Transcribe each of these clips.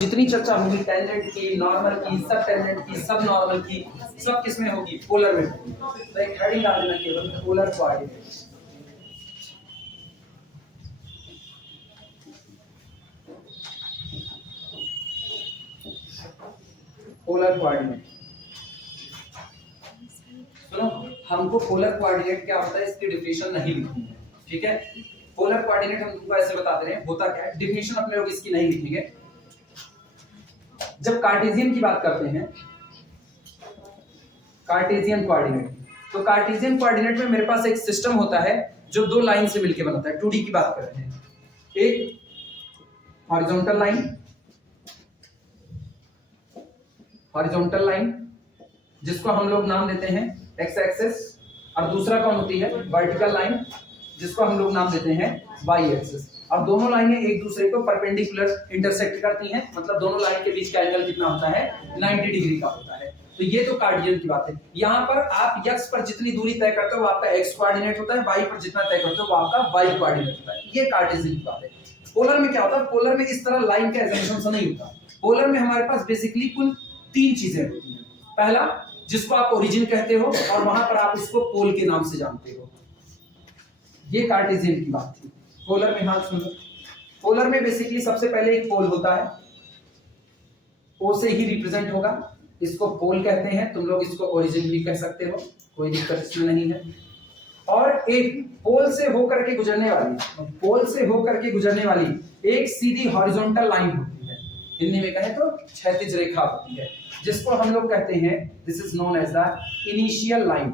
जितनी चर्चा होगी टेंजेंट की, नॉर्मल की, सब टेंजेंट की, सब नॉर्मल की, सब किसमें होगी? पोलर में होगी। तो एक हेडिंग डाल देना केवल पोलर कोऑर्डिनेट। Polar coordinate. सुनो, हमको पोलर कोऑर्डिनेट क्या होता है इसकी डिफिनेशन नहीं लिखनी है, ठीक है? पोलर कोऑर्डिनेट हम तुमको ऐसे बता दे रहे हैं होता क्या है, डिफिनेशन अपने लोग इसकी नहीं लिखेंगे। जब कार्टेशियन की बात करते हैं, कार्टेशियन कोऑर्डिनेट, तो कार्टेशियन कोऑर्डिनेट में मेरे पास एक सिस्टम होता है जो दो लाइन से मिलकर बनता है। 2D की बात कर रहे हैं, एक हॉरिजॉन्टल लाइन जिसको हम लोग नाम देते हैं एक्स एक्सिस, और दूसरा कौन होती है? वर्टिकल लाइन जिसको हम लोग नाम देते हैं वाई एक्सिस। अब दोनों लाइनें एक दूसरे को परपेंडिकुलर इंटरसेक्ट करती हैं, मतलब दोनों लाइन के बीच का एंगल कितना होता है? 90 डिग्री का होता है। तो ये तो कार्टेशियन की बात है। यहाँ पर आप x पर जितनी दूरी तय करते हो वो आपका x कोऑर्डिनेट होता है, y पर जितना तय करते हो वो आपका y कोऑर्डिनेट होता है। ये कार्टेशियन की बात है। पोलर में क्या होता है? पोलर में इस तरह लाइन का एजम्पशन नहीं होता। पोलर में हमारे पास बेसिकली कुल 3 चीजें होती हैं। पहला, जिसको आप ओरिजिन कहते हो और वहां पर आप उसको पोल के नाम से जानते हो, ये कार्टेशियन की बात थी। पोलर में हाथ सुनो, पोलर में बेसिकली सबसे पहले एक पोल होता है, ओ से ही रिप्रेजेंट होगा, इसको पोल कहते हैं। तुम लोग इसको ओरिजिन भी कह सकते हो, कोई दिक्कत इसमें नहीं है। और एक पोल से होकर के गुजरने वाली एक सीधी हॉरिजॉन्टल लाइन होती है, हिंदी में कहें तो क्षैतिज रेखा होती है, जिसको हम लोग कहते हैं, this is known as the initial line.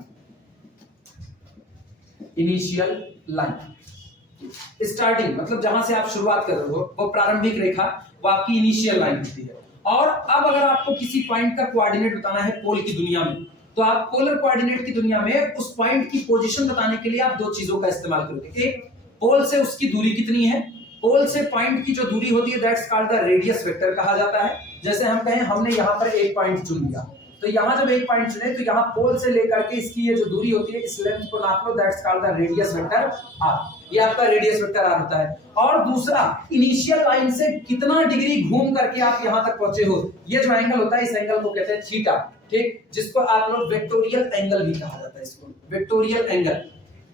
Starting मतलब जहां से आप शुरुआत कर रहे हो, वो प्रारंभिक रेखा, वो आपकी इनिशियल लाइन होती है। और अब अगर आपको किसी पॉइंट का कोऑर्डिनेट बताना है पोल की दुनिया में, तो आप पोलर कोऑर्डिनेट की दुनिया में उस पॉइंट की पोजीशन बताने के लिए आप 2 चीजों का इस्तेमाल करोगे। एक, पोल से उसकी दूरी कितनी है, पोल से पॉइंट की जो दूरी होती है that's called the radius vector कहा जाता है। जैसे हम कहें हमने यहाँ पर एक पॉइंट चुन लिया, तो यहाँ जब एक पॉइंट चुने तो यहाँ पोल से लेकर के इसकी ये जो दूरी होती है, इस लेंथ को नाप लो, that's called the radius vector r. ये आपका रेडियस वेक्टर आर होता है। और दूसरा, इनिशियल लाइन से कितना डिग्री घूम करके आप यहाँ तक पहुंचे हो, ये जो एंगल होता है इस एंगल को कहते हैं थीटा, ठीक, जिसको आप लोग वेक्टोरियल एंगल भी कहा जाता है, इसको वेक्टोरियल एंगल।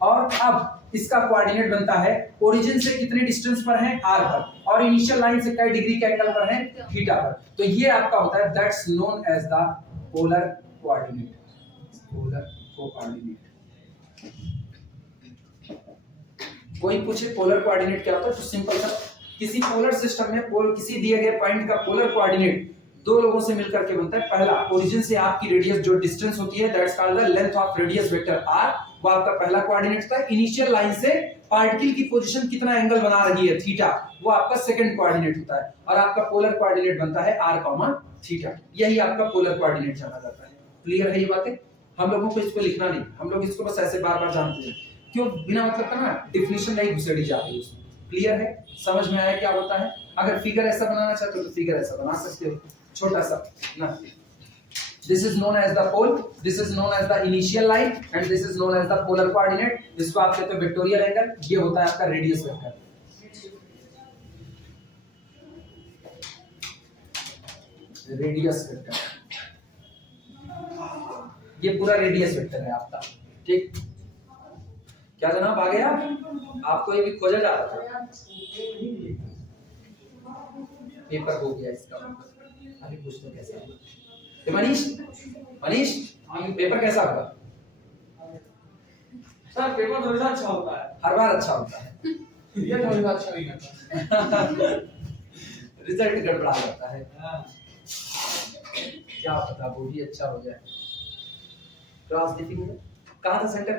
और अब इसका कोऑर्डिनेट बनता है ओरिजिन से कितने डिस्टेंस पर है, आर पर, और इनिशियल लाइन से कई डिग्री के एंगल पर है, थीटा पर। तो ये आपका होता है, that's known as the polar coordinate. कोई पूछे पोलर कोऑर्डिनेट क्या होता है, तो सिंपल सा, किसी पोलर सिस्टम में किसी दिए गए पॉइंट का पोलर कोऑर्डिनेट 2 लोगों से मिलकर के बनता है। पहला, ओरिजिन से आपकी रेडियस जो डिस्टेंस होती है, that's called the length of radius vector r, वो आपका पहला कोऑर्डिनेट होता है। इनिशियल लाइन से पार्टिकल की पोजीशन कितना एंगल बना रही है, थीटा, वो आपका सेकंड कोऑर्डिनेट होता है। और आपका पोलर कोऑर्डिनेट बनता है r, थीटा। यही आपका पोलर कोऑर्डिनेट जाना जाता है। क्लियर है ये बातें? हम लोगों को इसको लिखना नहीं, हम लोग इसको बस ऐसे बार-बार जानते हैं, क्यों बिना मतलब का ना डिफिनेशन नहीं घुसेड़ी जा रही है उसमें। क्लियर है? समझ में आया क्या होता है? अगर फिगर ऐसा बनाना चाहते हो तो फिगर ऐसा बना सकते हो, छोटा सा ना। This is known as the pole, this is known as the initial line, and this is known as the polar coordinate. जिसको आप कहते हो वेक्टोरियल एंगल, ये होता है आपका रेडियस वेक्टर। रेडियस वेक्टर, ये पूरा रेडियस वेक्टर है आपका, ठीक। क्या जनाब आ गया? आपको ये भी खोजा जा रहा था, पेपर हो गया इसका, अभी पूछते हैं कैसा है। मनीष पेपर कैसा होगा? सर पेपर थोड़ा अच्छा होता है, हर बार अच्छा होता है, ये थोड़ा अच्छा नहीं करता, रिजल्ट गड़बड़ा जाता है। क्या पता वो भी अच्छा हो जाए। क्लास दिखेंगे कहाँ था? सेंटर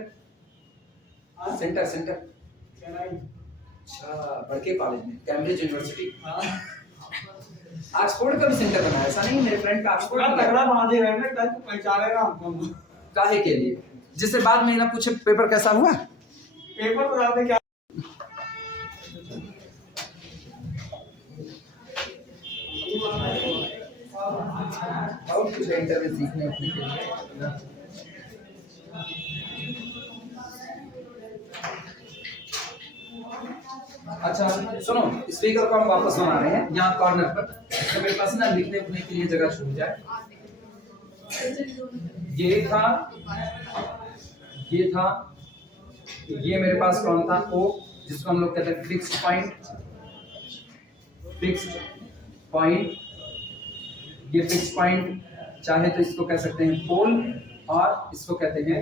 अच्छा, बड़के कॉलेज में, कैम्ब्रिज यूनिवर्सिटी। ऑक्सफोर्ड का भी सेंटर बना है, ऐसा नहीं? मेरे फ्रेंड का ऑक्सफोर्ड का तगड़ा बना दे रहे हैं, ताकि पहचानेगा हमको। काहे के लिए? जिससे बाद में ना पूछे पेपर कैसा हुआ। पेपर तो जाते क्या, और कुछ इंटरव्यू सीखने अपने के लिए। अच्छा सुनो, स्पीकर को हम वापस बना रहे हैं यहाँ कॉर्नर पर, तो मेरे पास ना लिखने उखने के लिए जगह छूट जाए। ये था, ये मेरे पास कौन था, ओ, जिसको हम लोग कहते हैं फिक्स्ड पॉइंट। ये फिक्स्ड पॉइंट चाहे तो इसको कह सकते हैं पोल, और इसको कहते हैं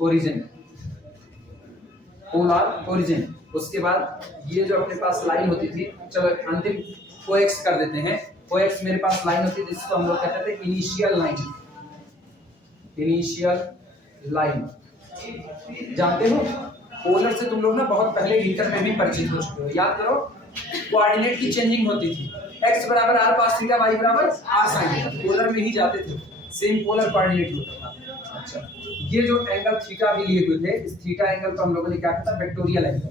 ओरिजिन, पोल और ओरिजिन। उसके बाद ये जो अपने पास लाइन होती थी, चलो अंतिम कोएक्स कर देते हैं। कोएक्स मेरे पास लाइन होती थी जिसको हम लोग कहते थे इनिशियल लाइन। जानते हो, पोलर से तुम लोग ना बहुत पहले इंटर में भी परिचित हो चुके हो। याद करो, कोऑर्डिनेट की चेंजिंग होती थी, x बराबर r cos थीटा, y बराबर r sin थीटा, पोलर में ही जाते थे, सेम पोलर कोऑर्डिनेट होता था। अच्छा, ये जो एंगल थीटा भी लिए हुए थे, इस थीटा एंगल को हम लोगों ने क्या कहा था, वेक्टोरियल एंगल।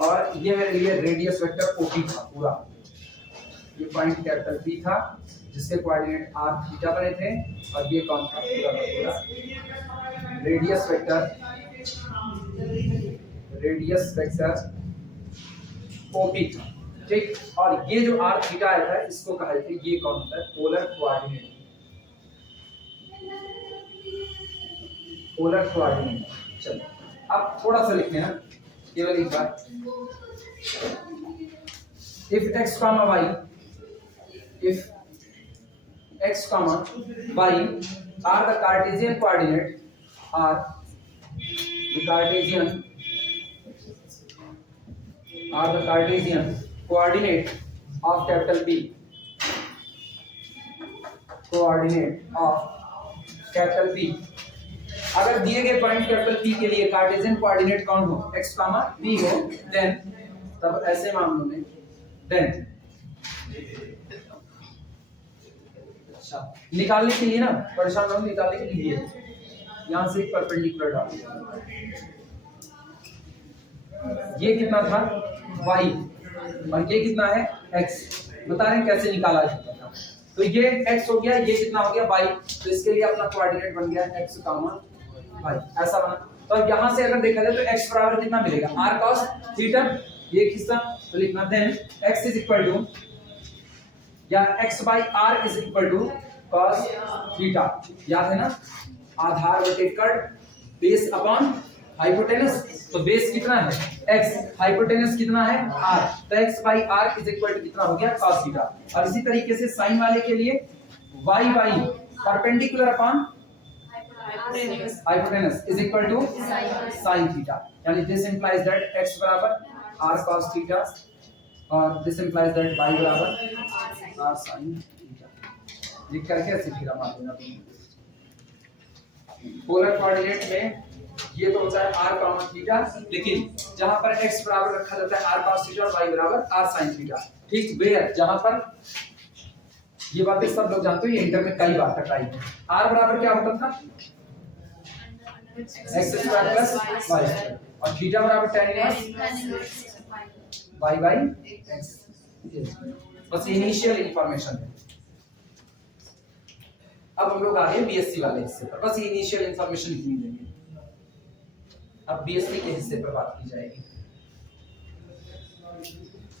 और ये मेरे लिए रेडियस वेक्टर OP था पूरा। ये पॉइंट कैपिटल P था जिसके कोऑर्डिनेट r थीटा बने थे, और ये कौन था, पूरा का पूरा रेडियस वेक्टर OP था। ठीक, और ये जो r थीटा आया था इसको कहा जाता है, ये कौन होता है, पोलर कोऑर्डिनेट। चलो अब थोड़ा सा लिखते हैं केवल एक बार। if x comma y are the Cartesian coordinate, of capital P, अगर दिए गए पॉइंट कैपिटल P के लिए कार्टेशियन कोऑर्डिनेट कौन हो, x, p हो, देन तब ऐसे मामलों में देन निकालने के लिए ना परेशान हो, निकालने के लिए यहां से एक परपेंडिकुलर डाल, ये कितना था y और ये कितना है x, बता रहे हैं कैसे निकाला जाता था। तो ये x हो गया, ये कितना हो गया y, तो इसके लिए अपना कोऑर्डिनेट बन गया x, y, ऐसा बना। तो अब यहां से अगर देखा जाए तो x बराबर कितना मिलेगा, r cos थीटा, ये हिस्सा तो लिखना then x is equal to, या x by r is equal to cos theta. याद है ना, आधार बटे कट, बेस अपॉन हाइपोटेनस। तो बेस कितना है x, हाइपोटेनस कितना है r, तो x by r is equal to कितना हो गया, cos थीटा। और इसी तरीके से साइन वाले के लिए y by perpendicular upon hypotenuse is equal to sin theta. यानी दिस इंप्लाइज दैट x बराबर r cos थीटा, और दिस इंप्लाइज दैट y बराबर r sin थीटा। लिख करके ऐसे फिर मान लेना। पोलर कोऑर्डिनेट में ये तो होता है r कॉमा थीटा, लेकिन जहां पर x बराबर रखा जाता है r cos थीटा और y बराबर r sin थीटा। ठीक, वेयर जहां पर ये बातें सब लोग जानते हो, ये इंटर में कई बार तक आई है। r बराबर क्या होता था, x square plus y square, और थीटा बराबर tan inverse y by x। बस इनिशियल इंफॉर्मेशन है। अब हम लोग आ गए बीएससी वाले हिस्से पर, बस इनिशियल इंफॉर्मेशन इतनी देंगे। अब बीएससी के हिस्से पर बात की जाएगी।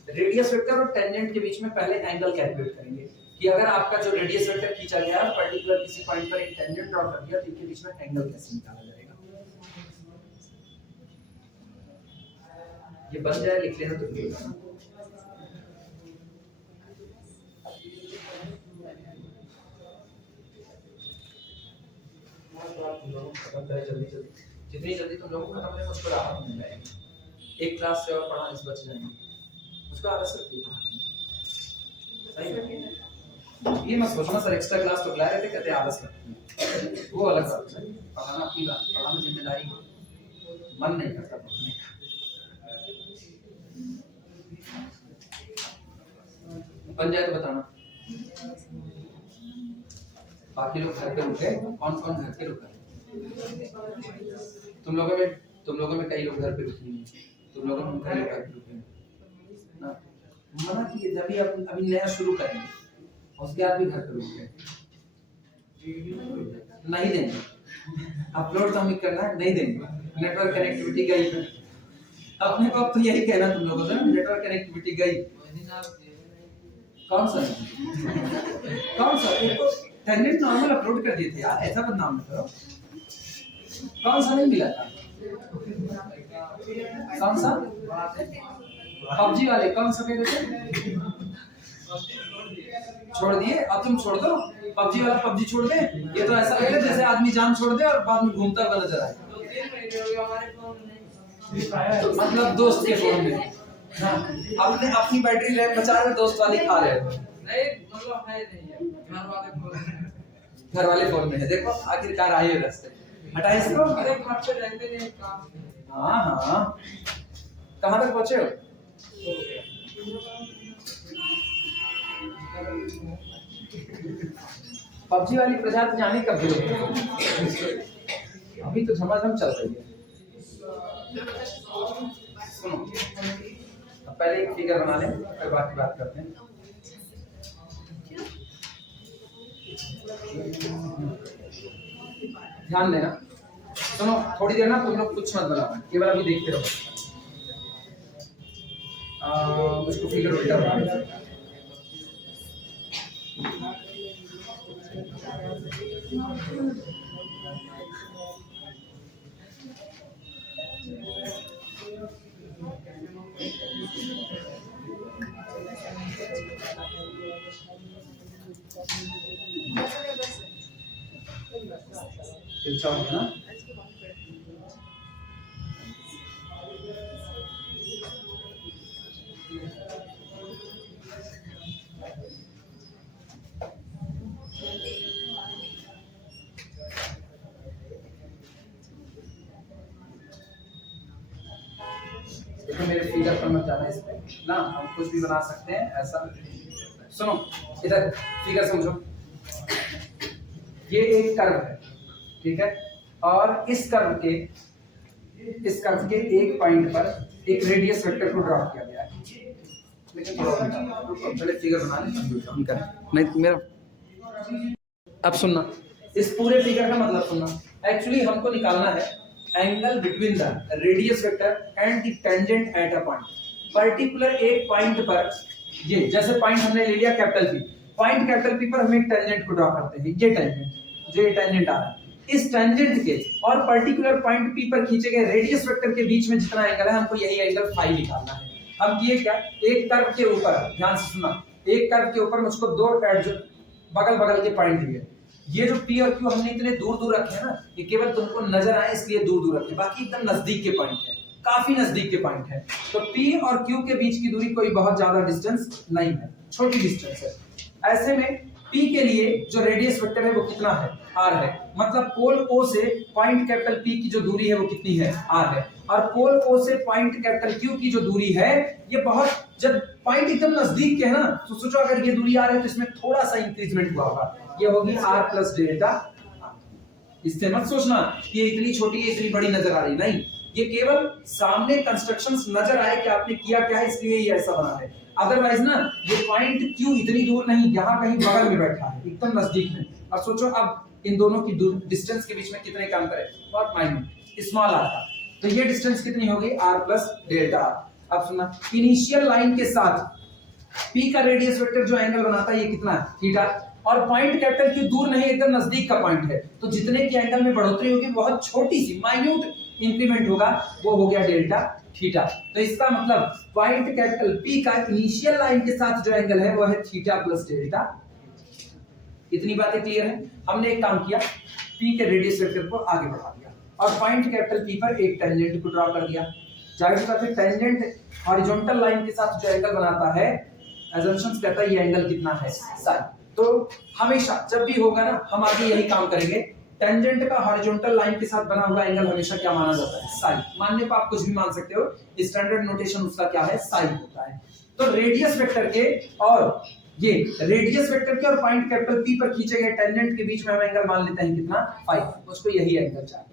रेडियस वेक्टर और टेंजेंट के बीच में पहले एंगल कैलकुलेट करेंगे कि अगर आपका जो रेडियस वेक्टर खींचा गया है पर्टिकुलर किसी पॉइंट पर एक टेंजेंट ड्रॉ कर दिया, तो इनके बीच में एंगल कैसे निकाला जाएगा। ये बन जाए, लिख लेना तो ठीक है। जल्दी जितनी जल्दी तुम लोगों को खत्म करें मुझको राहत मिल जाएगी। एक क्लास से और पढ़ाने से बच जाएंगे, उसको आलस रखती है। सही है, ये मत सोचना सर एक्स्ट्रा क्लास तो बुला रहे थे, कहते आलस रखती है, वो अलग बात है। पढ़ाना अपनी बात, पढ़ाना जिम्मेदारी, मन नहीं करता पढ़ने का। बन जाए तो बताना। बाकी लोग घर पे रुके, कौन कौन घर पे रुका? तुम लोगों में कई लोग घर पे रुके हैं, तुम लोगों में कई लोग घर पे रुके हैं ना। मना किए अभी अभी नया शुरू करेंगे, उसके बाद भी घर पे रुके नहीं देंगे। अपलोड तो हमें करना है, नहीं देंगे, नेटवर्क कनेक्टिविटी गई। अपने को अब तो यही कहना तुम लोगों से, नेटवर्क कनेक्टिविटी गई। कौन सा कौन सा? एक तो टेंडेंट नॉर्मल अपलोड कर दिए थे यार, ऐसा बदनाम मत करो। कौन सा नहीं मिला था? कौन सा? पबजी वाले कौन सा कह रहे थे? छोड़ दिए? अब तुम छोड़ दो पबजी वाला, पबजी छोड़ दे। ये तो ऐसा लगे जैसे आदमी जान छोड़ दे और बाद में घूमता हुआ नजर आए। तो मतलब दोस्त के फोन में अपने अपनी बैटरी लाइफ बचा रहे, दोस्त वाली खा रहे हो। नहीं मतलब है नहीं है, घर वाले फोन में है। देखो आखिरकार आए हो रास्ते, हटा इसको। अरे घर पे रहते नहीं काम। हाँ हाँ, कहाँ तक पहुँचे हो? पबजी वाली प्रजाति जाने कब भी, अभी तो झमाझम चल रही है। सुनो, अब पहले एक फिगर बना लें, फिर बाकी बात करते हैं। ध्यान देना, सुनो थोड़ी देर ना तुम लोग कुछ मत बनाना, केवल अभी देखते रहो। उसको फिगर उल्टा बना। तिरछा हो गया ना? देखो मेरे फिगर पर मत जाना, इसमें ना हम कुछ भी बना सकते हैं ऐसा। सुनो इधर फिगर समझो, ये एक कर्व है, ठीक है, और इस कर्व के एक पॉइंट पर एक रेडियस वेक्टर को ड्रॉ किया गया है। लेकिन पहले फिगर बना लें, नहीं मेरा। अब सुनना, इस पूरे फिगर का मतलब सुनना। एक्चुअली हमको निकालना है angle between the radius vector and the tangent eight a point. Particular एक पॉइंट पर, ये जैसे पॉइंट हमने ले लिया capital P, point capital P पर हम एक टेंजेंट को ड्रॉ करते हैं। ये टेंजेंट, जो ये टेंजेंट आ रहा है, इस टेंजेंट के और पर्टिकुलर पॉइंट पी पर खींचे गए रेडियस वेक्टर के बीच में जितना एंगल है, हमको यही एंगल फाई निकालना है। हम किए क्या, एक कर्व के ऊपर, ध्यान से सुनना, एक कर्व के ऊपर मुझको दो बगल बगल के पॉइंट दिए। ये जो P और Q हमने इतने दूर दूर रखे हैं ना, ये केवल तुमको नजर आए इसलिए दूर दूर रखे, बाकी एकदम नजदीक के पॉइंट है, काफी नजदीक के पॉइंट है। तो P और Q के बीच की दूरी कोई बहुत ज्यादा डिस्टेंस नहीं है, छोटी डिस्टेंस है। ऐसे में P के लिए जो रेडियस वेक्टर है वो कितना है, R है। मतलब पोल O से पॉइंट कैपिटल P की जो दूरी है वो कितनी है, R है। और पोल O से पॉइंट कैपिटल Q की जो दूरी है, ये बहुत, जब पॉइंट एकदम नजदीक के है ना, तो सोचो अगर ये दूरी R है तो इसमें थोड़ा सा इंक्रीजमेंट हुआ होगा, ये होगी R प्लस डेल्टा। इससे मत सोचना कि ये इतनी छोटी है इतनी बड़ी नजर आ रही, नहीं, ये केवल सामने कंस्ट्रक्शंस नजर आए कि आपने किया क्या है, इसलिए ये ऐसा बना है। अदरवाइज ना ये पॉइंट Q इतनी दूर नहीं, यहाँ कहीं बगल में बैठा है, एकदम नजदीक में। अब सोचो अब इन दोनों की डिस्टेंस के बीच में कितने का अंतर है, बहुत माइन्यूट, स्मॉल r का। तो ये डिस्टेंस कितनी होगी, R प्लस डेल्टा। अब सुनना, इनिशियल लाइन के साथ P का रेडियस वेक्टर जो एंगल बनाता है ये कितना है, थीटा। और पॉइंट कैपिटल Q दूर नहीं, एकदम नजदीक का पॉइंट है, तो जितने की एंगल में बढ़ोतरी होगी बहुत छोटी सी माइन्यूट इंक्रीमेंट होगा, वो हो गया डेल्टा थीटा। तो इसका मतलब पॉइंट कैपिटल P का इनिशियल लाइन के साथ जो एंगल है वो है थीटा प्लस डेल्टा। इतनी बातें क्लियर है। हमने एक काम किया, P के रेडियस वेक्टर को आगे बढ़ा दिया और पॉइंट कैपिटल P पर एक टेंजेंट को ड्रॉ कर दिया। जाहिर सी बात है टेंजेंट हॉरिजॉन्टल लाइन के साथ जो एंगल बनाता है, असम्पशंस कहता है ये एंगल कितना है, साइन। तो हमेशा जब भी होगा ना, हम आगे यही काम करेंगे, टेंजेंट का हॉरिजॉन्टल लाइन के साथ बना हुआ एंगल हमेशा क्या माना जाता है, साइन। मानने को आप कुछ भी मान सकते हो, स्टैंडर्ड नोटेशन उसका क्या है, साइन होता है। तो रेडियस वेक्टर के और ये रेडियस वेक्टर के और पॉइंट कैपिटल P पर खींचे गए टेंजेंट के बीच में हम एंगल मान लेते हैं कितना, फाई। उसको यही एंगल चाहिए।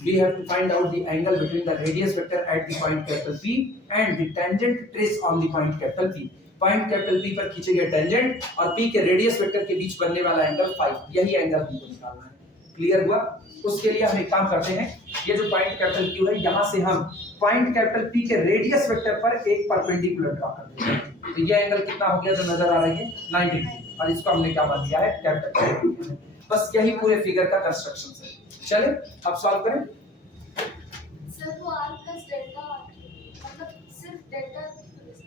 We have to find out the angle between the radius vector at the point capital P and the tangent trace on the point capital P. Point capital P पर खींचे गए टेंजेंट और P के radius vector के बीच बनने वाला angle phi, यही angle हमको निकालना है। क्लियर हुआ? उसके लिए हम एक काम करते हैं, ये जो पॉइंट कैपिटल क्यू है यहाँ से हम पॉइंट कैपिटल पी के रेडियस वेक्टर पर एक परपेंडिकुलर ड्रॉ कर देते हैं। तो ये एंगल कितना हो गया जो नजर आ रही है 90 डिग्री, और इसको हमने क्या मान लिया है कैपिटल। बस यही पूरे फिगर का कंस्ट्रक्शन है। चले अब सॉल्व करें। सर वो r प्लस डेल्टा मतलब सिर्फ डेल्टा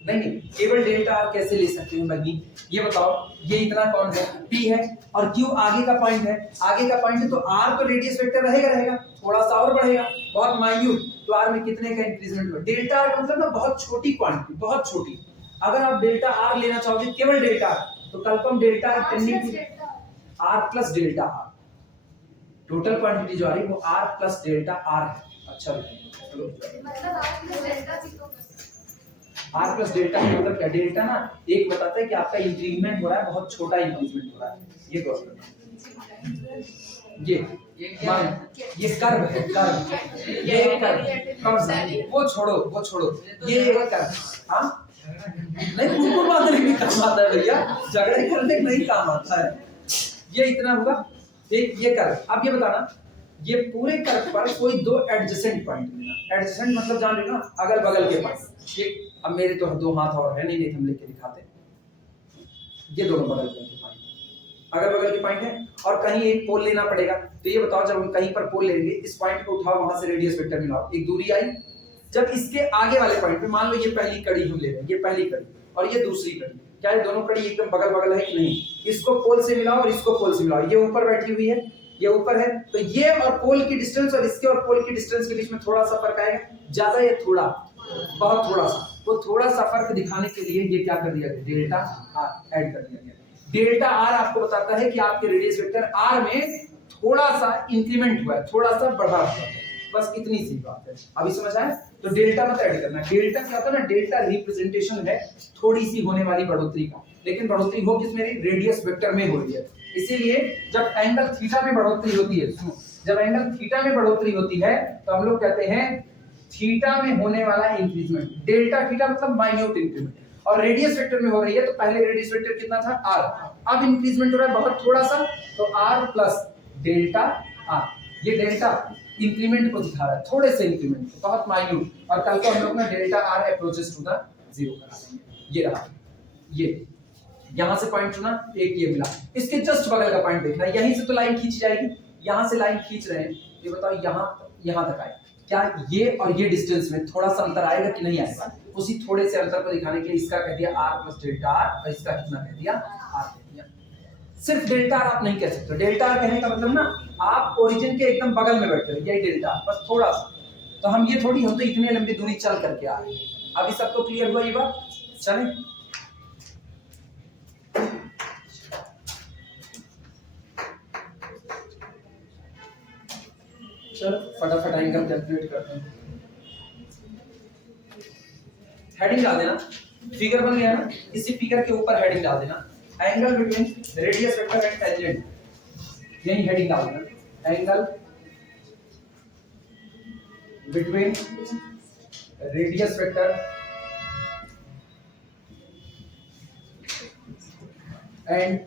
नहीं, केवल डेल्टा आर कैसे ले सकते हैं बग्गी? ये बताओ, ये इतना कौन है P है और Q आगे का पॉइंट है, आगे का पॉइंट है तो R तो रेडियस वेक्टर रहेगा, थोड़ा सा और बढ़ेगा, बहुत माइन्यूट, तो R में कितने का इंक्रीजमेंट हुआ? डेल्टा R का मतलब ना बहुत छोटी क्वांटिटी, बहुत छोटी। अगर आप डेल्टा R लेना चाहोगे केवल डेल्टा R, तो कल को हम delta R tending to R plus delta R, total quantity जो आ रही है वो R प्लस डेल्टा R है। अच्छा मतलब r प्लस डेल्टा भी तो R प्लस डेल्टा का मतलब क्या? डेल्टा ना एक बताता है कि आपका इंक्रीमेंट हो रहा है, बहुत छोटा इंक्रीमेंट हो रहा है। ये क्वेश्चन ये मान ये कर्व है, कर्व ये कर्व वो छोड़ो ये कर्व। हाँ नहीं, कुकुर बांधने भी काम आता है भैया, झगड़े करने नहीं काम आता है। ये इतना होगा ये कर्व। अब ये बताना ये पूरे कर्व पर कोई दो एडजेसेंट पॉइंट लेना। एडजेसेंट मतलब जान रहे हो ना, अगल बगल के पॉइंट। एक अब मेरे तो दो हाथ और है, नहीं हम लेके दिखाते। ये दोनों बगल के पॉइंट, अगल बगल के पॉइंट है, और कहीं एक पोल लेना पड़ेगा। तो ये बताओ, जब हम कहीं पर पोल लेंगे, इस पॉइंट को उठाओ, वहां से रेडियस वेक्टर मिलाओ, एक दूरी आई। जब इसके आगे वाले पॉइंट पे मान लो ये पहली कड़ी हम ले रहे हैं, ये पहली कड़ी और ये दूसरी कड़ी, क्या ये दोनों कड़ी एकदम बगल बगल है कि नहीं? इसको पोल से मिलाओ और इसको पोल से मिलाओ। ये ऊपर बैठी हुई है, ये ऊपर है, तो ये और पोल की डिस्टेंस और इसके और पोल की डिस्टेंस के बीच में थोड़ा सा फर्क आएगा, ज्यादा या थोड़ा? बहुत थोड़ा सा। तो थोड़ा सा फर्क दिखाने के लिए ये क्या कर दिया गया? डेल्टा आर ऐड कर दिया गया। डेल्टा आर आपको बताता है कि आपके रेडियस वेक्टर आर में थोड़ा सा इंक्रीमेंट हुआ है, थोड़ा सा बढ़ा हुआ है, बस इतनी सी बात है। अभी समझ आया? तो डेल्टा मत ऐड करना। डेल्टा क्या होता है ना, डेल्टा रिप्रेजेंटेशन है थोड़ी सी होने वाली बढ़ोतरी का, लेकिन बढ़ोतरी हो किस में? रेडियस वेक्टर में हो रही है। इसीलिए जब एंगल थीटा में बढ़ोतरी होती है, जब एंगल थीटा में बढ़ोतरी होती है तो हम लोग कहते हैं थीटा में होने वाला इंक्रीजमेंट। डेल्टा थीटा मतलब माइन्यूट इंक्रीमेंट, और रेडियस वेक्टर में हो रही है तो पहले रेडियस वेक्टर कितना था? r, अब इंक्रीजमेंट हो रहा है बहुत थोड़ा सा, तो r प्लस डेल्टा r। ये डेल्टा इंक्रीमेंट को दिखा रहा है, थोड़े से इंक्रीमेंट, बहुत माइन्यूट। और कल को हम लोग ना delta r approaches to the zero करा देंगे। ये रहा, ये यहां से पॉइंट चुना, एक ये मिला, इसके जस्ट बगल का पॉइंट देखना, यहीं से तो लाइन खींची जाएगी। यहां से लाइन खींच रहे हैं, ये बताओ यहां तक आए, क्या ये और ये डिस्टेंस में थोड़ा सा अंतर आएगा कि नहीं आएगा? उसी थोड़े से अंतर को दिखाने के लिए इसका कह दिया r प्लस डेल्टा r, और इसका कितना कह दिया? r कह दिया। सिर्फ डेल्टा r आप नहीं कह सकते। डेल्टा r कहने का मतलब ना, आप ओरिजिन के एकदम बगल में बैठे हो, यही डेल्टा r, बस थोड़ा सा। तो हम ये थोड़ी, हम तो इतने लंबी दूरी चल करके आ रहे हैं। अभी सबको क्लियर हुआ ये बात? चले चलो फटाफट एंगल कैलकुलेट करते हैं। हेडिंग डाल देना, फिगर बन गया ना, इसी फिगर के ऊपर हेडिंग डाल देना, angle between radius vector and tangent, यही हेडिंग डाल देना, angle between radius vector and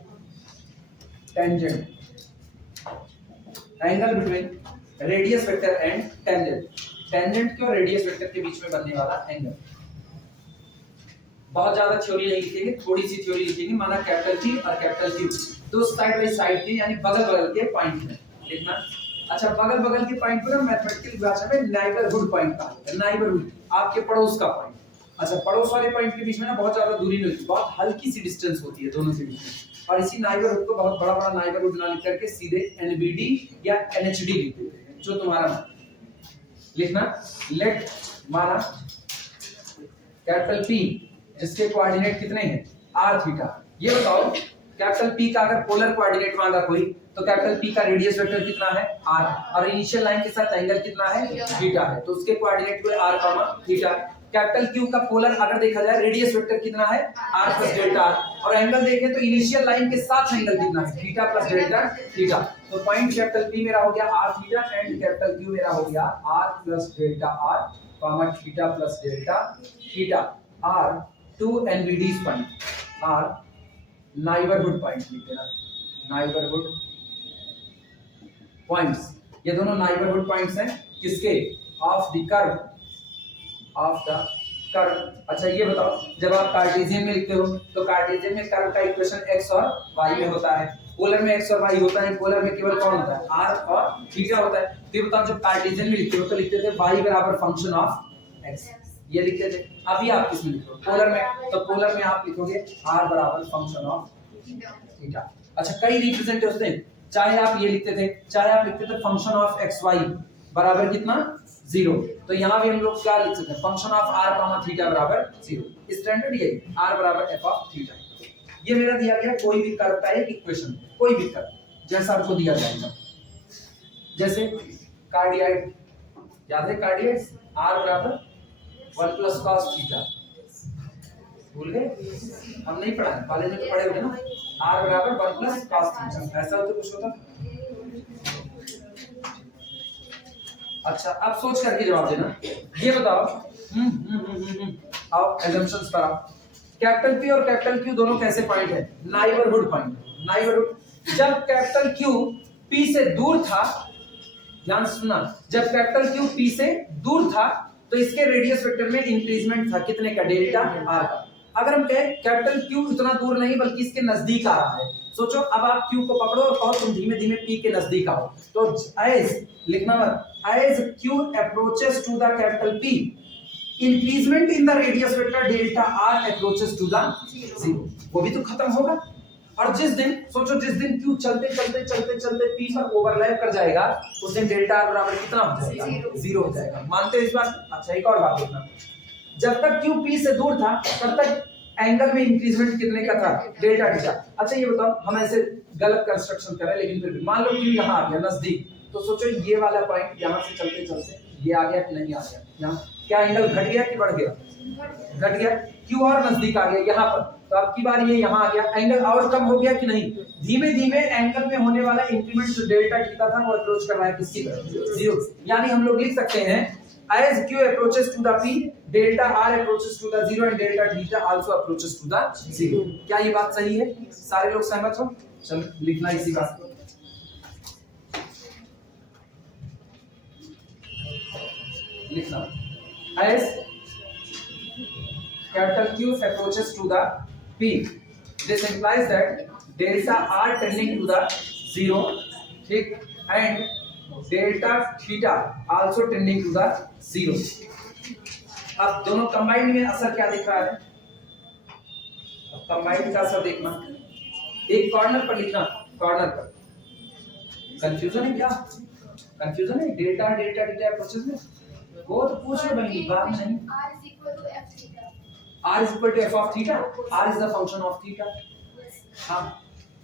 tangent, angle between radius vector and tangent, tangent के और रेडियस वेक्टर के बीच में बनने वाला एंगल। बहुत ज्यादा थ्योरी नहीं लिखेंगे, थोड़ी सी थ्योरी लिखेंगे, माना कैपिटल T और कैपिटल Q दो साइड बाय साइड के यानी बगल बगल के पॉइंट हैं, देखना। अच्छा, बगल बगल के पॉइंट को ना मैथमेटिकल भाषा में नाइबरहुड पॉइंट कहा जाता है। नाइबरहुड आपके पड़ोस का पॉइंट। अच्छा, पड़ोस वाले पॉइंट के बीच में ना बहुत ज्यादा दूरी नहीं होती, बहुत हल्की सी डिस्टेंस होती है दोनों के बीच में, और इसी नाइबरहुड को बहुत बड़ा बड़ा नाइबरहुड ना लिख करके सीधे NBD या NHD लिख देते हैं, जो तुम्हारा लिखना। लेट माना कैपिटल P जिसके कोऑर्डिनेट कितने हैं? r theta. ये बताओ कैपिटल P का अगर पोलर कोऑर्डिनेट मांगा कोई, तो कैपिटल P का रेडियस वेक्टर कितना है? r, और इनिशियल लाइन के साथ एंगल कितना है? थीटा है, तो उसके कोऑर्डिनेट हुए r, थीटा। कैपिटल Q का पोलर अगर देखा जाए, रेडियस वेक्टर कितना है? r प्लस डेल्टा r, और एंगल देखें तो इनिशियल लाइन के साथ एंगल कितना है? Theta plus delta theta. तो पॉइंट कैपिटल P मेरा हो गया r theta, and capital Q मेरा हो गया r plus delta r, theta plus delta theta. r to NBD's point, r neighbourhood point लिख देना, नाइबरहुड पॉइंट्स, ये दोनों नाइबरहुड पॉइंट्स हैं किसके, of the curve, of the curve. अच्छा ये बताओ, जब आप कार्टेशियन में लिखते हो तो कार्टेशियन में कर्व का इक्वेशन x और y में होता है, पोलर में x और y होता है, पोलर में केवल कौन होता है, r और थीटा होता है। फिर बताओ जब कार्टेशियन में लिखते हो तो लिखते थे y बराबर फंक्शन ऑफ x, ये लिखते थे। अभी आप किसमें लिख रहे हो, पोलर में, तो पोलर में आप लिखोगे r बराबर फंक्शन ऑफ थीटा। अच्छा कई रिप्रेजेंट होते हैं, चाहे आप ये लिखते थे, चाहे आप लिखते थे फंक्शन ऑफ xy बराबर कितना 0, तो यहाँ भी हम लोग क्या लिख सकते हैं, function of r comma theta बराबर 0। स्टैंडर्ड ये r बराबर f ऑफ थीटा। ये मेरा दिया गया कोई भी कर्व का एक इक्वेशन, कोई भी कर्व जैसा आपको दिया जाएगा, जैसे कार्डियाइड, याद है कार्डियाइड r बराबर 1 प्लस cos थीटा, भूल गए, हम नहीं पढ़ा है, कॉलेज में तो पढ़े होंगे ना, r बराबर 1 प्लस cos थीटा, ऐसा हो तो कुछ होता। अच्छा अब सोच करके जवाब देना। ये बताओ आओ assumptions पर आओ, कैपिटल P और कैपिटल Q दोनों कैसे पॉइंट है, नाइबरहुड पॉइंट, नाइबरहुड। जब कैपिटल Q P से दूर था, ध्यान सुनना, जब कैपिटल Q P से दूर था तो इसके रेडियस वेक्टर में इंक्रीजमेंट था कितने का, डेल्टा r का। अगर हम कहें कैपिटल Q इतना दूर नहीं बल्कि इसके नजदीक आ रहा है, सोचो अब आप Q को पकड़ो और कहो तुम धीमे धीमे P के नजदीक आओ, तो as लिखना मत, as Q approaches to the capital P, increment in the radius vector delta r approaches to the 0, वो भी तो खत्म होगा। और जिस दिन सोचो, जिस दिन Q चलते चलते चलते चलते P पर ओवरलैप कर जाएगा उस दिन डेल्टा r बराबर कितना हो जाएगा, 0 हो जाएगा। मानते हो इस बात? अच्छा एक और बात देखना, जब तक Q P से दूर था तब तक एंगल में इंक्रीजमेंट कितने का था, डेल्टा थीटा। अच्छा ये बताओ, हम ऐसे गलत कंस्ट्रक्शन कर रहे हैं लेकिन फिर भी मान लो Q यहाँ आ गया नजदीक, तो सोचो ये वाला पॉइंट यहाँ से चलते चलते ये आ गया कि नहीं आ गया, यहाँ क्या एंगल घट गया कि बढ़ गया, घट गया। Q और नजदीक आ गया यहाँ पर, तो अब की बार ये यहाँ आ गया, एंगल और कम हो गया कि नहीं, धीमे धीमे एंगल में होने वाला इंक्रीमेंट जो डेल्टा थीटा था वो अप्रोच कर रहा है किसकी तरफ, 0। यानी हम लोग लिख सकते हैं as Q approaches to the P, delta R approaches to the 0 and delta theta also approaches to the 0। क्या ये बात सही है, सारे लोग सहमत हो? चलो लिखना इसी बात को, लिखना as capital Q approaches to the P, this implies that delta R tending to the 0, ठीक, and delta theta also tending to the 0। अब दोनों कंबाइंड में असर क्या दिख रहा है, अब कंबाइंड का असर देखना, एक कॉर्नर पर लिखना, कॉर्नर पर कंफ्यूजन है क्या, कंफ्यूजन है डेल्टा डेल्टा थीटा अप्रोचेस में, वो तो पूछ रहे बनी बात नहीं। r is equal to f theta, r is equal to f of theta, r is the function of theta। हां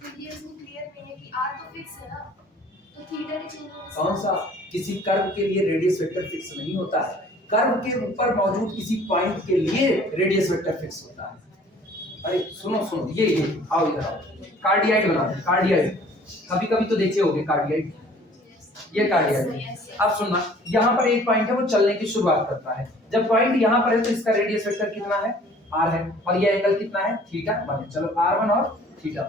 तो ये इसमें क्लियर नहीं है कि r तो फिक्स है ना, तो थीटा के चेंज होने से कौन सा, किसी कर्व के लिए रेडियस वेक्टर फिक्स नहीं होता है, कर्व के ऊपर मौजूद किसी पॉइंट के लिए रेडियस वेक्टर फिक्स होता है। अरे सुनो सुनो, ये आओ इधर आओ, कार्डियाइड बनाते हैं, कार्डियाइड कभी कभी तो देखे होंगे कार्डियाइड, ये कार्डियाइड। अब सुनना, यहाँ पर एक पॉइंट है वो चलने की शुरुआत करता है, जब पॉइंट यहाँ पर है तो इसका रेडियस वेक्टर कितना है, r है, और ये एंगल कितना है, थीटा बने, चलो r1 और थीटा।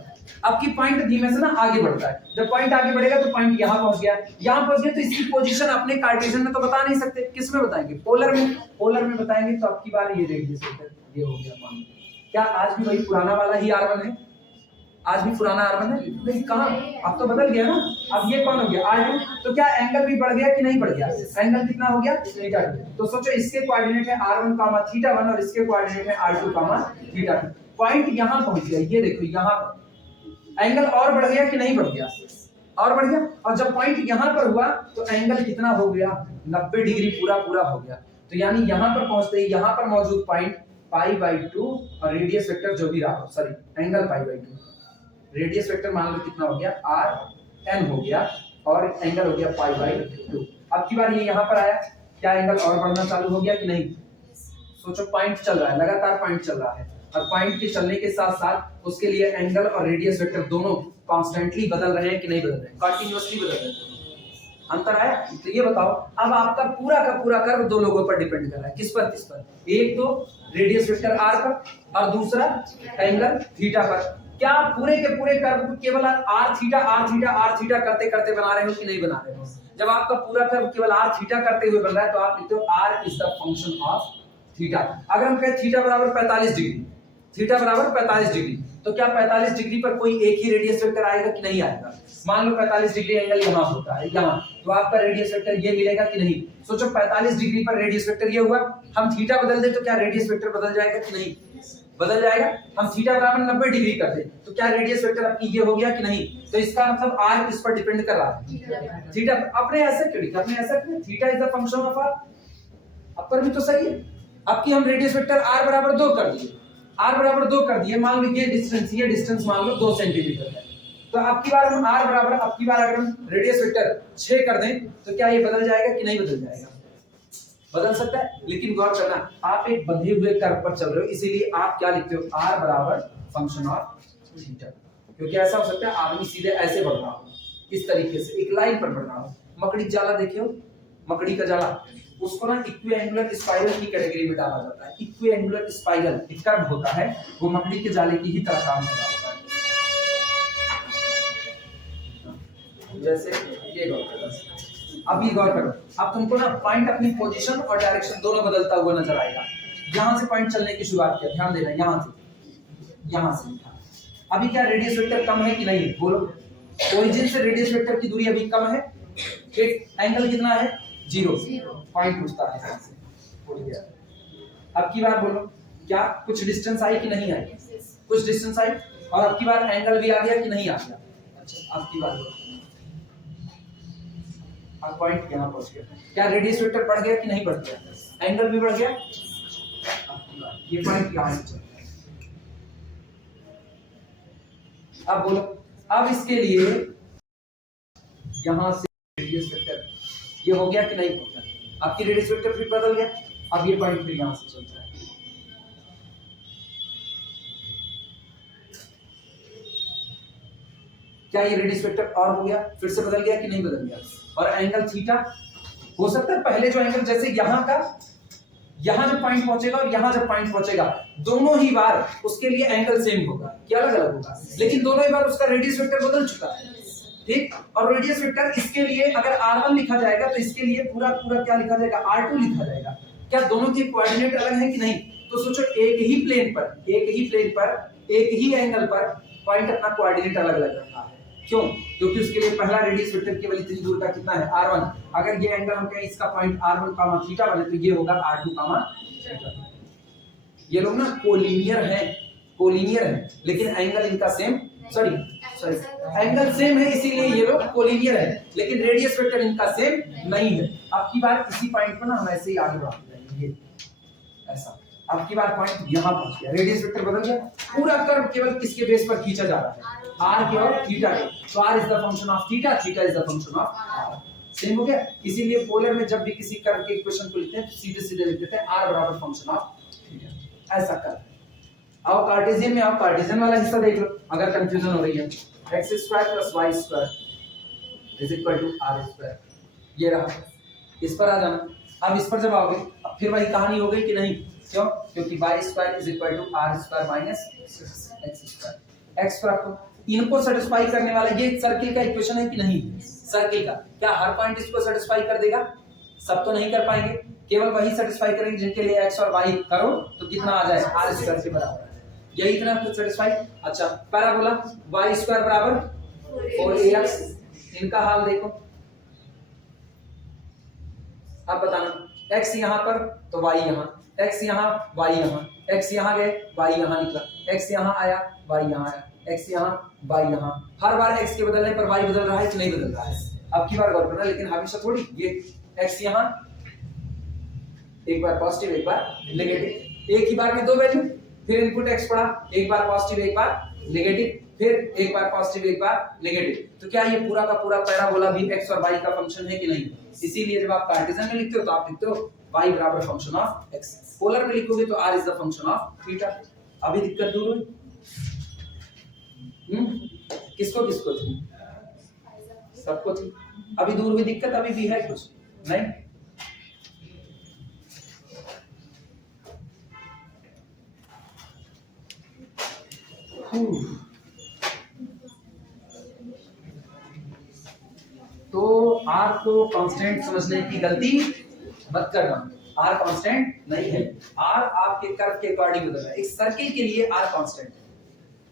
अब की पॉइंट धीमे से ना आगे बढ़ता है, जब पॉइंट आगे बढ़ेगा तो पॉइंट यहाँ पहुंच गया, यहाँ पहुंच गया तो इसकी पोजीशन अपने कार्टेशियन में तो बता नहीं सकते, किस में बताएंगे, पोलर में, पोलर में बताएंगे तो अब की बार ये रेडियस वेक्टर ये हो गया, मान लो क्या आज भी वही पुराना वाला ही r1 है, आज भी पुराना r1 है, नहीं कहां, अब तो बदल गया ना, अब ये कौन हो गया r2, तो क्या एंगल भी बढ़ गया कि नहीं बढ़ गया, एंगल कितना हो गया, थीटा। तो सोचो इसके कोऑर्डिनेट है r1, θ1 और इसके कोऑर्डिनेट है r2, θ2, पॉइंट यहां पहुंच गया, ये देखो यहां एंगल और बढ़ गया कि नहीं बढ़ गया, और बढ़ गया, और जब पॉइंट यहां पर हुआ तो एंगल कितना हो गया, 90 डिग्री पूरा पूरा हो गया। तो यानी यहां पर पहुंचते ही यहां पर मौजूद पॉइंट π/2 और रेडियस वेक्टर जो भी रहा हो, सॉरी एंगल π/2, रेडियस वेक्टर मान लो कितना हो गया, rn हो गया और एंगल हो गया π/2। अब की बार ये यहां पर आया, क्या एंगल और बढ़ना चालू हो गया कि नहीं, सोचो पॉइंट चल रहा है, लगातार पॉइंट चल रहा है, और पॉइंट के चलने के साथ साथ उसके लिए एंगल और रेडियस वेक्टर दोनों कांस्टेंटली बदल रहे हैं कि नहीं बदल रहे हैं, कंटीन्यूअसली बदल रहे हैं, अंतर आया। तो ये बताओ, अब आपका पूरा का पूरा कर्व दो लोगों पर डिपेंड कर रहा है, किस पर, किस पर, एक तो रेडियस वेक्टर r पर और दूसरा एंगल थीटा पर। क्या आप पूरे के पूरे कर्व को केवल आर थीटा करते करते बना रहे हो कि नहीं बना रहे हो? जब आपका पूरा कर्व केवल आर थीटा करते हुए बन रहा है तो आप लिखते हो r is the function of theta. अगर हम कहें थीटा बराबर 45 डिग्री, थीटा बराबर 45 डिग्री, तो क्या 45 डिग्री पर कोई एक ही रेडियस वेक्टर आएगा कि नहीं आएगा? मान लो 45 डिग्री एंगल यहाँ होता है यहाँ, तो आपका रेडियस वेक्टर ये मिलेगा कि नहीं? सोचो 45 डिग्री पर रेडियस वेक्टर ये हुआ, हम थीटा बदल दे तो क्या रेडियस वेक्टर बदल जाएगा कि नहीं? बदल जाएगा। हम थीटा बराबर 90 डिग्री कर दे तो क्या रेडियस वेक्टर आपकी ये हो गया कि नहीं? तो इसका मतलब आर इस पर डिपेंड कर रहा है। थीटा अपने ऐसे क्यों लिखा? अपने ऐसा क्यों? Theta is the function of r. Upper भी तो सही है। अब की हम रेडियस वेक्टर r बराबर 2 कर दिए, r बराबर 2 कर दिए, मान लो ये डिस्टेंस मान लो 2 सेंटीमीटर है, तो अब की बार हम r बराबर, अब की बार अगर हम रेडियस वेक्टर 6 कर दें तो क्या ये बदल जाएगा कि नहीं बदल जाएगा? बदल सकता है। लेकिन गौर करना, आप एक बंधे हुए कर्व पर चल रहे हो, इसीलिए आप क्या लिखते हो? r बराबर फंक्शन ऑफ थीटा। क्योंकि ऐसा हो सकता है आदमी सीधे ऐसे बढ़ रहा हो, इस तरीके से एक लाइन पर बढ़ रहा हो। मकड़ी जाला देखे हो? मकड़ी का जाला, उसको ना इक्विएंगुलर स्पाइरल की कैटेगरी में डाला जाता है। इक्विएंगुलर स्पाइरल एक कर्व होता है, वो मकड़ी के जाले की ही तरह काम कर रहा होता है। जैसे ये गौर करो, अब ये गौर करो, अब तुमको ना पॉइंट अपनी पोजीशन और डायरेक्शन दोनों बदलता हुआ नजर आएगा। यहां से पॉइंट चलने की शुरुआत किया, ध्यान देना, यहां से अभी क्या रेडियस वेक्टर कम है कि नहीं? बोलो। ओरिजिन से रेडियस वेक्टर की दूरी अभी कम है, फिर एंगल कितना है? 0, पॉइंट उठता है यहाँ से, उठ गया। अब की बार बोलो, क्या कुछ डिस्टेंस आई कि नहीं आई? कुछ डिस्टेंस आई, और अब की बार एंगल भी आ गया कि नहीं आ गया? अच्छा, अब की बार बोलो, अब पॉइंट यहाँ पहुंच गया, क्या रेडियस वेक्टर बढ़ गया कि नहीं बढ़ गया? एंगल भी बढ़ गया। अब की बार ये पॉइंट यहाँ से चल गया। अब बोलो, अब इसके लिए यहां से रेडियस वेक्टर ये हो गया कि नहीं हो गया? आपकी रेडियस वेक्टर फिर बदल गया। अब ये पॉइंट फिर यहां से चलता है, क्या ये रेडियस वेक्टर और हो गया, फिर से बदल गया कि नहीं बदल गया? और एंगल थीटा हो सकता है पहले जो एंगल, जैसे यहां का, यहां जब पॉइंट पहुंचेगा और यहां जब पॉइंट पहुंचेगा, दोनों ही बार उसके लिए एंगल सेम होगा, क्या अलग अलग होगा, लेकिन दोनों ही बार उसका रेडियस वेक्टर बदल चुका है, ठीक। और रेडियस वेक्टर इसके लिए अगर r1 लिखा जाएगा तो इसके लिए पूरा पूरा क्या लिखा जाएगा? r2 लिखा जाएगा। क्या दोनों के कोऑर्डिनेट अलग हैं कि नहीं? तो सोचो एक ही प्लेन पर एक ही एंगल पर पॉइंट अपना कोऑर्डिनेट अलग अलग रखा है। क्यों? क्योंकि उसके लिए पहला रेडियस वेक्टर केवल इतनी दूर का कितना है? r1। अगर ये एंगल हम कहें इसका पॉइंट r1, थीटा बने तो ये होगा r2, थीटा। ये लोग ना कोलिनियर हैं, लेकिन एंगल इनका सेम, सॉरी एंगल सेम है, इसीलिए ये लोग कोलिनियर है, लेकिन रेडियस वेक्टर इनका सेम नहीं है। अब की बार इसी पॉइंट पर ना हम ऐसे ही आगे बढ़ते जाएंगे, ऐसा। अब की बार पॉइंट यहां पहुंच गया, रेडियस वेक्टर बदल गया, पूरा कर्व केवल किसके बेस पर खींचा जा रहा है? r के और थीटा के। तो r is the function of theta, theta is the function of r। Same हो गया। इसीलिए पोलर में जब भी किसी कर्व के इक्वेशन को लिखते हैं तो सीधे सीधे लिख देते हैं r बराबर फंक्शन ऑफ थीटा, ऐसा कर। अब कार्टेशियन में आप कार्टेशियन वाला हिस्सा देख लो, अगर कंफ्यूजन हो रही है। x square plus y square is equal to r square, ये रहा। इस पर आ जाना। अब इस पर जब आओगे, अब फिर वही कहानी हो गई कि नहीं? क्यों? क्योंकि y square is equal to r square minus x square. x पर आपको इनको सेटिस्फाई करने वाला ये सर्किल का इक्वेशन है कि नहीं? सर्किल का क्या हर पॉइंट इसको सेटिस्फाई कर देगा? सब तो नहीं कर पाएंगे, केवल वही सेटिस्फाई करेंगे जिनके लिए x और y करो तो कितना आ जाए? r स्क्वायर के बराबर। यही इतना तो सेटिस्फाई। अच्छा, पैराबोला y स्क्वायर बराबर 4ax, इनका हाल देखो। अब बताना, x यहां पर तो y यहां, x यहां y यहां, x यहां गए y यहां निकला, x यहां आया y यहां आया, x यहां y यहां। हर बार x के बदलने पर y बदल रहा है कि नहीं बदल रहा है? अब की बार गौर करना, लेकिन हमेशा थोड़ी ये x यहां एक बार पॉजिटिव एक बार नेगेटिव, एक ही बार में दो वैल्यू, फिर इनपुट x पड़ा, एक बार पॉजिटिव एक बार नेगेटिव, फिर एक बार पॉजिटिव एक बार नेगेटिव। तो क्या ये पूरा का पूरा पैराबोला भी x और y का फंक्शन है कि नहीं? इसीलिए जब आप कार्टेशियन में लिखते हो तो आप लिखते हो y बराबर फंक्शन ऑफ x, पोलर में लिखोगे तो r is the function of theta. अभी दिक्कत दूर हुई? किसको किसको थी? सबको थी। अभी दूर हुई दिक्कत? अभी भी है कुछ नहीं? तो आर को कांस्टेंट समझने की गलती मत करना। आर कांस्टेंट नहीं है, आर आपके कर्व के अकॉर्डिंग बदल रहा है। एक सर्किल के लिए आर कांस्टेंट है,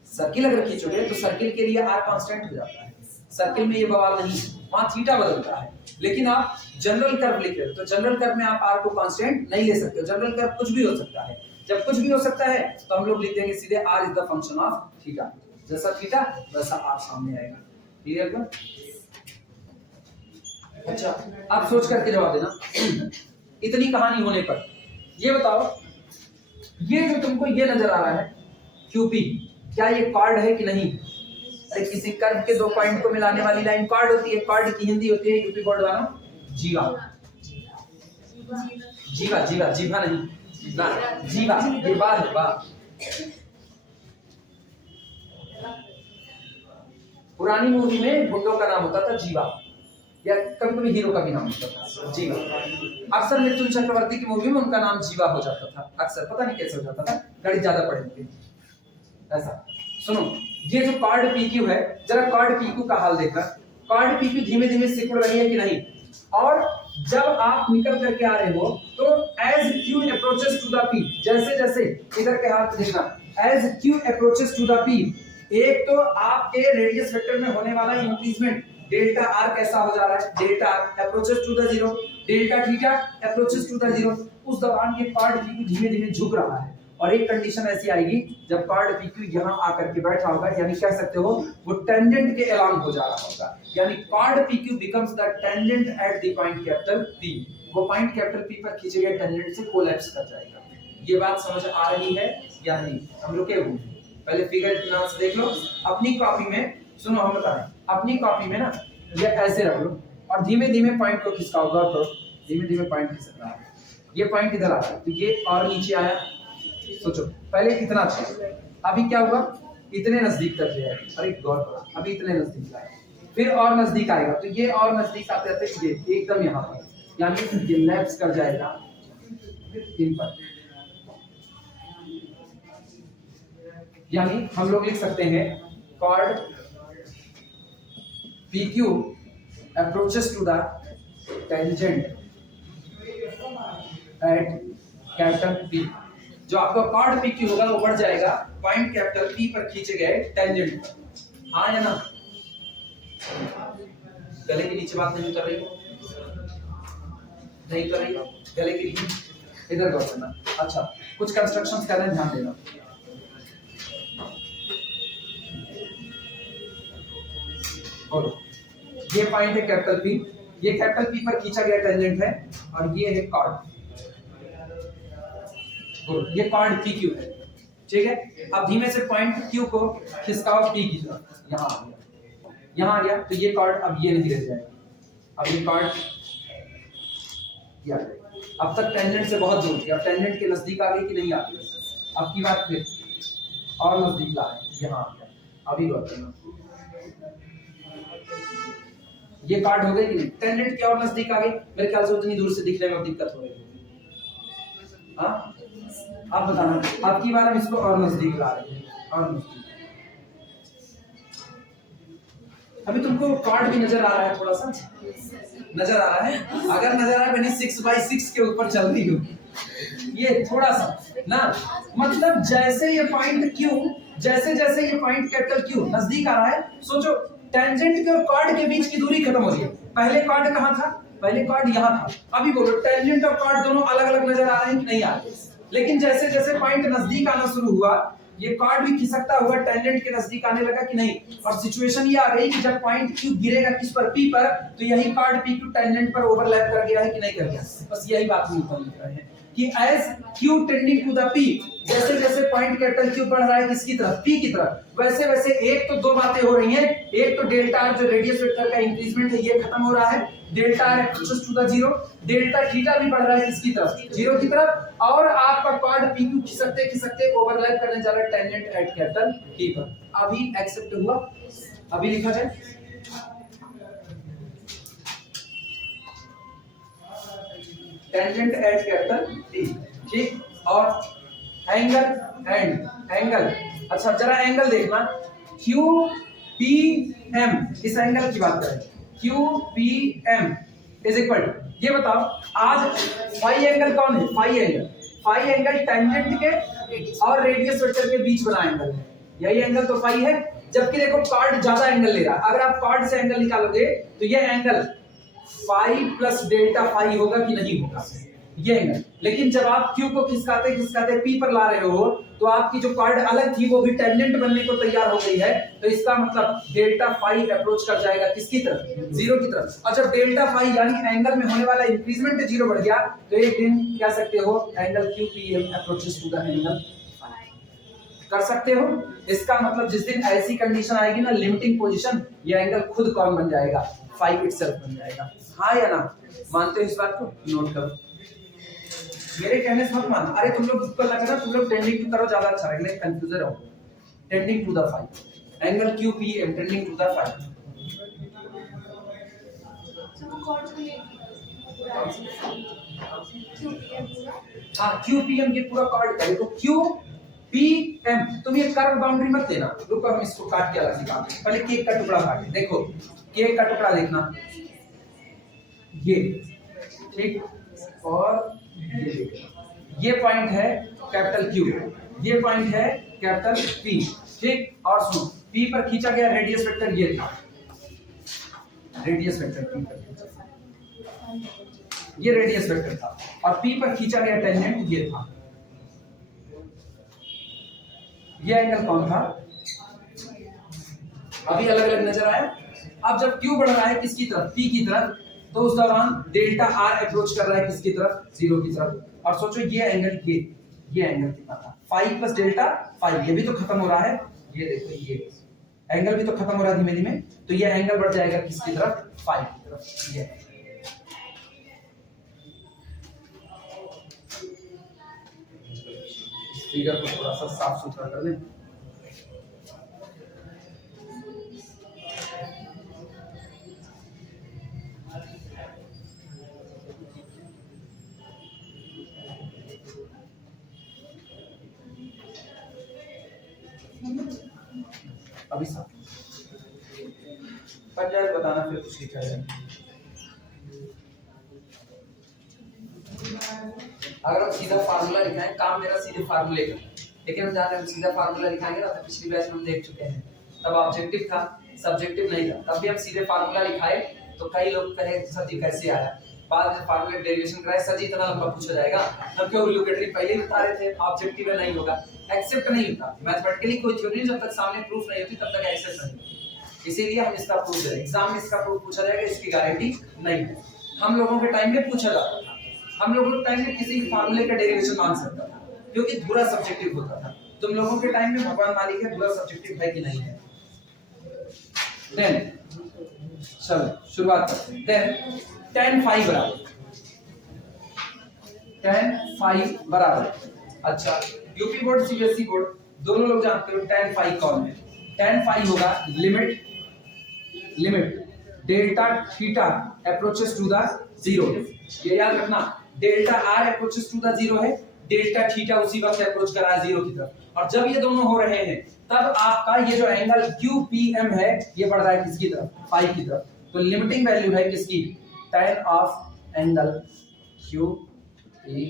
सर्किल अगर खींचोगे तो सर्किल के लिए आर कांस्टेंट हो जाता है। सर्किल में ये बवाल नहीं, वहां थीटा बदलता है। लेकिन आप जनरल कर्व लिख रहे हो तो जनरल कर्व में आप आर को कांस्टेंट नहीं ले सकते हो। जनरल कर्व कुछ भी हो सकता है, जब कुछ भी हो सकता है तो हम लोग लिख देंगे सीधे r is the function of theta. जैसा थीटा वैसा आर सामने आएगा। क्लियर क्या? अच्छा, आप सोच करके जवाब देना। इतनी कहानी होने पर ये बताओ, ये जो तुमको ये नजर आ रहा है क्यूपी, क्या ये कॉर्ड है कि नहीं? अरे किसी कर्व के दो पॉइंट को मिलाने वाली लाइन कॉर्ड होती है। कॉर्ड की हिंदी होती है यूपी बोर्ड वाला जीवा। जीवा जीवा जीवा नहीं ना, जीवा ये बात है। बात पुरानी मूवी में गुंडों का नाम होता था जीवा, या कभी कभी हीरो का भी नाम होता था जीवा। अक्सर मिथुन चक्रवर्ती की मूवी में उनका नाम जीवा हो जाता था अक्सर, पता नहीं कैसे हो जाता था, गणित ज्यादा पढ़े थे ऐसा। सुनो, ये जो कॉर्ड पीक्यू है, जरा कॉर्ड पीक्यू का हाल देखना। कॉर्ड पीक्यू धीमे धीमे सिकुड़ रही है कि नहीं? और जब आप निकल करके आ रहे हो तो as Q approaches to the P, जैसे जैसे इधर के हाथ देखना, as Q approaches to the P, एक तो आपके रेडियस वेक्टर में होने वाला इंक्रीजमेंट डेल्टा आर कैसा हो जा रहा है? Delta r approaches to the zero, delta theta approaches to the zero. उस दौरान ये कॉर्ड पीक्यू धीमे धीमे झुक रहा है। और एक कंडीशन ऐसी आएगी जब कॉर्ड पीक्यू यहां आकर के बैठा होगा, यानी कह सकते हो वो टेंजेंट के अलोंग हो जा रहा होगा, यानी chord PQ becomes the tangent at the point capital P. वो पॉइंट कैपिटल पी पर खींचे गए टेंजेंट से कोलैप्स कर जाएगा। ये बात समझ आ रही है या नहीं? हम रुके हुए पहले फिगर ध्यान से देख लो अपनी कॉपी में। सुनो, हम बता रहे हैं अपनी कॉपी में ना, ये ऐसे रख लो और धीमे धीमे पॉइंट को खिसकाओ। गौर करो, धीमे धीमे पॉइंट खिसक रहा है। ये पॉइंट इधर आ रहा है तो ये और नीचे आया। सोचो, पहले इतना था, अभी क्या हुआ? इतने नजदीक तक गया। अरे गौर करो, अभी इतने नजदीक आया, फिर और नजदीक आएगा तो ये और नजदीक आते आते ये एकदम यहाँ पर, यानी ये लैप्स कर जाएगा इन पर। यानी हम लोग लिख सकते हैं cord PQ approaches to the tangent at capital P। जो आपका कॉर्ड PQ होगा वो बढ़ जाएगा पॉइंट कैपिटल P पर खींचे गए टेंजेंट पर। हाँ या ना? गले के नीचे बात नहीं कर रही हो, नहीं कर रही हो गले के नीचे, इधर गौर करना। अच्छा, कुछ कंस्ट्रक्शंस करने ध्यान देना। बोलो, ये पॉइंट है कैपिटल पी, ये कैपिटल पी पर खींचा गया टेंजेंट है और ये है कॉर्ड। ये कॉर्ड पी क्यू है, ठीक है। अब धीमे से पॉइंट क्यू को खिसकाओ पी की तरफ, यहाँ आ गया, यहाँ आ गया तो ये कॉर्ड अब ये नहीं रह जाएगा। अब ये कॉर्ड किया, अब तक टेंजेंट से बहुत दूर थी, अब टेंजेंट के नजदीक आ गई कि नहीं आ गई? अब की बात फिर और नजदीक ला है, यहाँ आ गया। अभी गौर करना, ये कार्ड हो गई कि नहीं? टेंजेंट की और नजदीक आ गई, मेरे ख्याल से उतनी दूर से दिखने में दिक्कत हो रही है। हाँ, आप बताना, अब की बार हम इसको और नजदीक ला रहे हैं, और नजदीक। अभी तुमको कार्ड भी नजर आ रहा है, थोड़ा सा नजर आ रहा है? अगर नजर आ रहा है 6x6 के ऊपर चल रही हो, ये थोड़ा सा ना, मतलब जैसे ये पॉइंट क्यू, जैसे जैसे ये पॉइंट कैपिटल क्यू नजदीक आ रहा है, सोचो टेंजेंट के और कॉर्ड के बीच की दूरी खत्म हो रही है। पहले कॉर्ड कहाँ था? पहले कॉर्ड यहाँ था। अभी बोलो, टेंजेंट और कॉर्ड दोनों अलग अलग नजर आ रहे हैं कि नहीं आ रहे? लेकिन जैसे जैसे पॉइंट नजदीक आना शुरू हुआ, ये कॉर्ड भी खिसकता हुआ टेंजेंट के नजदीक आने लगा कि नहीं? और सिचुएशन ये आ गई कि जब पॉइंट क्यू गिरेगा किस पर? पी पर, तो यही कॉर्ड पी क्यू टेंजेंट पर ओवरलैप कर गया है कि नहीं कर गया? बस यही बात हम ऊपर लिख रहे हैं कि as Q tending to the P, जैसे जैसे पॉइंट कैपिटल क्यू बढ़ रहा है किसकी तरफ? पी की तरफ, वैसे वैसे एक तो दो बातें हो रही हैं। एक तो डेल्टा आर जो रेडियस वेक्टर का इंक्रीजमेंट है ये खत्म हो रहा है, delta r approaches to the zero, delta theta भी बढ़ रहा है किसकी तरफ? जीरो की तरफ। और आपका कॉर्ड पी क्यू खिसकते खिसकते ओवरलैप करने जा रहा है टेंजेंट एट कैपिटल पी पर। अभी एक्सेप्ट हुआ? अभी लिखा जाए टेंजेंट एट कैपिटल टी, ठीक। और एंगल, अच्छा जरा एंगल देखना, क्यू पी एम, इस एंगल की बात करें। QPM इज इक्वल, ये बताओ आज फाई एंगल कौन है? फाई एंगल टेंजेंट के और रेडियस वेक्टर के बीच बना एंगल है, यही एंगल तो फाई है। जबकि देखो कार्ड ज्यादा एंगल ले रहा है, अगर आप कार्ड से एंगल निकालोगे तो ये angle phi plus delta phi होगा कि नहीं होगा, ये एंगल। लेकिन जब आप Q को खिसकाते P पर ला रहे हो तो आपकी जो कार्ड अलग थी वो भी टेंजेंट बनने को तैयार हो गई है, तो इसका मतलब डेल्टा फाई अप्रोच कर जाएगा किसकी तरफ? जीरो की तरफ। और जब डेल्टा फाई यानी एंगल में होने वाला इंक्रीजमेंट जीरो बढ़ गया तो एक दिन कह सकते हो angle QPM approaches to the angle, कर सकते हो। इसका मतलब जिस दिन ऐसी कंडीशन आएगी ना लिमिटिंग पोजीशन, ये एंगल खुद कौन बन जाएगा? फाई इटसेल्फ बन जाएगा। हाँ या ना? मानते हो इस बात को? नोट करो, मेरे कहने से मत मानो। अरे तुम लोग उसको लगा ना, तुम लोग टेंडिंग टू करो ज्यादा अच्छा रहेगा, कंफ्यूजन हो। Tending to the phi, angle QPM tending to the phi. हाँ QPM के पूरा कार्ड करें तो QPM, तुम ये कर्व बाउंड्री मत लेना, रुको हम इसको काट के अलग निकालते हैं। पहले केक का टुकड़ा काटे, देखो केक का टुकड़ा देखना, ये ठीक, और ये पॉइंट है कैपिटल Q, ये पॉइंट है कैपिटल P, ठीक। और सुन, P पर खींचा गया रेडियस वेक्टर ये था, रेडियस वेक्टर P पर खींचा, ये रेडियस वेक्टर था, और P पर खींचा गया टेंजेंट ये था। ये एंगल कौन था? अभी अलग अलग नजर आया। अब जब Q बढ़ रहा है किसकी तरफ? P की तरफ, तो उस दौरान डेल्टा R अप्रोच कर रहा है किसकी तरफ? जीरो की तरफ। और सोचो ये एंगल, ये एंगल कितना था? फाई प्लस डेल्टा फाई, ये भी तो खत्म हो रहा है, ये देखो ये एंगल भी तो खत्म हो रहा है धीमे धीमे, तो ये एंगल बढ़ जाएगा किसकी तरफ? फाई की तरफ। ये फिगर को थोड़ा सा साफ सुथरा कर दें। अभी साफ पंजाब बताना, फिर कुछ लिखा जाए। अगर हम सीधा फार्मूला लिखाएं, काम मेरा सीधे फार्मूले का, लेकिन हम जान रहे हैं सीधा फार्मूला लिखाएंगे ना, तो पिछली बैच में हम देख चुके हैं, तब ऑब्जेक्टिव था, सब्जेक्टिव नहीं था। तब भी हम सीधे फार्मूला लिखाए तो कई लोग कहे सर जी कैसे आया, बाद में फार्मूले डेरिवेशन कराए, सर जी इतना लंबा पूछा जाएगा, हम क्यों ओब्लिगेटरी पहले ही बता रहे थे, ऑब्जेक्टिव नहीं होगा, एक्सेप्ट नहीं होता। मैथमेटिकली कोई थ्योरी जब तक सामने प्रूफ नहीं होती तब तक एक्सेप्ट नहीं होती, इसीलिए हम इसका प्रूफ दे रहे हैं। एग्जाम में इसका प्रूफ पूछा जाएगा, इसकी गारंटी नहीं है। हम लोगों के टाइम में पूछा जाता था, हम लोगों के टाइम में किसी फार्मूले का डेरिवेशन मांग सकता था, क्योंकि पूरा सब्जेक्टिव होता था। तुम लोगों के टाइम में भगवान मालिक है, पूरा सब्जेक्टिव है कि नहीं है? देन चलो शुरुआत करते हैं। देन tan phi बराबर, tan phi बराबर, अच्छा यूपी बोर्ड सीबीएसई बोर्ड दोनों लोग जानते हो tan phi कौन है? tan phi होगा limit delta theta approaches to the zero. ये याद रखना, delta r approaches to the zero है, डेल्टा थीटा उसी वक्त अप्रोच कर रहा है जीरो की तरफ, और जब ये दोनों हो रहे हैं तब आपका ये जो एंगल QPM है ये बढ़ रहा है किसकी तरफ? फाई की तरफ। तो लिमिटिंग वैल्यू है किसकी? tan of angle QPM।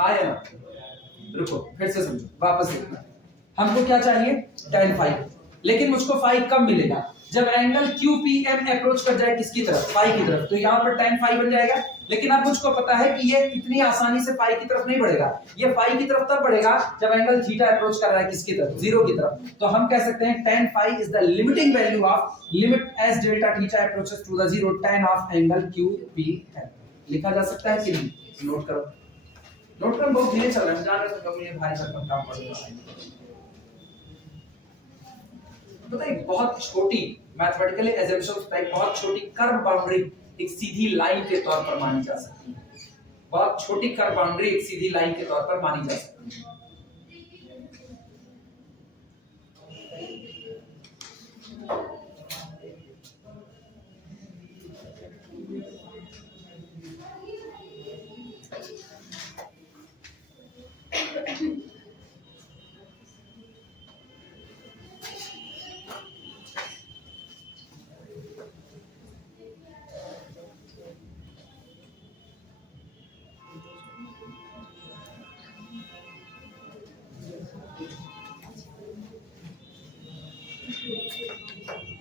आया ना? रुको फिर से समझो, वापस देखना। हमको क्या चाहिए? tan फाई, लेकिन मुझको फाई कब मिलेगा? जब एंगल QPM अप्रोच कर जाए किसकी तरफ? फाई की तरफ, तो यहाँ पर tan फाई बन जाएगा। लेकिन अब मुझको पता है कि ये इतनी आसानी से फाई की तरफ नहीं बढ़ेगा, ये फाई की तरफ तब बढ़ेगा जब एंगल थीटा अप्रोच कर रहा है किसकी तरफ? जीरो की तरफ। तो हम कह सकते हैं tan phi is the limiting value of limit as delta theta approaches to the zero tan of angle QPM। लिखा जा सकता है कि नहीं? नोट करो, नोट करो, बहुत धीरे चल रहा है, जान रहे हो मुझे भारी भरकम काम पड़ रहा है। पता है बहुत छोटी मैथमेटिकली एजम्पशंस टाइप, बहुत छोटी कर्व बाउंड्री एक सीधी लाइन के तौर पर मानी जा सकती है, बहुत छोटी कर्व बाउंड्री एक सीधी लाइन के तौर पर मानी जा सकती है।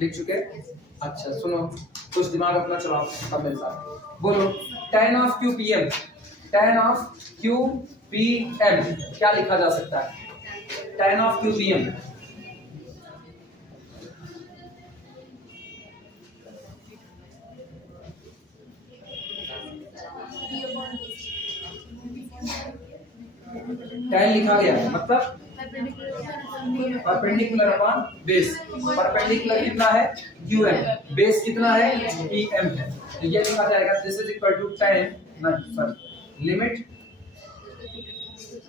लिख चुके? अच्छा सुनो, कुछ दिमाग अपना चलाओ अब मेरे साथ। बोलो tan of Q P M, tan of Q P M क्या लिखा जा सकता है? tan of Q P M tan लिखा गया है, मतलब परपेंडिकुलर अपॉन बेस। परपेंडिकुलर कितना है? QM, बेस कितना है? PM है। तो ये लिखा जाएगा this is equal to tan, नहीं sorry, limit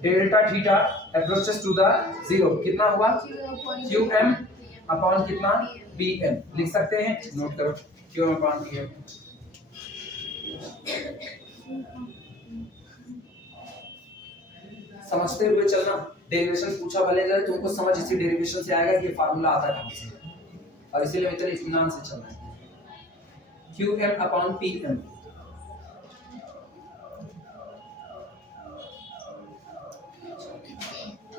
delta theta approaches to the zero, कितना हुआ? QM अपॉन कितना? PM लिख सकते हैं, नोट करो QM अपॉन PM। समझते हुए चलना, डेरिवेशन पूछा भले जाए तुमको समझ इसी डेरिवेशन से आएगा कि ये फार्मूला आता कहां से, और इसीलिए मैं इतने इत्मीनान से चलना है। QM अपॉन PM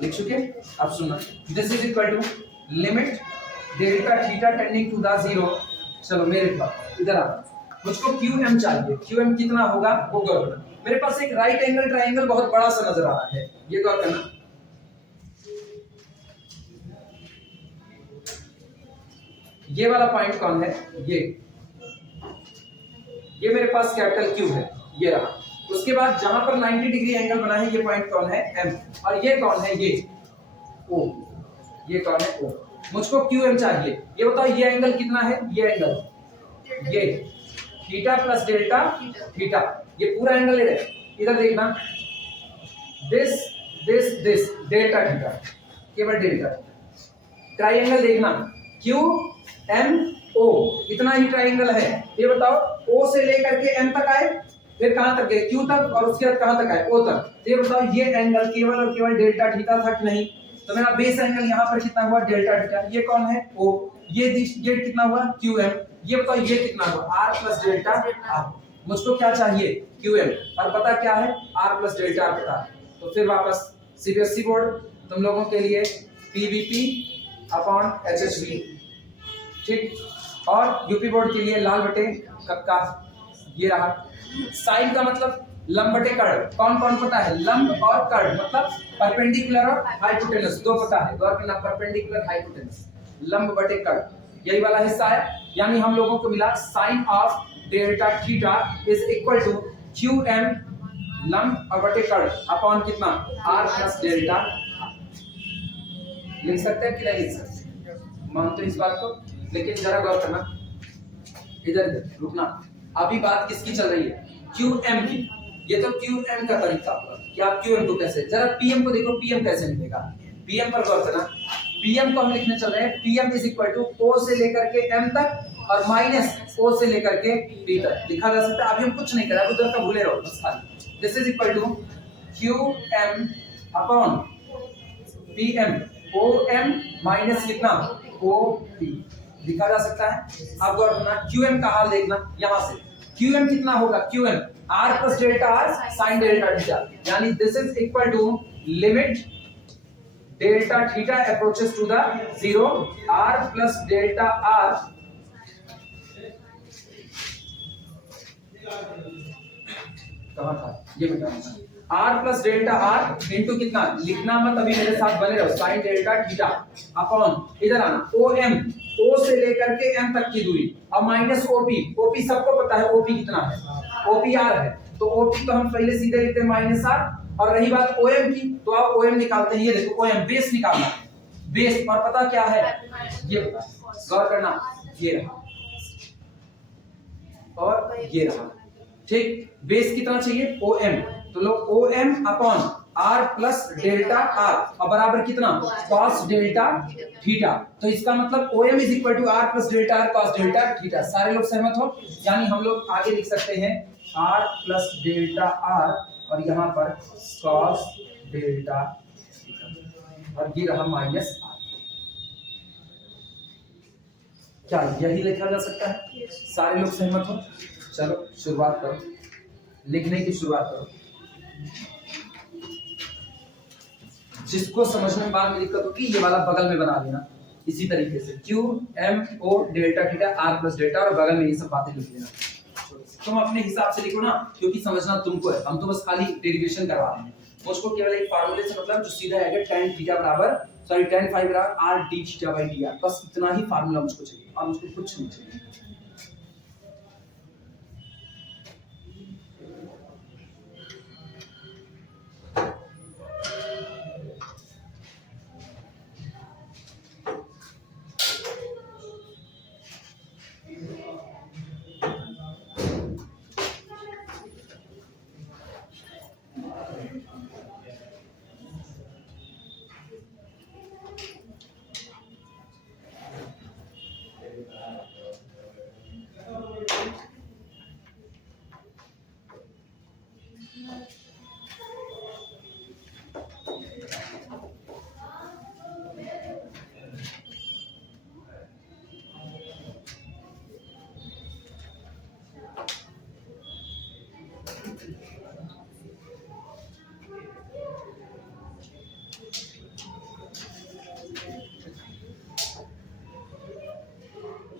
लिख चुके? अब सुनना, this is equal to limit delta theta tending to the zero. चलो मेरे पास इधर आ, मुझको QM चाहिए। QM कितना होगा वो गौर करना। मेरे पास एक राइट एंगल ट्रायंगल बहुत बड़ा सा नजर आ रहा है, ये गौर करना। ये वाला पॉइंट कौन है? ये मेरे पास कैपिटल Q है, ये रहा। उसके बाद जहां पर 90 डिग्री एंगल बना है, ये पॉइंट कौन है? M। और ये कौन है? ये O। ये कौन है? O। मुझको QM चाहिए। ये बताओ ये एंगल कितना है? ये एंगल ये थीटा प्लस डेल्टा थीटा, ये पूरा एंगल ले रहे। इधर देखना, दिस दिस डेल्टा थीटा, केवल डेल्टा। ट्राइंगल देखना QMO, इतना ही ट्राइंगल है। ये बताओ O से लेकर के M तक आए, फिर कहां तक गए? Q तक, और उसके बाद कहां तक आए? O तक। ये बताओ ये एंगल केवल और केवल डेल्टा थीटा था कि नहीं? तो मेरा बेस एंगल यहाँ पर कितना हुआ? Delta theta. ये कौन है? O। ये कितना हुआ? QM। ये बताओ ये कितना हुआ? R plus delta R। मुझको क्या चाहिए? QM, और पता क्या है? R प्लस डेल्टा R पता है। तो फिर वापस CBSE बोर्ड तुम लोगों के लिए PVP अपॉन HHV, ठीक, और यूपी बोर्ड के लिए लाल बटे कक्का, ये रहा। साइन का मतलब लंब बटे कर्ण, कौन कौन पता है? लंब और कर्ण मतलब परपेंडिकुलर और हाइपोटेनस, दो पता है। गौर करना, परपेंडिकुलर हाइपोटेनस, लंब बटे कर्ण, यही वाला हिस्सा है। यानी हम लोगों को मिला sine of delta theta is equal to QM लंब और बटे कर्ण अपॉन कितना? R plus delta. लिख सकते हैं कि नहीं लिख सकते? मानते हो इस बात को? लेकिन जरा गौर करना, इधर रुकना। अभी बात किसकी चल रही है? QM की। ये तो QM का तरीका होगा कि आप QM को कैसे, जरा PM को देखो, PM कैसे मिलेगा? PM पर गौर करना। PM को हम लिखने चल रहे हैं, PM is equal to O से लेकर के M तक और माइनस O से लेकर के P तक लिखा जा सकता है। अभी हम कुछ नहीं करा, उधर का भूले रहो बस खाली। This is equal to QM upon PM, OM minus कितना? OP लिखा जा सकता है। अब गौर करना, QM का हाल देखना यहां से। QM कितना होगा? QM R plus delta R sine delta theta, यानी this is equal to limit delta theta approaches to the zero, R plus delta R कहां था? ये बताना, R plus delta R into कितना? लिखना मत, अभी मेरे साथ बने रहो, साइन डेल्टा थीटा अपॉन इधर आना OM, O से लेकर के M तक की दूरी, और माइनस OP सबको पता है OP कितना है? OP R है, तो OP तो हम पहले सीधे लिखते हैं माइनस R। और रही बात OM की, तो आप OM निकालते हैं। ये देखो OM बेस निकालना है, बेस, और पता क्या है? ये पता, गौर करना, ये रहा और ये रहा, ठीक। बेस कितना चाहिए? OM, तो लो OM upon R plus delta R और बराबर कितना? cos delta theta. तो इसका मतलब OM is equal to R plus delta R cos delta theta. सारे लोग सहमत हो? यानी हम लोग आगे लिख सकते हैं R प्लस डेल्टा R और यहाँ पर cos डेल्टा और ये रहा माइनस R। क्या यही लिखा जा सकता है? सारे लोग सहमत हो? चलो शुरुआत करो, लिखने की शुरुआत करो। जिसको समझने में बाद में दिक्कत होगी, ये वाला बगल में बना लेना, इसी तरीके से Q M O delta theta r plus delta, और बगल में ये सब बातें लिख लेना। तुम अपने हिसाब से लिखो ना, क्योंकि समझना तुमको है, हम तो बस खाली डेरिवेशन करवा रहे हैं। मुझको केवल एक फार्मूले से मतलब जो सीधा आएगा tan थीटा बराबर सॉरी tan फाई बराबर r d theta by D R, बस इतना ही फार्मूला मुझको चाहिए और मुझको कुछ नहीं चाहिए।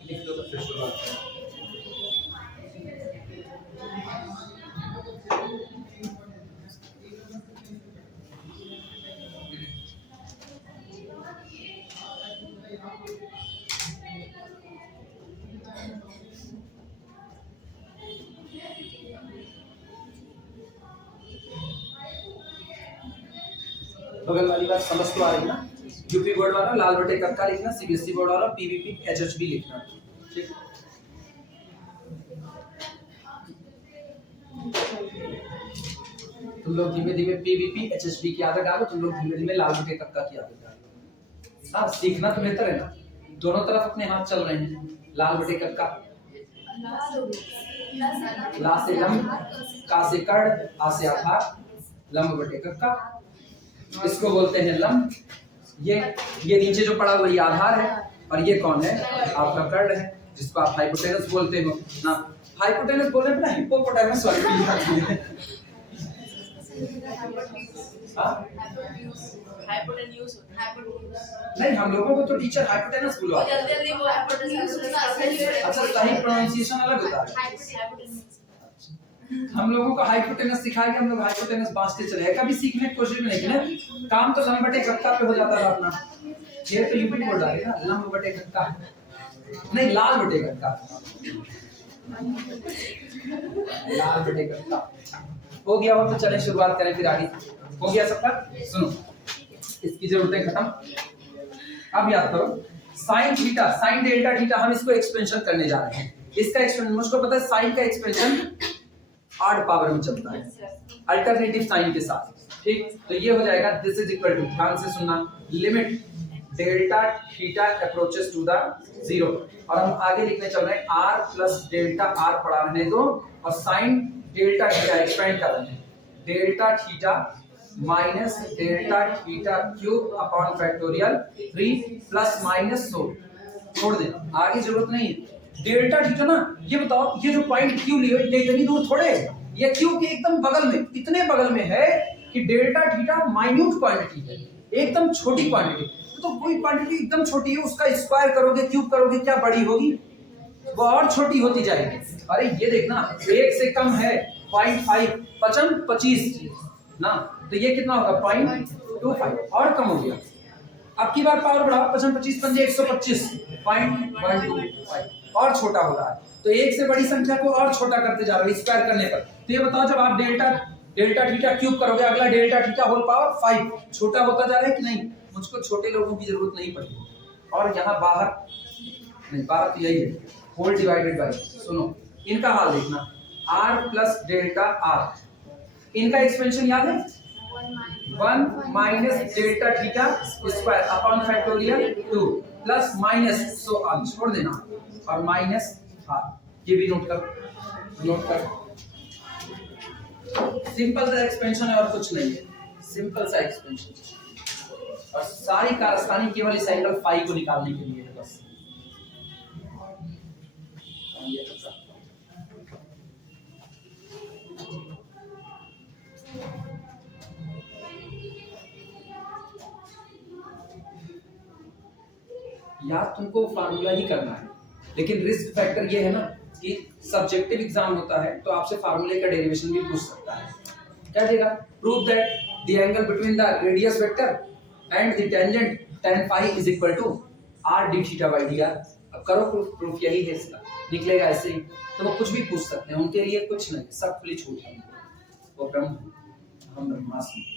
लिख दो तो फिर शुरुआत करें। बगल वाली बात समझ तो आ रही है ना? यूपी बोर्ड वाला लाल बटे कक्का लिखना, सीबीएसई बोर्ड वाला पीवीपी एचएचबी लिखना, ठीक। तुम लोग धीमे धीमे पीवीपी एचएचबी की आदत डालो, तुम लोग धीमे धीमे लाल बटे कक्का की आदत डालो। हाँ, सीखना तो बेहतर है ना, दोनों तरफ अपने हाथ चल रहे हैं। लाल बटे कक्का, ला से लंब, का से कड़, आ से आधार, लंब बटे कक्का, इसको बोलते हैं लंब। ये नीचे जो पड़ा हुआ ये आधार है, और ये कौन है? आपका कर्ण है, जिसको आप हाइपोटेनस बोलते हो ना। हाइपोटेनस बोलने पे ना हिप्पोपोटामस वाली फील आती है। नहीं, हम लोगों को तो टीचर हाइपोटेनस बुलवाते हैं। अच्छा, सही प्रोनाउंसिएशन अलग होता है। हम लोगों को हाइपोटेनस सिखाया कि हम लोग हाइपोटेनस बांटते चले, कभी सीखने की कोशिश में नहीं किया। काम तो लंब बटे कक्का पे हो जाता था अपना। ये तो यूपी बोर्ड आ गया ना, लंब बटे कक्का नहीं, लाल बटे कक्का, लाल बटे कक्का हो गया। और तो चले शुरुआत करें, फिर आगे हो गया सबका। सुनो, इसकी जरूरतें खत्म। अब याद करो, sine theta, sign delta theta, हम इसको एक्सपेंशन करने जा रहे हैं। इसका एक्सपेंशन मुझको पता है, साइन का एक्सपेंशन आड पावर में चलता है अल्टरनेटिव साइन के साथ, ठीक। तो ये हो जाएगा, दिस इज इक्वल टू, ध्यान से सुनना, limit delta theta approaches to the zero, और हम आगे लिखने चल रहे हैं आर प्लस डेल्टा आर पढ़ा रहने दो, और साइन डेल्टा थीटा एक्सपेंड कर रहे हैं, delta theta minus delta theta cube upon factorial 3 plus minus 100, छोड़ देना, आगे जरूरत नहीं है। डेल्टा थीटा ना, ये बताओ, ये जो पॉइंट क्यू लियो, ये इतनी दूर थोड़े है, ये क्यू के एकदम बगल में, इतने बगल में है कि डेल्टा थीटा माइन्यूट क्वांटिटी है, एकदम छोटी क्वांटिटी। तो कोई क्वांटिटी एकदम छोटी है, उसका स्क्वायर करोगे, क्यूब करोगे, क्या बड़ी होगी? वो और छोटी होती जाएगी। अरे ये देखना, 1 से कम है 0.5, 25 ना, तो ये कितना होगा? 0.25, और कम हो गया। अब की बार पावर बढ़ाओ, 25 पंजे 125, 0.125, और छोटा हो रहा है। तो एक से बड़ी संख्या को और छोटा करते जा रहे हो स्क्वायर करने पर। तो ये बताओ, जब आप डेल्टा थीटा क्यूब करोगे, अगला डेल्टा थीटा होल पावर 5 छोटा होता जा रहा है कि नहीं? मुझको छोटे लोगों की जरूरत नहीं पड़ती। और यहाँ बाहर नहीं, बाहर तो यही है, होल डिवाइडेड बाय, सुनो इनका हाल देखना, r प्लस डेल्टा r, इनका एक्सपेंशन याद है, 1 minus delta theta square upon factorial 2 plus minus, so अब छोड़ देना, और माइनस r, ये भी नोट कर। सिंपल सा एक्सपेंशन है और कुछ नहीं है, सिंपल सा एक्सपेंशन, और सारी कारस्तानी केवल इस एंगल फाई को निकालने के लिए है बस। याद तुमको फार्मूला ही करना है, लेकिन रिस्क फैक्टर ये है ना कि सब्जेक्टिव एग्जाम होता है तो आपसे फार्मूले का डेरिवेशन भी पूछ सकता है। क्या देगा? Prove that the angle between the radius vector and the tangent tan phi is equal to r d theta by dr। अब करो प्रूफ, प्रूफ यही है इसका, निकलेगा ऐसे ही। तो वो कुछ भी पूछ सकते हैं, उनके लिए कुछ नहीं, सब खुली छूट है। वो ब्रह्म, हम ब्रह्मास्मि।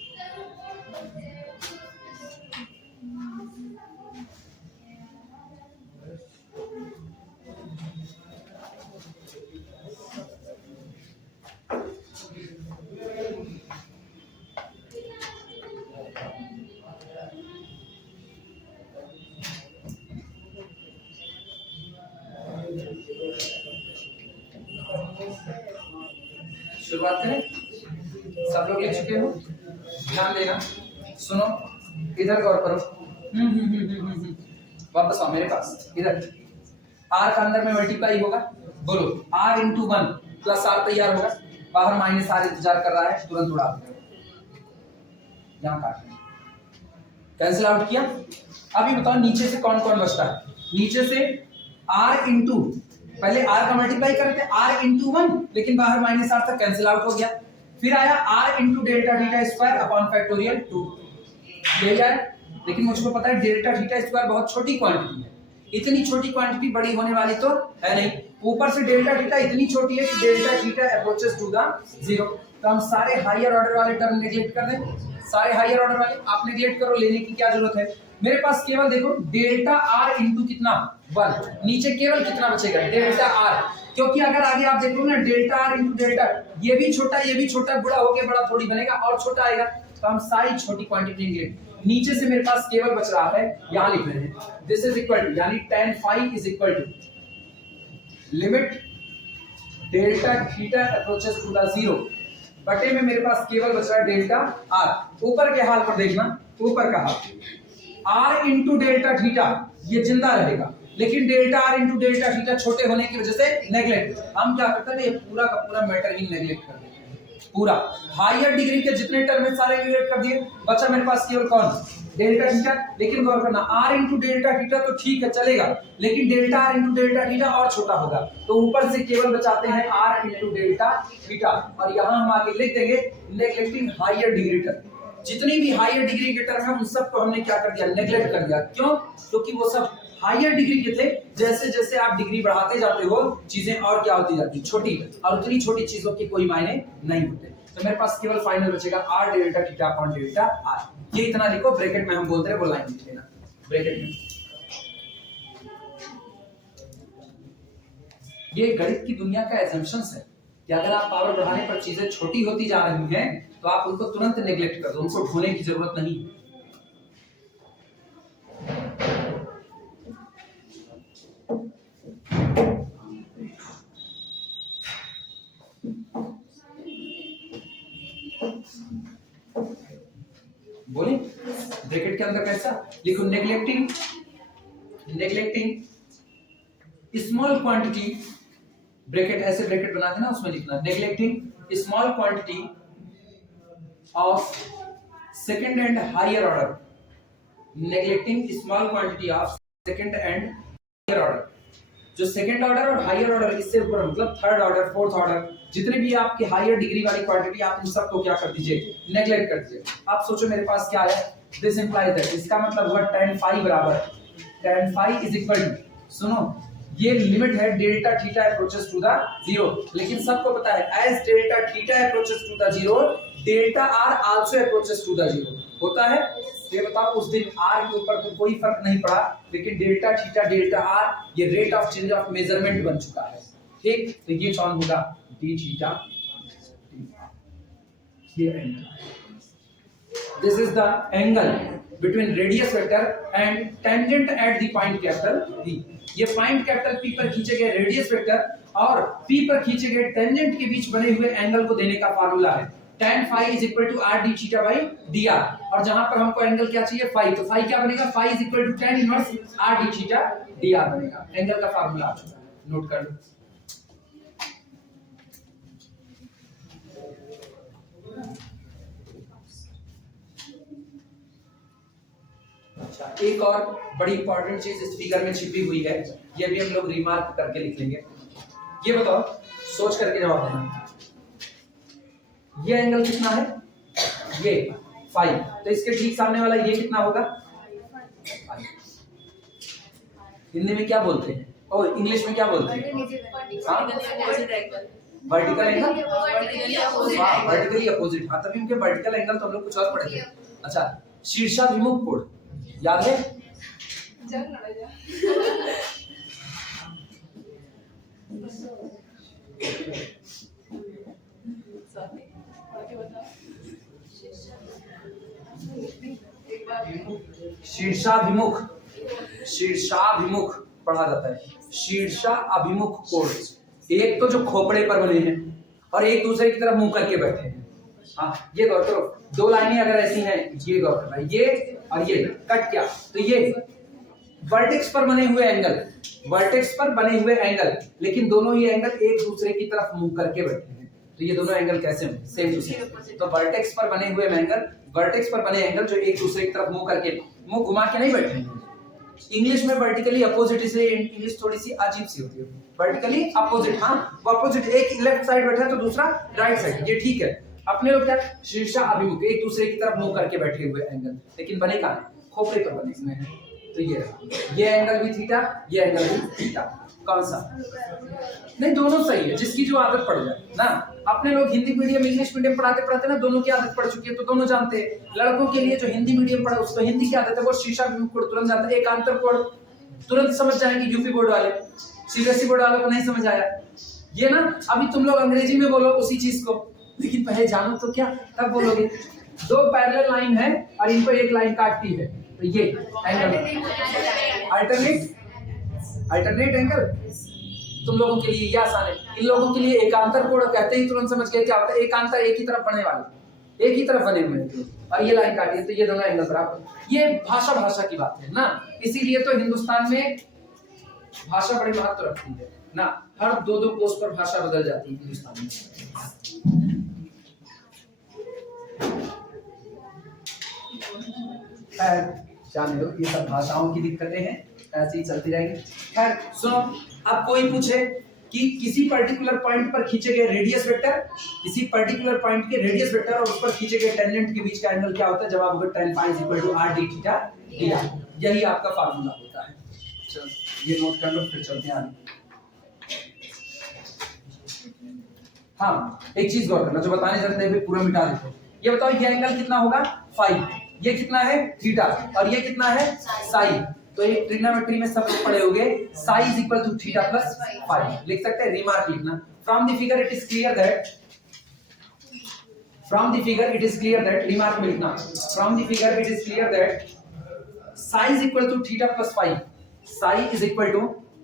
शुरुआत करें? सब लोग लिख चुके हो? ध्यान देना, सुनो, इधर गौर करो। वापस आओ मेरे पास, इधर। r का अंदर में मल्टीप्लाई होगा, बोलो r इंटू 1 प्लस r तैयार होगा, बाहर माइनस r इंतजार कर रहा है, तुरंत उड़ा दो। यहाँ काट कैंसिल आउट किया। अभी बताओ नीचे से कौन कौन बचता है? नीचे से r इंटू, पहले r का मल्टीप्लाई करते हैं r इंटू 1, लेकिन बाहर माइनस r तक कैंसिल आउट हो गया। फिर आया r into delta theta square upon factorial 2, यही आया। लेकिन मुझको पता है डेल्टा थीटा स्क्वायर बहुत छोटी क्वांटिटी है, इतनी छोटी क्वांटिटी बड़ी होने वाली तो है नहीं। ऊपर से डेल्टा थीटा इतनी छोटी है कि delta theta approaches to the 0। तो हम सारे हायर ऑर्डर वाले टर्म नेगलेक्ट कर दें, सारे हायर ऑर्डर वाले आप नेगलेक्ट करो, लेने की क्या जरूरत है। मेरे पास केवल देखो डेल्टा r इंटू कितना 1, नीचे केवल कितना बचेगा डेल्टा r, क्योंकि अगर आगे आप देखो ना डेल्टा r इंटू डेल्टा, ये भी छोटा गुणा होके बड़ा थोड़ी बनेगा और छोटा आएगा। तो हम सारी छोटी क्वांटिटी लेंगे। नीचे से मेरे पास केवल बच रहा है, यहां लिख रहे हैं दिस इज इक्वल टू, यानी tan phi is equal to limit delta theta approaches to the 0 बटे में मेरे पास केवल बच रहा है डेल्टा r। ऊपर के हाल पर देखना, ऊपर का हाल r इंटू डेल्टा थीटा ये जिंदा रहेगा, लेकिन delta r into delta theta छोटे होने की वजह से नेगलेक्ट। हम क्या करते हैं, ये पूरा का पूरा मैटर ही नेगलेक्ट कर देते हैं। पूरा हायर डिग्री के जितने टर्म है सारे नेगलेक्ट कर दिए, बचा मेरे पास केवल कौन डेल्टा थीटा। लेकिन गौर करना r इंटू डेल्टा थीटा तो ठीक है चलेगा, लेकिन delta r into delta theta और छोटा होगा, तो ऊपर से केवल बचाते हैं r इंटू डेल्टा थीटा। और यहाँ हम आगे लिख देंगे नेगलेक्टिंग हायर डिग्री टर्म। जितनी भी हायर डिग्री के टर्म है उन सबको हमने क्या कर दिया, नेगलेक्ट कर दिया। क्यों? क्योंकि वो सब हायर डिग्री के थे। जैसे जैसे आप डिग्री बढ़ाते जाते हो चीजें और क्या होती जाती, छोटी, और उतनी छोटी चीजों के कोई मायने नहीं होते। तो मेरे पास केवल फाइनल बचेगा r delta theta upon delta r। ये इतना लिखो, ब्रैकेट में हम बोलते हैं वो लाइन लिख लेना ब्रैकेट में। ये गणित की दुनिया का एजम्पशंस है कि अगर आप पावर बढ़ाने पर चीजें छोटी होती जा रही हैं तो आप उनको तुरंत नेग्लेक्ट कर दो, उनको ढूंढने की जरूरत नहीं। बोले ब्रैकेट के अंदर कैसा लिखो, नेग्लेक्टिंग स्मॉल क्वांटिटी, ब्रैकेट ऐसे ब्रैकेट बना देना, उसमें लिखना neglecting small quantity of second and higher order, neglecting small quantity of second and higher order. जो सेकंड ऑर्डर और हायर ऑर्डर इससे ऊपर मतलब थर्ड ऑर्डर फोर्थ ऑर्डर जितने भी आपके हायर डिग्री वाली क्वांटिटी आप इन सबको क्या कर दीजिए, नेग्लेक्ट कर दीजिए। आप सोचो मेरे पास क्या है, दिस इंप्लाइज दैट, इसका मतलब हुआ tan phi बराबर tan phi is equal to, सुनो ये लिमिट है delta theta approaches to the 0, लेकिन सबको पता है as delta theta approaches to the 0 delta r also approaches to the 0 होता है। ये बताओ उस दिन r के ऊपर तो कोई फर्क नहीं पड़ा, लेकिन डेल्टा थीटा डेल्टा r ये rate of change of measurement बन चुका है। ठीक, तो ये कौन होगा, d थीटा ये angle, this is the angle between radius vector and tangent at the point capital p। ये पॉइंट कैपिटल p पर खींचे गए रेडियस वेक्टर और p पर खींचे गए टेंजेंट के बीच बने हुए एंगल को देने का फार्मूला है tan phi is equal to r d theta by dr। और जहां पर हमको एंगल क्या चाहिए, phi, तो phi क्या बनेगा, phi is equal to tan inverse r d theta dr बनेगा। एंगल का फार्मूला आ चुका है, नोट कर लो। अच्छा एक और बड़ी इंपॉर्टेंट चीज इस फिगर में छिपी हुई है, ये भी हम लोग रिमार्क करके लिख लेंगे। ये बताओ, सोच करके जवाब देना। ये एंगल कितना है? ये 5, तो इसके ठीक सामने वाला ये कितना होगा? 5। हिंदी में क्या बोलते हैं, और इंग्लिश में क्या बोलते हैं? Vertical angle, vertically opposite. हाँ, तभी उनके वर्टिकल एंगल तो हम लोग कुछ और पढ़ेंगे। अच्छा, शीर्षाभिमुख कोण याद है? शीर्षाभिमुख, शीर्षाभिमुख पढ़ा जाता है। शीर्षाभिमुख कोण, एक तो जो खोपड़े पर बने हैं और एक दूसरे की तरफ मुंह करके बैठे हैं। हाँ, ये गौर करो, दो लाइनें अगर ऐसी हैं, ये गौर करना, ये और ये कट क्या, तो ये वर्टेक्स पर बने हुए एंगल, वर्टेक्स पर बने हुए एंगल, लेकिन दोनों ये एंगल एक दूसरे की तरफ मुंह करके बैठे हैं, तो ये दोनों एंगल कैसे होंगे? Same to same. तो वर्टेक्स पर बने हुए एंगल, वर्टेक्स पर बने एंगल जो एक दूसरे की तरफ मुंह करके, मुंह घुमा के नहीं बैठे हैं। इंग्लिश में वर्टिकली अपोजिट, इसलिए इंग्लिश थोड़ी सी अजीब सी होती है। वर्टिकली अपोजिट, हाँ वो अपोजिट, एक लेफ्ट साइड बैठा है तो दूसरा राइट साइड, ये ठीक है। अपने लोग क्या, शीर्षा अभिमुख, एक दूसरे की तरफ मुंह करके बैठे हुए एंगल, लेकिन बने कहाँ हैं? खोपड़े पर बने हुए हैं। तो ये एंगल भी थीटा, ये एंगल भी थीटा। कौन सा? नहीं, दोनों सही है, जिसकी जो आदत पड़ जाए ना। अपने लोग हिंदी मीडियम इंग्लिश मीडियम पढ़ाते पढ़ाते ना, दोनों की आदत पड़ चुकी है, तो दोनों जानते हैं। लड़कों के लिए जो हिंदी मीडियम पढ़ा उसको हिंदी की आदत है, वो शीर्षाभिमुख कोण तुरंत जानता है। एकांतर कोण तुरंत समझ जाएंगे यूपी बोर्ड वाले, सीबीएसई बोर्ड वालों को नहीं समझ आया ये ना। अभी तुम लोग अंग्रेजी में बोलो उसी चीज को, लेकिन पहले जानो तो क्या, तब बोलोगे। दो पैरेलल लाइन है और इनको एक लाइन काटती है, तो ये एंगल अल्टरनेट एंगल। तुम लोगों के लिए ये आसान है, इन लोगों के लिए एकांतर कोण कहते ही तुरंत समझ गए क्या होता है। एकांतर एक ही तरफ बने वाले, एक ही तरफ बने हुए हैं, और ये लाइन काटी है, तो ये दोनों एंगल बराबर। ये भाषा की बात है ना, इसीलिए तो हिंदुस्तान में भाषा बड़ी महत्व रखती है ना। हर 2-2 कोस पर भाषा बदल जाती है हिंदुस्तान में। जाने दो, ये सब भाषाओं की दिक्कतें हैं, ऐसे ही चलती रहेंगी। खैर सुनो, अब कोई पूछे कि किसी पर्टिकुलर पॉइंट पर खींचे गए रेडियस वेक्टर, किसी पर्टिकुलर पॉइंट के रेडियस वेक्टर और उस पर खींचे गए टेंजेंट के बीच का एंगल क्या होता है? जवाब होगा tan phi = r d theta dr। यही आपका फार्मूला होता है। चलो ये नोट कर लो, फिर चलते हैं आगे। हाँ, एक चीज गौर करना, जो बताने चलते हैं पूरा मिटा देते। ये बताओ, ये एंगल कितना होगा? फाई, ये कितना है? थीटा, और ये कितना है? साई। तो ये ट्रिग्नोमेट्री में सब पढ़े होंगे, साई = थीटा प्लस फाई। लिख सकते हैं, रिमार्क लिखना। From the figure it is clear that, from the figure it is clear that, remark में लिखना, from the figure it is clear that psi = theta plus phi, psi =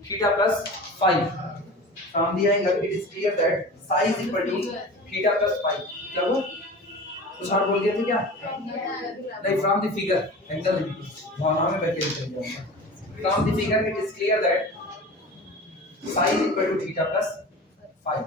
theta plus phi. From the angle it is clear that psi = theta plus phi. क्या हुआ? कुछ और बोल दिया था क्या? नहीं, from the figure angle Bhavna में बैठ के लिख दिया। From the figure it is clear that psi = theta plus phi.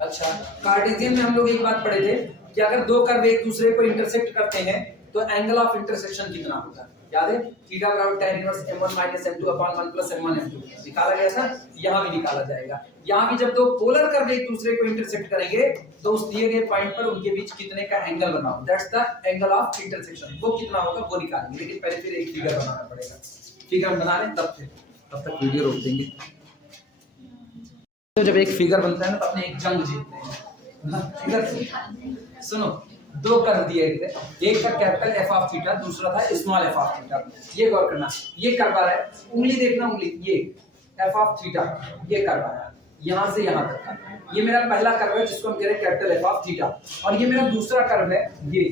अच्छा, कार्टेशियन में हम लोग एक बात पढ़े थे कि अगर दो कर्व एक दूसरे को इंटरसेक्ट करते हैं तो एंगल ऑफ इंटरसेक्शन कितना होता है? याद है? Theta = tan inverse m1 - m2/1 + m1 m2 निकाला गया था, यहाँ भी निकाला जाएगा। यहाँ भी जब दो पोलर कर्व एक दूसरे को इंटरसेक्ट करेंगे तो उस दिए गए पॉइंट पर उनके बीच कितने का एंगल बनाओ, that's the angle of intersection. वो कितना होगा वो निकालेंगे, लेकिन पहले फिर एक फिगर बनाना पड़ेगा। फिगर हम बना लें तब तक वीडियो रोक देंगे। तो जब एक फिगर बनता है ना तो अपने एक जंग जीतते हैं। फिगर सुनो, दो कर्व दिए थे, एक था कैपिटल एफ ऑफ थीटा, दूसरा था स्मॉल एफ ऑफ थीटा। ये गौर करना, ये कर्व आ रहा है, उंगली देखना, उंगली ये एफ ऑफ थीटा, ये कर्व आ रहा है यहाँ से यहाँ तक का। ये मेरा पहला कर्व है जिसको हम कह रहे हैं कैपिटल एफ ऑफ थीटा, और ये मेरा दूसरा कर्व है ये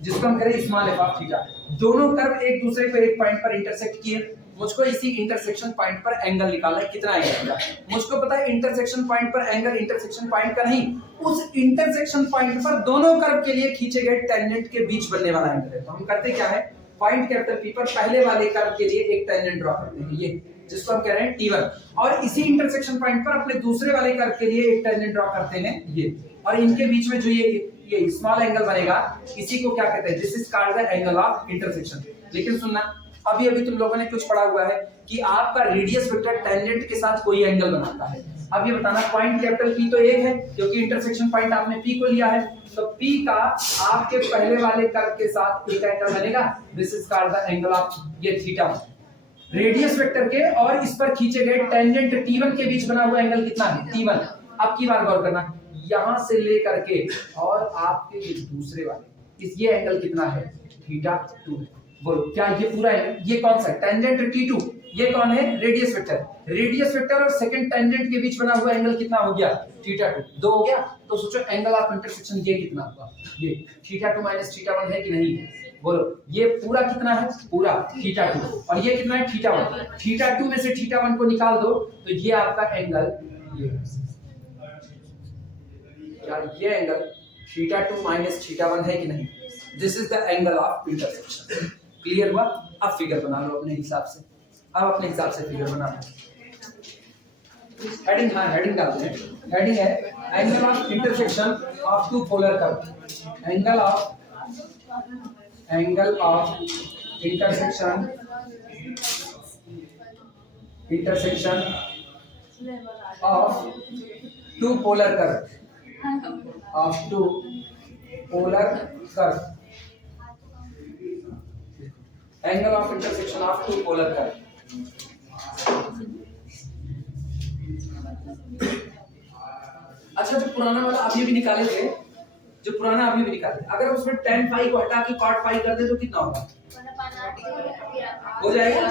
जिसको हम कह रहे हैं स्मॉल एफ ऑफ थीटा। दोनों कर्व एक दूसरे को एक पॉइंट पर इंटरसेक्ट किए। मुझको इसी इंटरसेक्शन पॉइंट पर एंगल निकालना है, कितना एंगल है। मुझको पता है इंटरसेक्शन पॉइंट पर एंगल इंटरसेक्शन पॉइंट का नहीं, उस इंटरसेक्शन पॉइंट पर दोनों कर्व के लिए खींचे गए टेंजेंट के बीच बनने वाला एंगल है। तो हम करते क्या है, पॉइंट कैपिटल P पर पहले वाले कर्व के लिए एक टेंजेंट ड्रॉ करते हैं, ये जिसको हम कह रहे हैं T1, और इसी इंटरसेक्शन पॉइंट पर अपने दूसरे वाले कर्व के लिए एक टेंजेंट ड्रॉ करते हैं ये, और इनके बीच में जो ये स्मॉल एंगल बनेगा इसी को क्या कहते हैं, this is called the angle of intersection. लेकिन सुनना, अभी तुम लोगों ने कुछ पढ़ा हुआ है कि आपका रेडियस वेक्टर टेंजेंट के साथ कोई एंगल बनाता है। अब ये बताना पॉइंट कैपिटल P तो एक है क्योंकि इंटरसेक्शन पॉइंट आपने P को लिया है, तो P का आपके पहले वाले कर्व के साथ एक एंगल बनेगा, this is called the angle of ये थीटा। रेडियस वेक्टर के और इस पर खींचे गए टेंजेंट T1 के बीच बना हुआ एंगल कितना है, T1। अब की बार गौर करना, यहां से लेकर के और आपके ये दूसरे वाले ये एंगल कितना है, θ2 है। बोलो क्या ये पूरा है, ये कौन सा टेंजेंट T2, ये कौन है, रेडियस वेक्टर। रेडियस वेक्टर और सेकंड टेंजेंट के बीच बना हुआ एंगल कितना हो गया, θ2, 2 हो गया। तो सोचो एंगल ऑफ इंटरसेक्शन ये कितना होगा, ये θ2 - θ1 है कि नहीं, बोलो ये पूरा कितना है, पूरा θ2, और ये कितना है, θ1। θ2 में से θ1 को निकाल दो तो ये आपका एंगल ये क्या, ये एंगल θ2 - θ1 है कि नहीं, this is the angle of intersection. Clear हुआ? अब फिगर बना लो अपने हिसाब से, अब अपने हिसाब से फिगर बना लो। हेडिंग, हाँ हेडिंग डालते हैं, हेडिंग है angle of intersection of two polar curve. Angle of intersection of two polar curve, of two polar curve, angle of intersection of two polar curve. अच्छा, जो पुराना वाला अभी भी निकाले थे, जो पुराना अभी भी निकाले, अगर उसमें tan फाई को हटा के cot फाई कर दे तो कितना होगा, हो जाएगा।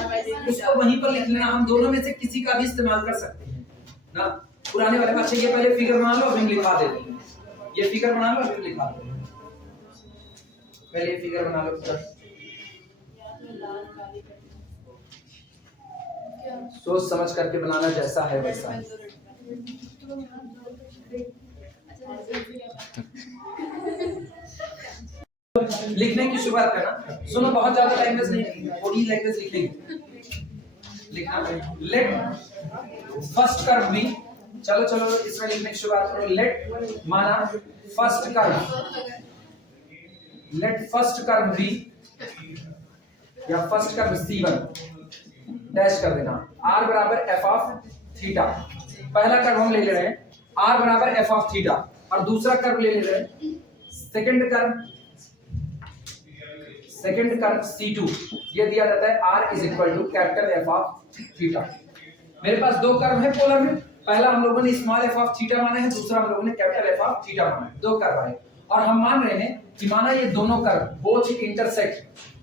उसको वहीं पर लिख लेना, हम दोनों में से किसी का भी इस्तेमाल कर सकते हैं ना, पुराने वाले। अच्छा ये पहले फिगर बना लो, अभी लिखा देते हैं, ये फिगर बना लो, अभी लिखा दो, पहले ये फिगर बना लो पूरा, सोच समझ करके बनाना, जैसा है वैसा। लिखने की शुरुआत करना, सुनो बहुत ज्यादा लैंग्वेज नहीं, थोड़ी लैंग्वेज लिखेंगे, लिखना। लेट फर्स्ट कर्व बी, चलो इसमें लिखने की शुरुआत करो। लेट माना first curve, let first curve be या फर्स्ट कर्व C1 डैश कर देना, r बराबर f ऑफ थीटा। पहला कर्व हम ले रहे हैं r बराबर f ऑफ थीटा, और दूसरा कर्व ले रहे हैं सेकंड कर्व C2, ये दिया जाता है r is equal to capital F of theta. मेरे पास दो कर्व है पोलर में, पहला हम लोगों ने स्मॉल f ऑफ थीटा माना है, दूसरा हम लोगों ने कैपिटल F ऑफ थीटा माना है, दो कर्व आए। और हम मान रहे हैं कि माना ये दोनों कर्व बोथ इंटरसेक्ट,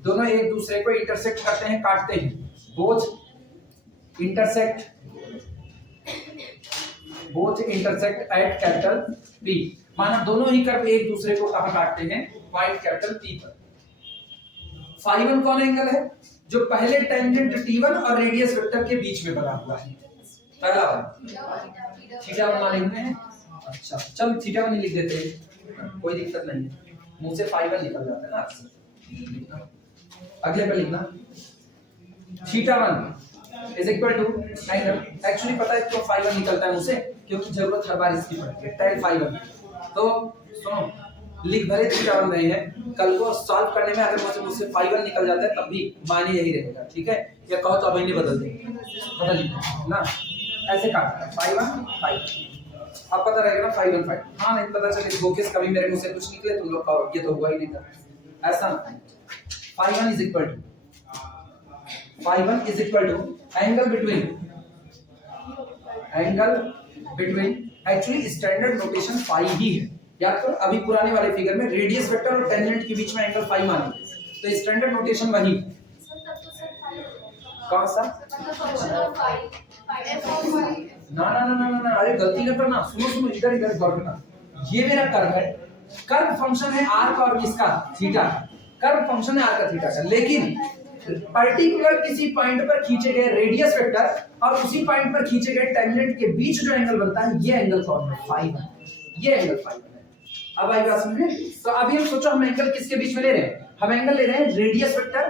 दोनों एक दूसरे को इंटरसेक्ट करते हैं, काटते हैं, both intersect at capital P। माना दोनों ही कर्व एक दूसरे को कहां काटते हैं, पॉइंट कैपिटल P पर। फाई 1 कौन एंगल है, जो पहले टेंजेंट T1 और रेडियस वेक्टर के बीच में बना हुआ है, पहला वाला θ1 मान लेते हैं। अच्छा चल θ1 लिख देते हैं, कोई दिक्कत नहीं है, मुंह से फाई 1 निकल जाता है ना अक्सर। अगले पे लिखना θ1 is equal to angle, actually पता है क्यों फाई 1 निकलता है मुंह से, क्योंकि जरूरत हर बार इसकी पड़ती है, tan फाई 1। तो सुनो, लिख भले θ1 नहीं है, कल को सॉल्व करने में अगर मुझसे फाई 1 निकल जाता है तब भी माने यही रहेगा, ठीक है। या कहो तो अभी नहीं बदल देंगे, बदल ना, ऐसे काटना फाई 1 फाई, अब पता रहेगा ना फाई 1 फाई। हाँ नहीं पता चले फोकस कभी मेरे मुंह से कुछ निकले तुम लोग कहो ये तो हुआ ही नहीं था, ऐसा ना। Phi 1 is equal to angle between actually standard notation phi ही है, याद करो। अभी पुराने वाले फिगर में रेडियस वेक्टर और टेंजेंट के बीच में एंगल फाई माने, तो स्टैंडर्ड नोटेशन वही। कौन सा, ना ना ना ना ना, अरे गलती ना करना, सुनो इधर गौर करना। ये मेरा कर्व है, कर्व फंक्शन है r का और किसका, थीटा। कर्व फंक्शन है r का थीटा का, लेकिन पर्टिकुलर किसी पॉइंट पर खींचे गए रेडियस वेक्टर और उसी पॉइंट पर खींचे गए टेंजेंट के बीच जो एंगल बनता है, ये एंगल कौन है, फाई 1। ये एंगल फाई 1 है। अब आई बात समझ में? तो अभी हम सोचो हम एंगल किसके बीच में ले रहे हैं, हम एंगल ले रहे हैं रेडियस वेक्टर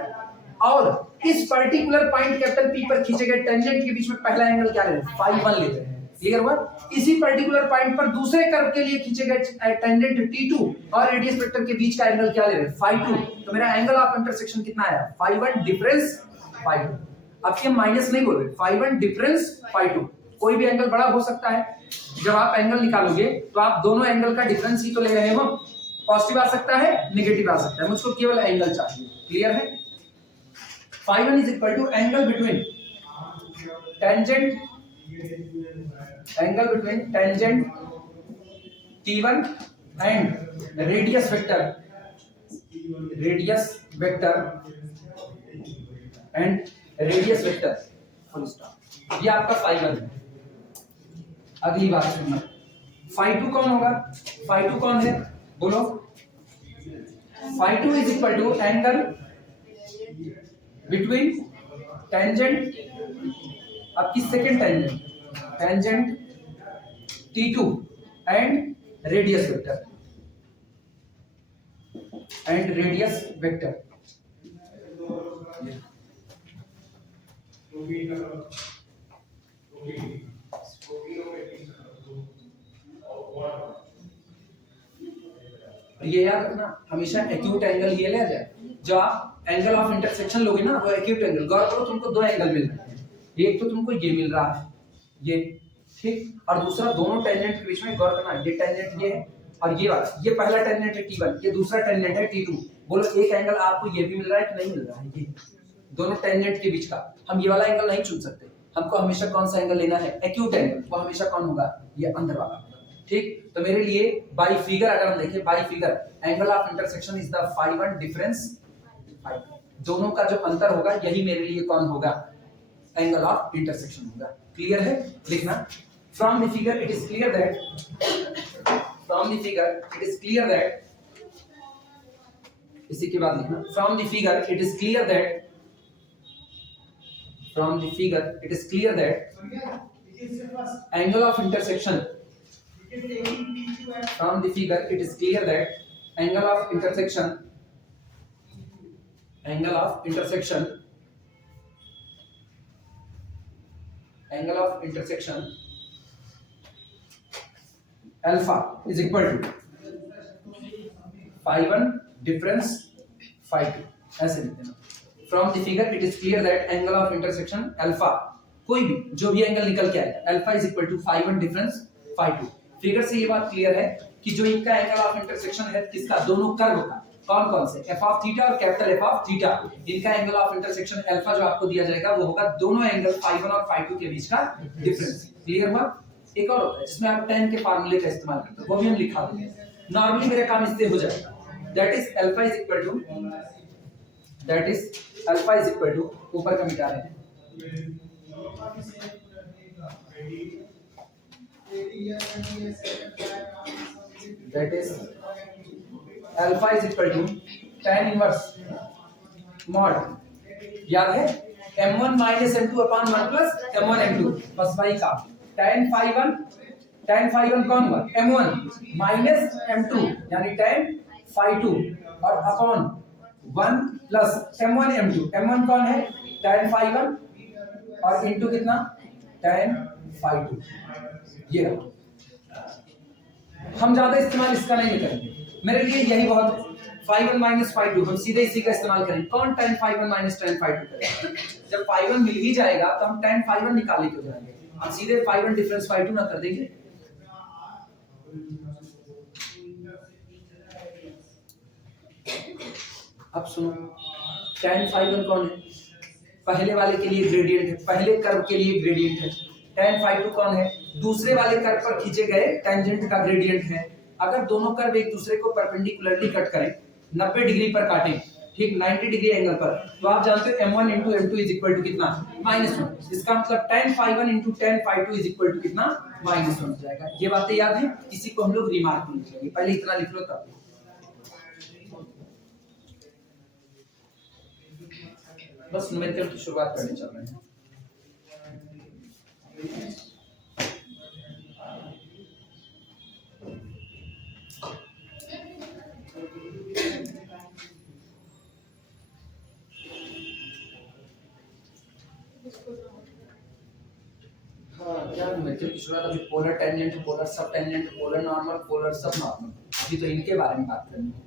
और इस पर्टिकुलर पॉइंट कैपिटल P पर खींचे गए टेंजेंट के बीच में पहला एंगल क्या ले रहे हैं, फाई 1 ले रहे हैं। क्लियर हुआ? इसी पर्टिकुलर पॉइंट पर दूसरे कर्व के लिए खींचे गए टेंजेंट T2 और रेडियस वेक्टर के बीच का एंगल क्या ले रहे हैं, फाई 2। तो मेरा एंगल ऑफ इंटरसेक्शन कितना आया, फाई 1 डिफरेंस फाई 2। अब ये माइनस नहीं बोल रहे, फाई 1 डिफरेंस फाई 2। कोई भी एंगल बड़ा हो सकता है। जब आप एंगल निकालोगे तो आप दोनों एंगल का डिफरेंस ही तो ले रहे हो। पॉजिटिव आ सकता है, नेगेटिव आ सकता है, मुझको केवल एंगल चाहिए। क्लियर है? Phi 1 is equal to angle between tangent T1 and radius vector full stop. ये आपका फाई 1 है। अगली बात सुनना, फाई 2 कौन होगा, फाई 2 कौन है बोलो। Phi 2 is equal to angle between tangent, अब की second tangent T2 and radius vector. ये याद रखना, हमेशा एक्यूट एंगल ये लिया जाए। जो आप एंगल ऑफ इंटरसेक्शन लोगे ना, वो एक्यूट एंगल। गौर करो, तुमको दो एंगल मिल रहे हैं, एक तो तुमको ये मिल रहा है ये, ठीक, और दूसरा दोनों टेंजेंट के बीच में। गौर करना, ये टेंजेंट ये है और ये वाला, ये पहला टेंजेंट है T1, ये दूसरा टेंजेंट है T2। बोलो एक एंगल आपको ये भी मिल रहा है कि नहीं मिल रहा है, ये दोनों टेंजेंट के बीच का। हम ये वाला एंगल नहीं चुन सकते, हमको हमेशा कौन सा एंगल लेना है, एक्यूट एंगल। वो हमेशा कौन होगा, ये अंदर वाला। ठीक, तो मेरे लिए बाय फिगर अगर हम देखें, by figure angle of intersection is the phi 1 difference phi 2। दोनों का जो अंतर होगा यही मेरे लिए कौन होगा, एंगल ऑफ इंटरसेक्शन होगा। क्लियर है? लिखना, from the figure it is clear that इसी के बाद लिखना, from the figure it is clear that angle of intersection from the figure it is clear that angle of intersection alpha is equal to phi 1 difference phi 2। ऐसे लिख देना, from the figure it is clear that angle of intersection alpha, कोई भी जो भी एंगल निकल के आएगा, alpha is equal to phi 1 difference phi 2। Figure से ये बात क्लियर है कि जो इनका एंगल ऑफ इंटरसेक्शन है किसका, दोनों कर्व का, कौन कौन से, f ऑफ थीटा और कैपिटल F ऑफ थीटा। इनका एंगल ऑफ इंटरसेक्शन अल्फा जो आपको दिया जाएगा वो होगा दोनों एंगल phi 1 और phi 2 के बीच का डिफरेंस। क्लियर हुआ? एक और होता है जिसमें आप tan के फार्मूले का इस्तेमाल करते हो, वो भी हम लिखा देंगे। नॉर्मली मेरा काम इससे हो जाएगा, that is alpha is equal to ऊपर का मिटा रहे हैं, that is alpha is equal to tan inverse mod, याद है, m1 minus m2 upon 1 plus m1 m2। बस भाई का tan phi 1 कौन हुआ, m1 minus m2 यानी tan phi 2 और upon 1 plus m1 m2। m1 कौन है, tan phi 1 और into कितना, tan phi 2। ये रहा, हम ज्यादा इस्तेमाल इसका नहीं करेंगे, मेरे लिए यही बहुत है। phi 1 minus phi 2 हम सीधे इसी का इस्तेमाल करेंगे। कौन tan phi 1 minus tan phi 2 करेगा, जब phi 1 मिल ही जाएगा तो हम tan phi 1 निकाल के हो जाएंगे, हम सीधे phi 1 डिफरेंस phi 2 ना कर देंगे। अब सुनो, tan phi 1 कौन है, पहले वाले के लिए ग्रेडियंट है, पहले कर्व के लिए ग्रेडियंट है। tan phi 2 कौन है, दूसरे वाले कर्व पर खींचे गए टेंजेंट का ग्रेडियंट है। अगर दोनों कर्व एक दूसरे को परपेंडिकुलरली कट करें, 90 डिग्री पर काटें, ठीक 90 डिग्री एंगल पर, तो आप जानते हो m1 into m2 is equal to कितना, -1। इसका मतलब tan phi 1 into tan phi 2 is equal to कितना, -1 हो जाएगा। ये बातें याद है, किसी को हम लोग रिमार्क में लिखेंगे, पहले इतना लिख लो तब। बस न्यूमेरिकल की शुरुआत करने चल रहे हैं। लेक्चर की शुरुआत अभी पोलर टेंजेंट, पोलर सब टेंजेंट, पोलर नॉर्मल, पोलर सब नॉर्मल, अभी तो इनके बारे में बात करनी है।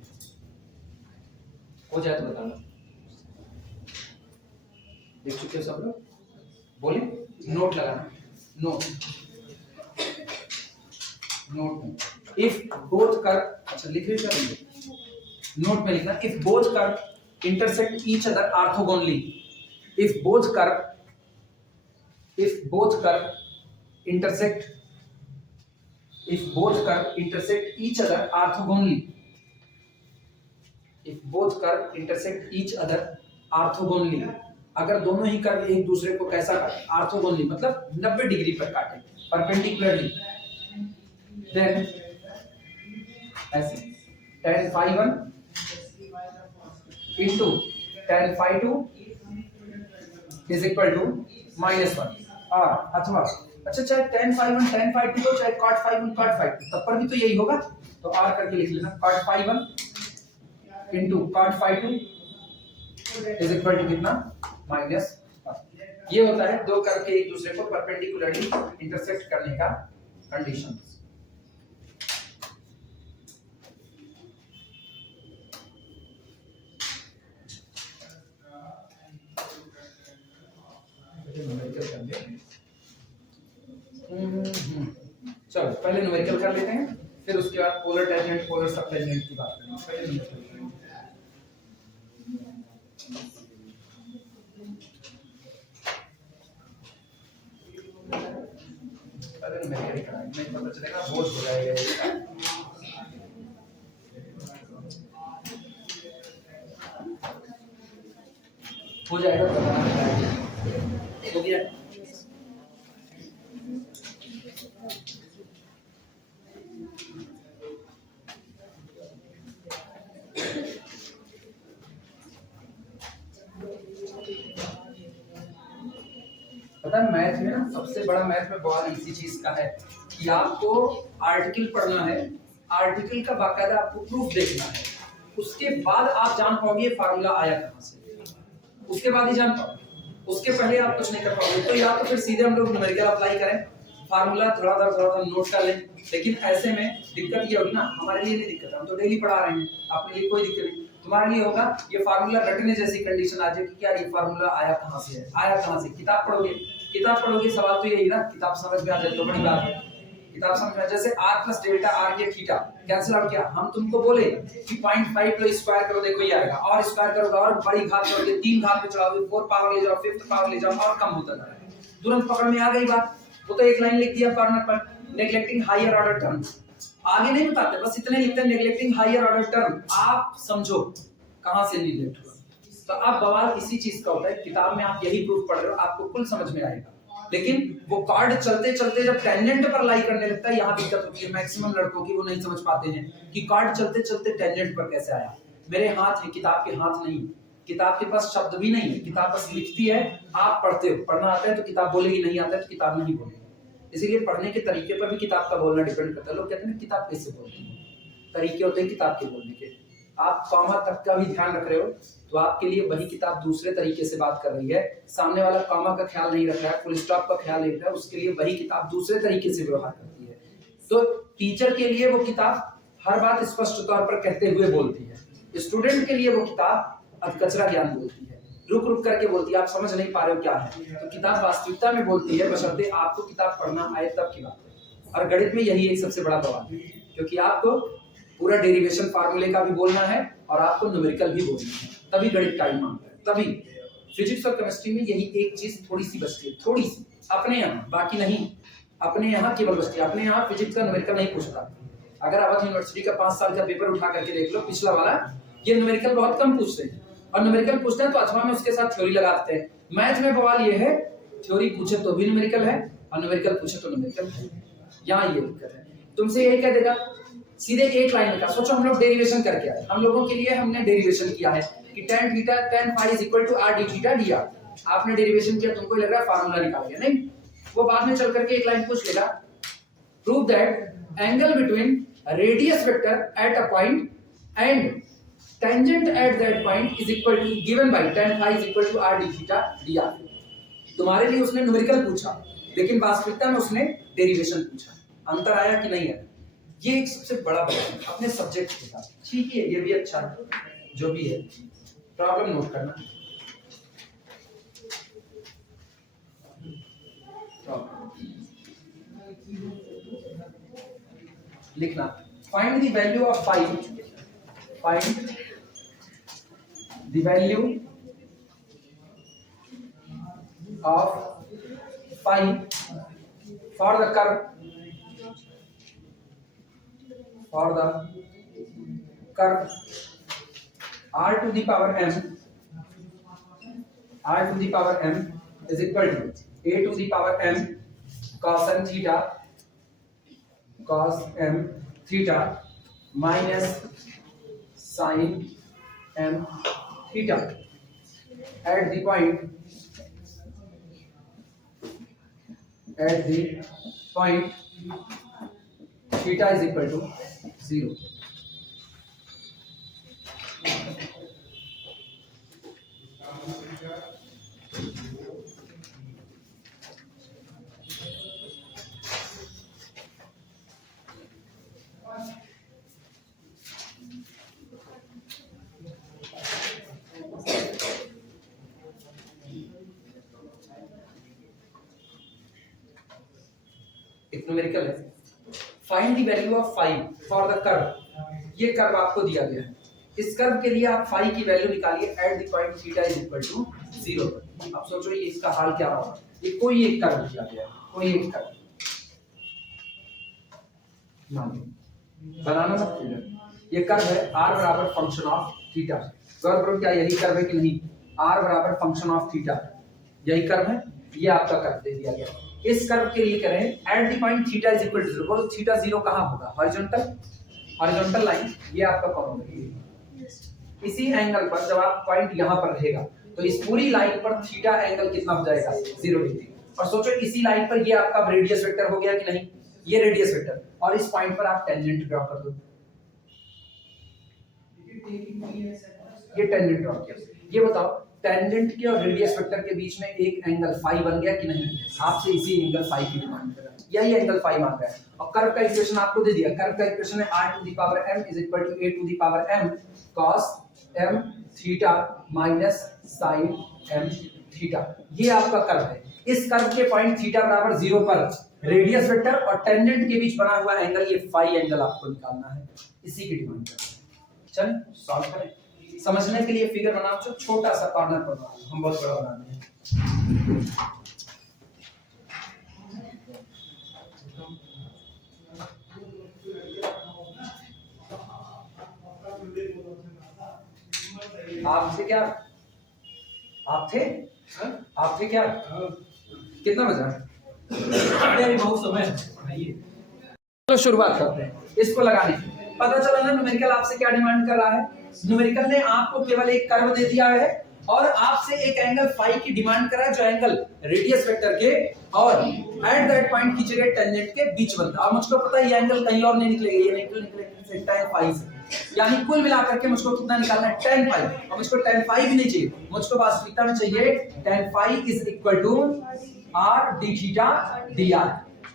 हो जाए तो बताना। देख चुके हो सब लोग? बोले नोट लगाना, note note if both curve, अच्छा लिख रहे हो? नोट में लिखना if both curve intersect each other orthogonally, if both curve intersect each other orthogonally, if both curve intersect each other orthogonally, अगर दोनों ही कर्व एक दूसरे को कैसा काटे? ऑर्थोगोनली मतलब 90 डिग्री पर काटे, परपेंडिकुलरली, देन ऐसे tan phi 1 into tan phi 2 is equal to -1, और अथवा अच्छा चाहे tan phi 1 tan phi 2 हो, चाहे cot phi 1 cot phi 2, तब पर भी तो यही होगा, तो r करके लिख लेना cot phi 1 into cot phi 2 is equal to कितना? -1। ये होता है दो कर्व के एक दूसरे को परपेंडिकुलरली इंटरसेक्ट करने का कंडीशन। चलो पहले न्यूमेरिकल कर लेते हैं, फिर उसके बाद पोलर टेंजेंट, पोलर सब टेंजेंट की बात करेंगे। पहले न्यूमेरिकल कराएंगे, नहीं पता चलेगा बोझ हो जाएगा। हो जाएगा तो हो गया। पता है मैथ में ना सबसे बड़ा मैथ में बहुत इसी चीज का है कि आपको आर्टिकल पढ़ना है, आर्टिकल का बाकायदा आपको प्रूफ देखना है, उसके बाद आप जान पाओगे फार्मूला आया कहाँ से, उसके बाद ही जान पाओगे, उसके पहले आप कुछ नहीं कर पाओगे। तो या तो फिर सीधे हम लोग न्यूमेरिकल अप्लाई करें, फार्मूला थोड़ा सा नोट कर लें, लेकिन ऐसे में दिक्कत ये होगी ना, हमारे लिए नहीं दिक्कत है, हम तो डेली पढ़ा रहे हैं, अपने लिए कोई दिक्कत नहीं, तुम्हारे लिए होगा ये फार्मूला रटने जैसी कंडीशन आ जाएगी कि यार ये फार्मूला आया कहाँ से है, आया कहाँ से। किताब पढ़ोगे सवाल तो यही ना, किताब समझ में आ जाए तो बड़ी बात है। किताब समझ में जैसे r प्लस डेल्टा r के थीटा कैंसिल आउट किया, हम तुमको बोले कि 0.5 लो स्क्वायर करो देखो ये आएगा, और स्क्वायर करोगे और बड़ी घात करोगे, 3 घात पे चढ़ाओगे, 4 पावर ले जाओ, 5th पावर ले जाओ, और कम होता जा रहा है, तुरंत पकड़ में आ गई बात। वो तो एक लाइन लिख दिया कॉर्नर पर, नेग्लेक्टिंग हायर ऑर्डर टर्म, आगे नहीं बताते, बस इतने लिखते हैं नेग्लेक्टिंग हायर ऑर्डर टर्म, आप समझो कहां से निगलेक्ट हुआ। तो अब बवाल इसी चीज का होता है, किताब में आप यही प्रूफ पढ़ रहे हो, आपको कुल समझ में आएगा, लेकिन वो कार्ड चलते चलते जब टेंजेंट पर लाई करने लगता है, यहाँ दिक्कत होती है मैक्सिमम लड़कों की, वो नहीं समझ पाते हैं कि कार्ड चलते चलते टेंजेंट पर कैसे आया। मेरे हाथ है, किताब के हाथ नहीं, किताब के पास शब्द भी नहीं है, किताब बस लिखती है, आप पढ़ते हो, पढ़ना आता है तो किताब बोलेगी, नहीं आता है तो किताब नहीं बोलेगी। इसीलिए पढ़ने के तरीके पर भी किताब का बोलना डिपेंड करता है। लोग कहते हैं किताब कैसे बोलती है, तरीके होते हैं किताब के बोलने के। आप कॉमा तक का भी ध्यान रख रहे हो तो आपके लिए वही किताब दूसरे तरीके से बात कर रही है, सामने वाला कॉमा का ख्याल नहीं रख रहा है, फुल स्टॉप का ख्याल नहीं रख रहा है, उसके लिए वही किताब दूसरे तरीके से व्यवहार करती है। तो टीचर के लिए वो किताब हर बात स्पष्ट तौर पर कहते हुए बोलती है, स्टूडेंट के लिए वो किताब अधकचरा ज्ञान बोलती है, रुक रुक करके बोलती है, आप समझ नहीं पा रहे हो क्या है। तो किताब वास्तविकता में बोलती है, बशर्ते आपको किताब पढ़ना आए तब की बात है। और गणित में यही एक सबसे बड़ा सवाल है, क्योंकि आपको पूरा डेरिवेशन फार्मूले का भी बोलना है और आपको न्यूमेरिकल भी बोलना है, तभी गणित टाइम मांगता है। तभी फिजिक्स और केमिस्ट्री में यही एक चीज थोड़ी सी बचती है, थोड़ी सी अपने यहाँ, बाकी नहीं, अपने यहाँ केवल बचती है। अपने यहाँ फिजिक्स का न्यूमेरिकल नहीं पूछता। अगर अवध यूनिवर्सिटी का 5 साल का पेपर उठा करके देख लो, पिछला वाला, ये न्यूमेरिकल बहुत कम पूछते हैं, और न्यूमेरिकल पूछते हैं तो अथवा में उसके साथ थ्योरी लगाते हैं। मैथ में बवाल ये है, थ्योरी पूछे तो भी न्यूमेरिकल है और न्यूमेरिकल पूछे तो न्यूमेरिकल है, यहाँ ये दिक्कत है। तुमसे यही कह देगा सीधे एक लाइन में का। सोचो हम लोग डेरिवेशन करके आए, हम लोगों के लिए हमने डेरिवेशन किया है कि tan theta tan phi is equal to r d theta dr। आपने डेरिवेशन किया, तुमको लग रहा है फार्मूला निकाल लिया, नहीं, वो बाद में चल करके एक लाइन पूछ लेगा, prove that angle between radius vector at a point and tangent at that point is equal to given by tan phi is equal to r d theta dr। तुम्हारे लिए उसने न्यूमेरिकल पूछा, लेकिन वास्तविकता में उसने डेरिवेशन पूछा, अंतर आया कि नहीं आया। ये एक सबसे बड़ा प्रश्न है अपने सब्जेक्ट के साथ। ठीक है, ये भी अच्छा है, जो भी है प्रॉब्लम नोट करना। लिखना, find the value of 5, find the value of 5 for the curve, for the curve r to the power m, r to the power m is equal to a to the power m cos m theta, cos m theta minus sin m theta at the point theta is equal to 0। एक numerical है, find the value of 5 for the curve. ये curve आपको दिया गया है, इस curve के लिए आप 5 की वैल्यू निकालिए at the point theta is equal to 0। अब सोचो ये इसका हाल क्या होगा। ये कोई एक कर्व दिया गया है, कोई एक कर्व बनाना मत भूलिए। ये कर्व है r बराबर फंक्शन ऑफ थीटा। गौर करो क्या यही कर्व है कि नहीं? r बराबर फंक्शन ऑफ थीटा यही कर्व है। ये आपका कर्व दे दिया गया। इस कर्व के लिए करें at the point theta is equal to 0। बोलो थीटा 0 कहां होगा? हॉरिजॉन्टल लाइन, ये आपका कौन होगा? इसी एंगल पर जब आप पॉइंट यहां पर रहेगा तो इस पूरी लाइन पर थीटा एंगल कितना हो जाएगा? 0 डिग्री। और सोचो इसी लाइन पर ये आपका रेडियस वेक्टर हो गया कि नहीं? ये रेडियस वेक्टर, और इस पॉइंट पर आप टेंजेंट ड्रॉ कर दो। ये टेंजेंट ड्रॉ किया। ये बताओ टेंजेंट के और रेडियस वेक्टर के बीच में एक एंगल फाई बन गया कि नहीं? आपसे इसी एंगल फाई की डिमांड कर रहा है, यही एंगल फाई मांग रहा है। और कर्व का इक्वेशन आपको दे दिया। कर्व का इक्वेशन है r to the power m is equal to a to the power m cos m theta minus sin m theta. ये आपका कर्व है। इस कर्व के पॉइंट थीटा बराबर 0 पर रेडियस वेक्टर और टेंजेंट के बीच बना हुआ एंगल, ये फाई एंगल आपको निकालना है, इसी की डिमांड कर रहा है। चल सॉल्व करें। समझने के लिए फिगर बनाओ, तो छोटा सा कॉर्नर पर बनाओ, हम बहुत बड़ा बना रहे हैं। आप थे क्या? आप थे? आप थे क्या? कितना बजा? बहुत समय। चलो शुरुआत करते हैं इसको लगाने। पता चला ना न्यूमेरिकल आपसे क्या डिमांड कर रहा है? न्यूमेरिकल ने आपको केवल एक कर्व दे दिया है और आपसे एक एंगल फाई की डिमांड करा है, जो एंगल रेडियस वेक्टर के और एट दैट पॉइंट की जगह टेंजेंट के बीच बनता है। और मुझको पता है ये एंगल कहीं और नहीं निकलेगा, ये निकलेगा tan फाई से। यानी कुल मिलाकर के मुझको कितना निकालना है? tan phi. और मुझको tan फाई भी नहीं चाहिए, मुझको वास्तविकता में चाहिए tan phi is equal to r d theta dr।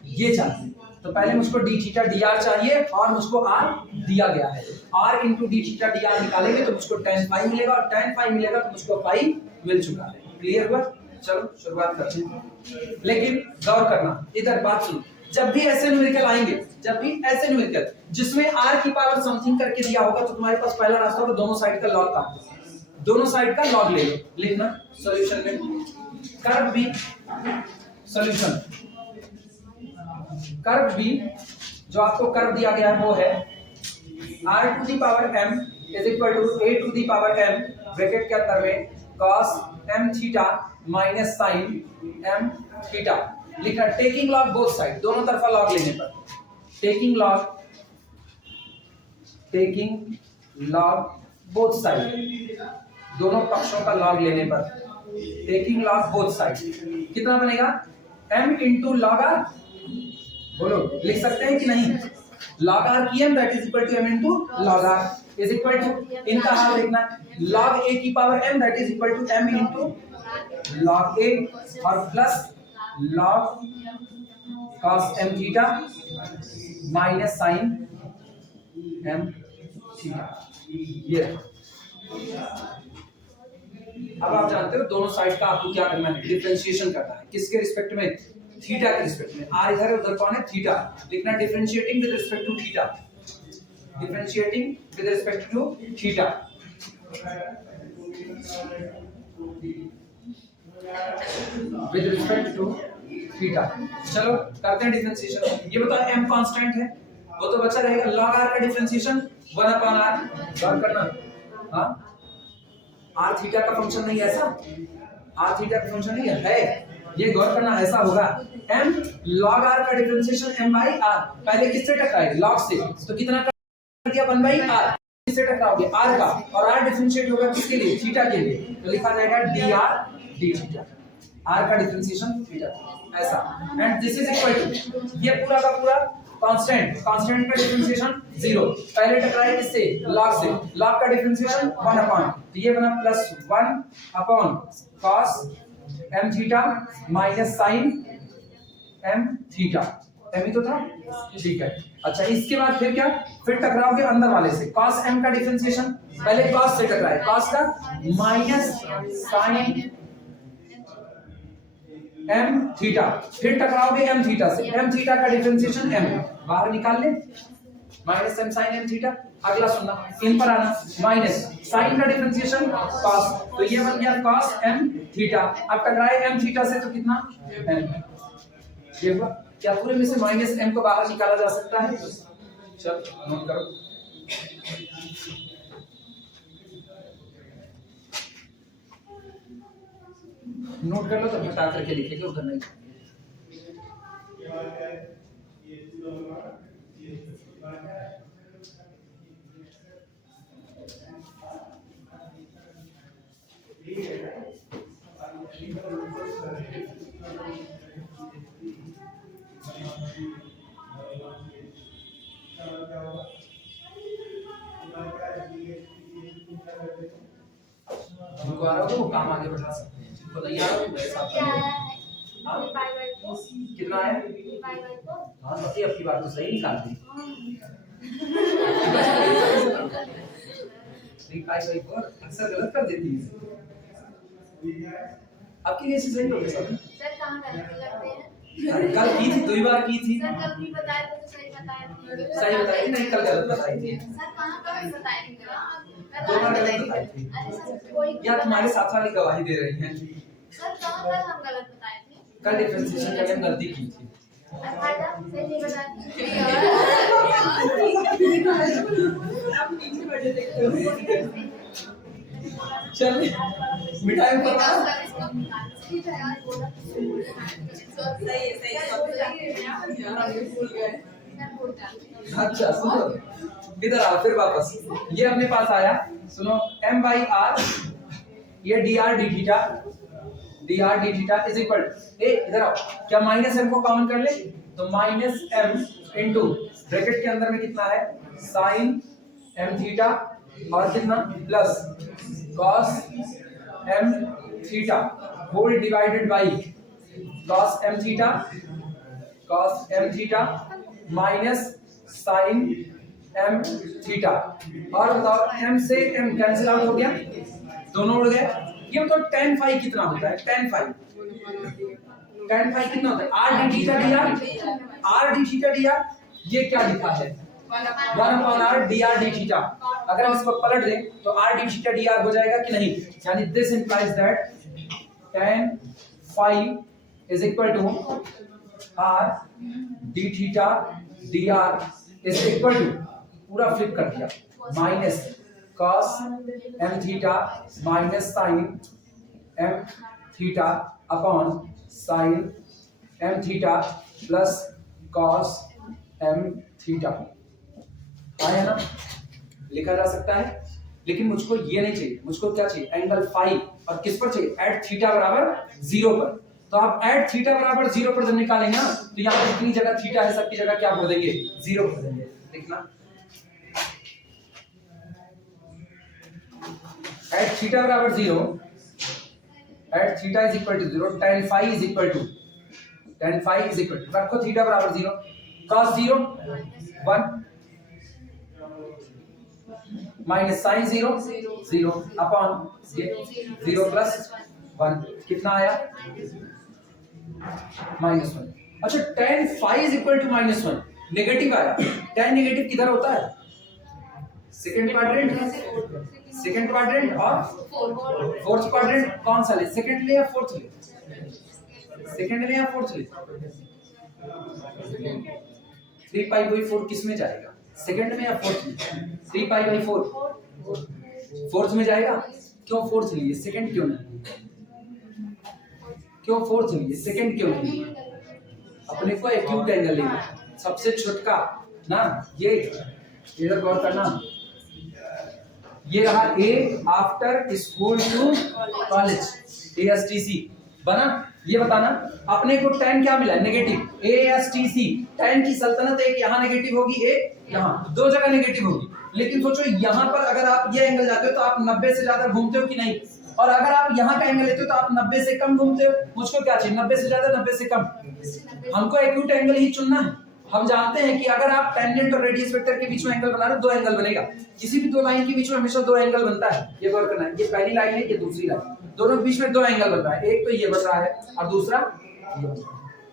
ये चाहिए। तो पहले मुझको d थीटा dr चाहिए और मुझको r दिया गया है। r into d theta dr निकालेंगे तो मुझको tan फाई मिलेगा, और tan फाई मिलेगा तो मुझको फाई मिल चुका है। क्लियर हुआ? चलो शुरुआत करते हैं। लेकिन गौर करना, इधर बात सुनो। जब भी ऐसे न्यूमेरिकल आएंगे, जब भी ऐसे न्यूमेरिकल जिसमें r की पावर समथिंग करके दिया होगा, तो तुम्हारे पास पहला रास्ता होगा दोनों साइड का लॉग काट दो। दोनों साइड का लॉग ले लो। लिखना सॉल्यूशन में कर्व भी, सॉल्यूशन कर्व भी जो आपको कर्व दिया गया है वो है r to the power m is equal to a to the power m bracket के अंदर में cos m theta minus sin m theta. लिखा टेकिंग लॉग बोथ साइड, दोनों तरफा लॉग लेने पर, टेकिंग लॉग बोथ साइड, दोनों पक्षों का लॉग लेने पर, टेकिंग लॉग बोथ साइड कितना बनेगा? m into log r। बोलो लिख सकते हैं कि नहीं? log r की m that is equal to m into log r is equal to, इनका हाल देखना, log a की power m that is equal to m into log a और plus log cos m theta minus sine m theta. ये अब आप जानते हो दोनों साइड का आपको क्या करना है, डिफरेंशिएशन करना है। किसके रिस्पेक्ट में? थीटा के रिस्पेक्ट में। r इधर है, उधर कौन है? थीटा। लिखना differentiating with respect to theta, differentiating with respect to theta. With respect to theta. चलो करते हैं डिफरेंशिएशन। ये बताओ m कांस्टेंट है, वो तो बचा रहेगा। log r का डिफरेंशिएशन 1 अपॉन r गौर करना। हां r थीटा का फंक्शन नहीं है ऐसा, r थीटा का फंक्शन नहीं है, ये गौर करना ऐसा होगा। m log r का डिफरेंशिएशन m by r, पहले किससे टकराएगा? log से, तो कितना कर दिया 1 by r, किससे टकराओगे? r का, और r डिफरेंशिएट होगा किसके लिए? थीटा के लिए, तो लिखा जाएगा dr d थीटा। r का डिफरेंशिएशन थीटा ऐसा, and this is equal to, ये पूरा का पूरा कांस्टेंट, कांस्टेंट का डिफरेंशिएशन 0, पहले टकराए किससे? log से, log का डिफरेंशिएशन 1 अपॉन, तो ये बना plus 1 upon cos m theta minus sin m theta. m ही तो था, ठीक है। अच्छा इसके बाद फिर क्या? फिर टकराओगे अंदर वाले से, cos m का डिफरेंशिएशन, पहले cos से टकराए, cos का माइनस sin m थीटा, फिर टकराओगे m थीटा से, m थीटा का डिफरेंशिएशन m बाहर निकाल ले, minus m sin m theta. अगला सुनना, इन पर आना, माइनस sin का डिफरेंशिएशन cos, तो ये बन गया cos m थीटा। अब टकराए m थीटा से तो कितना? m। ये हुआ क्या? पूरे में से माइनस m को बाहर निकाला जा सकता है? चल नोट करो, नोट कर लो, तो हटा करके लिखेंगे, उधर नहीं। जिनको आ रहा हो वो काम आगे बढ़ा सकते हैं, जिनको नहीं आ रहा वो मेरे साथ क्या करेंगे। आया है? पाई बाय 4, कितना है? Pi by 4। हाँ सती आपकी बात तो सही निकाल दी। 3/4 अक्सर गलत कर देती है। आपकी कैसे सही हो गया सब? सर कहाँ गलती करते हैं? अरे कल की थी, 2 बार की थी। सर कल भी बताया था तो सही बताया था। सही बताई नहीं, कल गलत बताई थी। सर कहाँ गलत बताया थी? मैं 2 बार बताई गलत बताई थी। थी। अरे सर कोई या तुम्हारे साथ वाली गवाही दे रही हैं। सर कहाँ कल हम गलत बताए थे? कल डिफरेंशिएशन करने में गलती की थी। फायदा सही नहीं बताया। चल मिठाई ऊपर वाला। अच्छा सुनो, इधर आओ फिर वापस। ये अपने पास आया, सुनो m by r, ये dr d theta, dr d theta is equal, इधर आओ, क्या माइनस m को कॉमन कर ले? तो माइनस m इनटू ब्रैकेट के अंदर में कितना है? sin m थीटा और कितना plus cos m theta whole divided by cos m theta minus sin m theta. और बताओ m से m कैंसिल आउट हो गया, दोनों उड़ गए। ये बताओ tan फाई कितना होता है? tan फाई कितना होता है? r d थीटा dr, ये क्या लिखा है? 1/r dr d theta. अगर हम इसको पलट दें तो r d थीटा dr हो जाएगा कि नहीं? यानी this implies that tan phi is equal to r d theta dr is equal to, पूरा फ्लिप कर दिया, minus cos m theta minus sin m theta upon sin m theta plus cos m theta. आया ना? लिखा जा सकता है, लेकिन मुझको ये नहीं चाहिए, मुझको क्या चाहिए? एंगल फाई, और किस पर चाहिए? एट थीटा बराबर 0 पर। तो आप एट थीटा बराबर 0 पर जब निकालेंगे ना, तो यहाँ पर जितनी जगह थीटा है सबकी जगह क्या कर देंगे? 0 कर देंगे। देखना एट थीटा बराबर 0, at theta is equal to 0, tan phi is equal to tan phi is equal to, रखो थीटा बराबर 0, cos 0 1 minus sin 0 0 upon 0 plus 1 कितना आया -1। अच्छा tan phi is equal to -1 negative आया, tan नेगेटिव किधर होता है सेकंड क्वाड्रेंट और फोर्थ क्वाड्रेंट, कौन सा ले सेकंड ले या फोर्थ ले, सेकंड ले या फोर्थ ले, 3 पाई बाई 4 किस में जाएगा सेकंड में या फोर्थ में, 3 पाई बाई 4 फोर्थ में जाएगा, क्यों फोर्थ लिए सेकंड क्यों नहीं, क्यों फोर्थ लिए सेकंड क्यों नहीं, अपने को एक्यूट एंगल लेना सबसे छोटका ना, ये इधर गौर करना, ये रहा A after school to college ASTC बना, ये बताना अपने को tan क्या मिला नेगेटिव, ASTC tan की सल्तनत एक यहाँ नेगेटिव होगी, एक यहाँ, दो जगह नेगेटिव होगी, लेकिन सोचो यहाँ पर अगर आप ये एंगल जाते हो तो आप 90 से ज्यादा घूमते हो कि नहीं, और अगर आप यहाँ का एंगल लेते हो तो आप 90 से कम घूमते हो, मुझको क्या चाहिए 90 से ज्यादा 90 से कम, हमको एक्यूट एंगल ही चुनना है। हम जानते हैं कि अगर आप टेंजेंट और रेडियस वेक्टर के बीच में एंगल बना रहे हो दो एंगल बनेगा, किसी भी दो लाइन के बीच में हमेशा दो एंगल बनता है, ये गौर करना है, ये पहली लाइन है ये दूसरी लाइन, दोनों के बीच में दो एंगल बन रहा है, एक तो ये बन रहा है और दूसरा ये,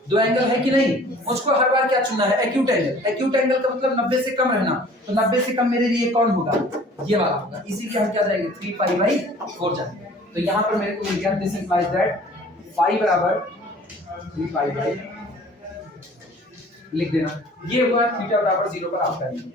दो एंगल है कि नहीं, मुझको हर बार क्या चुनना है एक्यूट एंगल, एक्यूट एंगल का मतलब 90 से कम रहना, तो 90 से कम मेरे लिए कौन होगा ये वाला होगा, इसीलिए हम क्या जाएंगे 3 पाई बाई 4 जाएंगे, तो यहाँ पर मेरे को मिल गया दिस इंप्लाइज दैट फाई बराबर 3 पाई बाई, लिख देना, ये हुआ थीटा बराबर 0 पर आपका एंगल।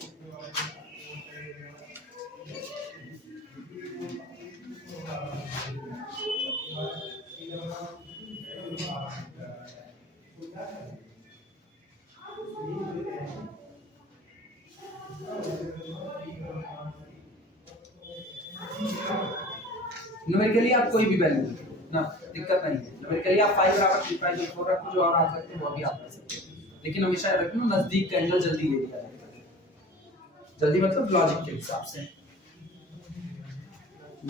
न्यूमेरिकली आप कोई भी वैल्यू ना दिक्कत नहीं है, न्यूमेरिकली आप 5 बराबर 3 पाई 4 रखो, जो और आ सकते हैं वो भी आप कर सकते हैं, लेकिन हमेशा याद रखना नजदीक का एंगल जल्दी ले लिया जाएगा, जल्दी मतलब लॉजिक के हिसाब से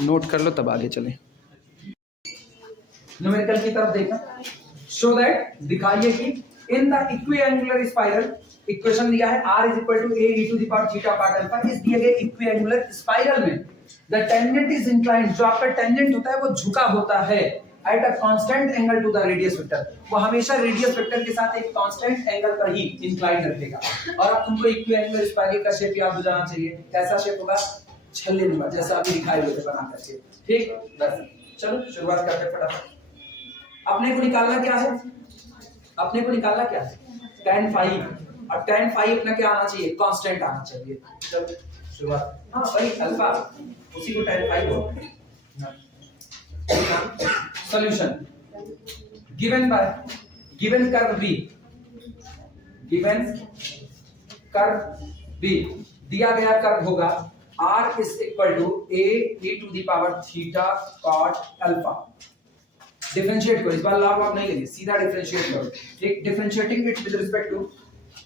नोट कर लो तब आगे चले। न्यूमेरिकल की तरफ देखना, शो दैट दिखाइए कि इन द इक्विएंगुलर स्पाइरल, इक्वेशन दिया है r = a e to the power theta part alpha, इस दिए गए इक्विएंगुलर स्पाइरल में द टेंजेंट इज इंक्लाइंड, जो आपका टेंजेंट होता है वो झुका होता है at a constant angle to the radius vector, वो हमेशा रेडियस वेक्टर के साथ एक कांस्टेंट एंगल पर ही इंक्लाइन रखेगा। और अब तुमको इक्विएंगुलर स्पाइरल का शेप याद हो जाना चाहिए, कैसा शेप होगा छल्ले नुमा, जैसा अभी दिखाई हुए थे बना करके, ठीक बस चलो शुरुआत करते हैं फटाफट। अपने को निकालना क्या है, अपने को निकालना क्या है tan phi, और tan phi अपना क्या आना चाहिए कांस्टेंट आना चाहिए, चलो शुरुआत, हाँ भाई अल्फा उसी को tan phi बोलते हैं। Solution given by given curve b, given curve b दिया गया कर्व होगा r = a e to the power theta cot alpha, differentiate करो, इस बार लॉग वॉग नहीं लेंगे, सीधा डिफरेंशिएट करो, ठीक, differentiating it with respect to,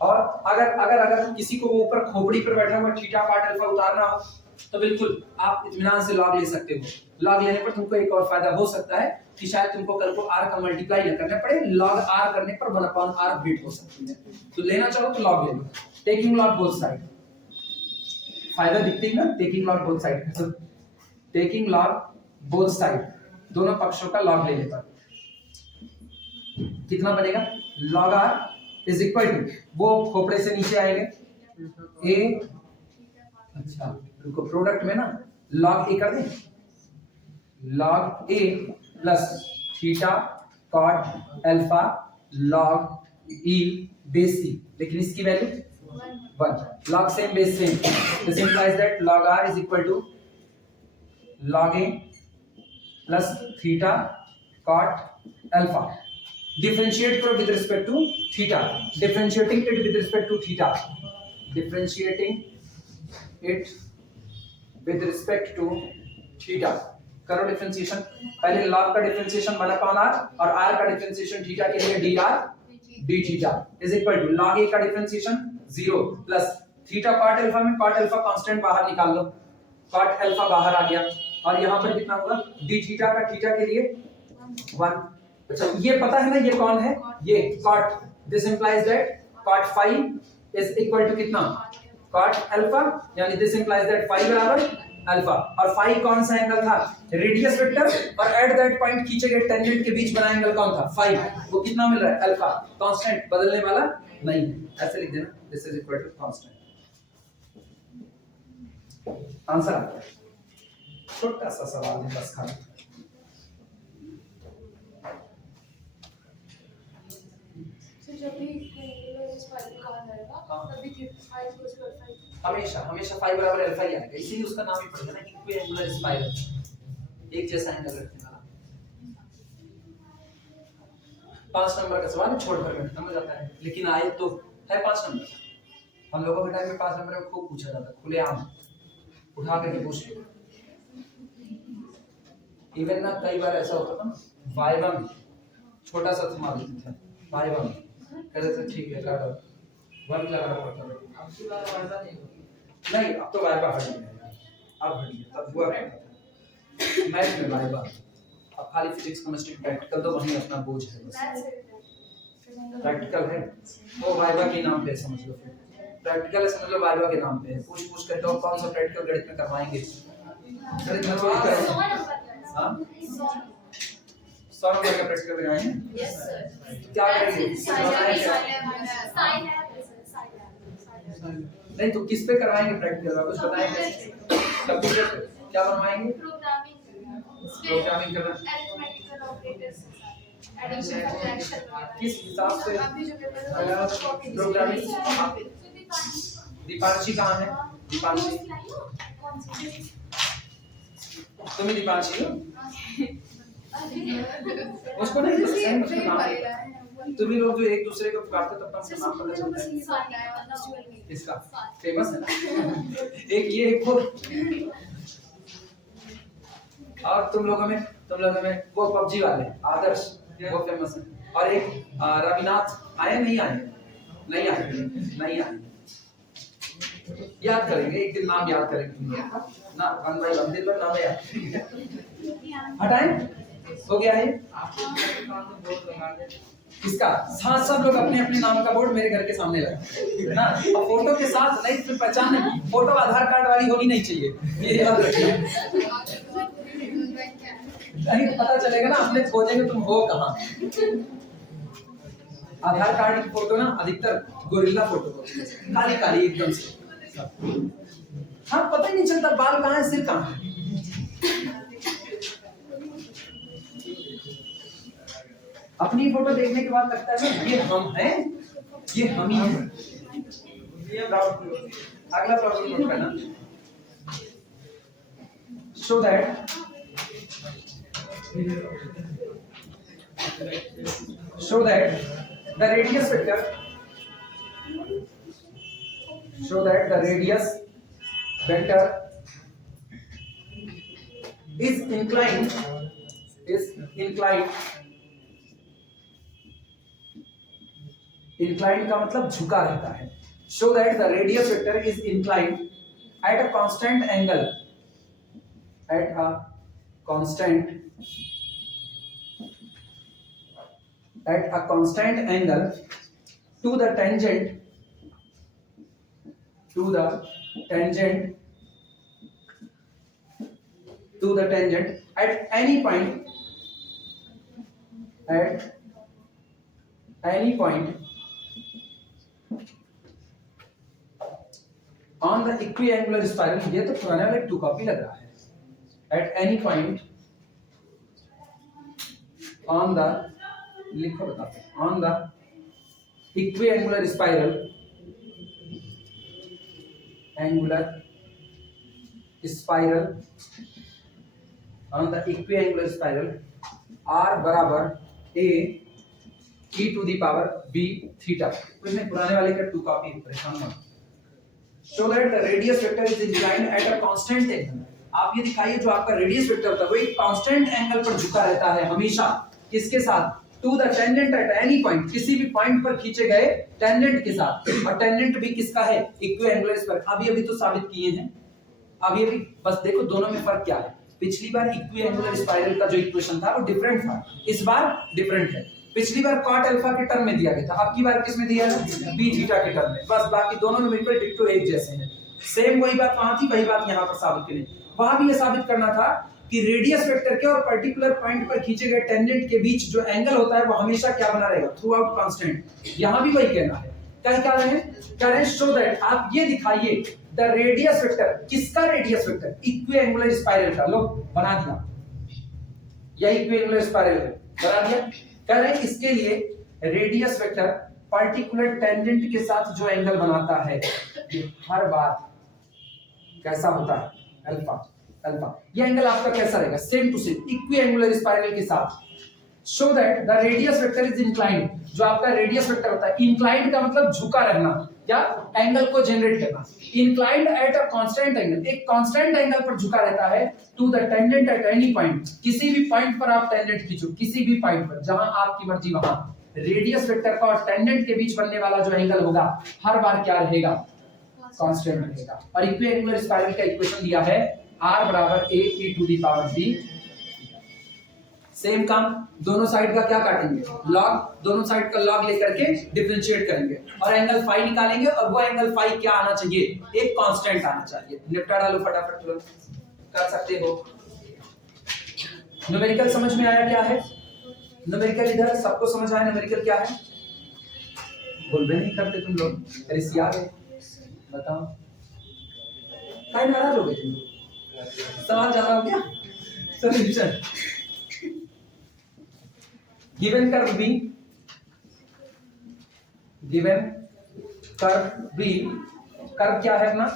और अगर किसी को वो ऊपर खोपड़ी पर बैठा हुआ थीटा पार्ट अल्फा उतारना हो तो बिल्कुल आप इत्मीनान से लॉग ले सकते हो। लॉग लेने पर तुमको एक और फायदा हो सकता है कि शायद तुमको कल को r का मल्टीप्लाई न करना पड़े, लॉग r करने पर 1/r अपडेट हो सकती है, तो लेना चाहो तो लॉग ले लो, टेकिंग लॉग बोथ साइड, फायदा दिखती है ना, taking log both side, taking log both side, दोनों पक्षों का लॉग लेने पर कितना बनेगा log r is equal to, वो खोपड़े से नीचे आएंगे a, अच्छा रुको प्रोडक्ट में ना log a कर दें, log a plus theta cot alpha log e base c, लेकिन इसकी वैल्यू 1, log same base same, this implies that log r is equal to log a plus theta cot alpha, differentiate करो with respect to theta, differentiating it with respect to theta, differentiating it with respect to theta, करो differentiation, पहले log का differentiation 1/r और r का differentiation theta के लिए dr d theta is equal to log a का differentiation 0 plus theta cot alpha में cot alpha constant बाहर निकाल लो, cot अल्फा बाहर आ गया, और यहां पर कितना होगा d थीटा का थीटा के लिए 1 अच्छा ये पता है ना ये कौन है, ये cot, this implies that cot phi is equal to कितना, cot अल्फा, यानी दिस इंप्लाइज दैट phi बराबर अल्फा, और phi कौन सा एंगल था, रेडियस वेक्टर, और एट दैट पॉइंट खींचे गए टेंजेंट के बीच बना एंगल कौन था, phi, वो कितना मिल रहा है, अल्फा, कांस्टेंट, बदलने वाला नहीं है, ऐसे लिख देना, this is equal to constant. Answer आता है, छोटा सा सवाल है बस खाली। जब भी इस फाइल कहा जाएगा तभी फाइल को स्क्वायर फाइल हमेशा हमेशा फाई बराबर अल्फा ही आएगा, इसीलिए उसका नाम ही पड़ेगा ना इक्विएंगुलर स्पाइरल, एक जैसा एंगल रखने वाला। 5 नंबर का सवाल छोड़कर में खत्म हो जाता है, लेकिन आए तो है 5 नंबर का। हम लोगों के टाइम में 5 नंबर में खूब पूछा जाता, खुलेआम उठा करके पूछ लो। इवन ना कई बार ऐसा होता था ना, y1 छोटा सा थमा देते थे, y1 कहते थे ठीक है काटो, 1 लगाना पड़ता था। नहीं अब तो y1 हट गया, अब हट गया, तब हुआ करता था मैथ में y1, अब खाली फिजिक्स केमिस्ट्री प्रैक्टिकल तो वहीं अपना बोझ है बस, प्रैक्टिकल है वो y1 के नाम पे समझ लो, फिर प्रैक्टिकल है समझ लो y1 के नाम पे है, पूछ पूछ करके और कौन सा प्रैक्टिकल गणित में करवाएंगे, गणित में थोड़ी करेंगे। हाँ 100 नंबर का प्रैक्टिकल लगाए हैं, यस सर, क्या करेंगे, साइन नहीं तो किस पे करवाएंगे प्रैक्टिकल, कुछ बताएंगे, कंप्यूटर पे क्या बनवाएंगे, प्रोग्रामिंग करना, अरिथमेटिकल ऑपरेटर्स, एडिशन सब्ट्रैक्शन, किस हिसाब से अभी जो पेपर प्रोग्रामिंग। दीपांशी कहाँ है, दीपांशी तुम ही दीपांशी हो, उसको नहीं पता, तुम ही लोग जो एक दूसरे को पुकारते तब तक नाम पता चलता है, इसका फेमस है ना एक ये एक वो, और तुम लोगों में वो पबजी वाले आदर्श वो फेमस है, और एक रविनाथ आए नहीं आए, याद करेंगे एक दिन, नाम याद करेंगे ना, 1 बाय 1 दिन भर नाम याद हटाएं, हो गया है किसका, हाँ सब लोग अपने अपने नाम का बोर्ड मेरे घर के सामने लगा ना, और फोटो के साथ नहीं फिर पहचान नहीं, फोटो आधार कार्ड वाली होनी नहीं चाहिए, ये याद रखिए, नहीं पता चलेगा ना, हमने खोजेंगे तुम हो कहाँ। आधार कार्ड की फोटो ना अधिकतर गोरिल्ला फोटो काली काली एकदम से, हाँ पता ही नहीं चलता बाल कहाँ है सिर कहाँ है। अपनी फोटो देखने के बाद लगता है ना ये हम हैं, ये हम ही हैं। अगला प्रॉब्लम नोट करना, show that the radius vector, show that the radius vector is inclined का मतलब झुका रहता है, show that the radius vector is inclined at a constant angle to the tangent at any point on the equiangular spiral, ये तो पुराने वाले 2 copy लग रहा है, at any point on the, लिखो बताते, on the equiangular spiral, on the equiangular spiral r बराबर a e to the power b theta, कुछ नहीं पुराने वाले का 2 कॉपी, परेशान मत। show that the radius vector is inclined at a constant angle, आप ये दिखाइए जो आपका रेडियस वेक्टर था वो एक कांस्टेंट एंगल पर झुका रहता है हमेशा, किसके साथ, to the tangent at any point, किसी भी पॉइंट पर खींचे गए टेंजेंट के साथ, और टेंजेंट भी किसका है, इक्विएंगुलर स्पाइरल। अभी तो साबित किए हैं, अभी बस देखो दोनों में फर्क क्या है, पिछली बार इक्विएंगुलर स्पाइरल का जो इक्वेशन था वो डिफरेंट था, इस बार डिफरेंट है। पिछली बार कॉट अल्फा के टर्म में दिया गया था, अब की बार किस में दिया है, बी थीटा के टर्म में। बस बाकी दोनों न्यूमेरिकल डिक्टो एक जैसे हैं। सेम वही बात वहां थी, वही बात यहाँ पर साबित करें। वहां भी ये साबित करना था कि रेडियस वेक्टर के और पर्टिकुलर पॉइंट पर खींचे गए टेंजेंट के बीच जो एंगल होता है वो हमेशा क्या बना रहेगा, थ्रू आउट कांस्टेंट। यहाँ भी वही कहना है। क्या रहे हैं, शो दैट, आप ये दिखाइए द रेडियस वेक्टर, किसका रेडियस वेक्टर, इक्विएंगुलर स्पाइरल का। लो बना दिया, यह इक्विएंगुलर स्पाइरल है, बना दिया। कह रहे हैं इसके लिए रेडियस वेक्टर पर्टिकुलर टेंजेंट के साथ जो एंगल बनाता है ये हर बार कैसा होता है, अल्फा। अल्फा ये एंगल आपका कैसा रहेगा, सेम टू सेम इक्विएंगुलर स्पाइरल के साथ। Show that the radius vector is inclined, जो आपका रेडियस वेक्टर होता है, इंक्लाइंड का मतलब झुका रहना या एंगल को जनरेट करना। Inclined at a constant angle, एक कांस्टेंट एंगल पर झुका रहता है to the tangent at any point, किसी भी पॉइंट पर आप टेंजेंट खींचो, किसी भी पॉइंट पर जहां आपकी मर्जी वहां रेडियस वेक्टर का और टेंजेंट के बीच बनने वाला जो एंगल होगा हर बार क्या रहेगा, कांस्टेंट रहेगा। और इक्विएंगुलर स्पाइरल का इक्वेशन दिया है r बराबर a e to the power b। Same काम, दोनों साइड का क्या काटेंगे, लॉग, दोनों साइड का लॉग लेकर के डिफरेंशिएट करेंगे और एंगल फाई निकालेंगे, और वो एंगल फाई क्या आना चाहिए, एक कांस्टेंट आना चाहिए। निपटा डालो फटाफट, तुरंत कर सकते हो। न्यूमेरिकल समझ में आया क्या है, न्यूमेरिकल इधर सबको समझ आया न्यूमेरिकल क्या है, बोल भी नहीं करते तुम लोग, रिसिया है, बताओ काय नाराज हो गए तुम, सवाल ज्यादा हो गया। Solution, given curve be, given curve be, curve क्या है अपना,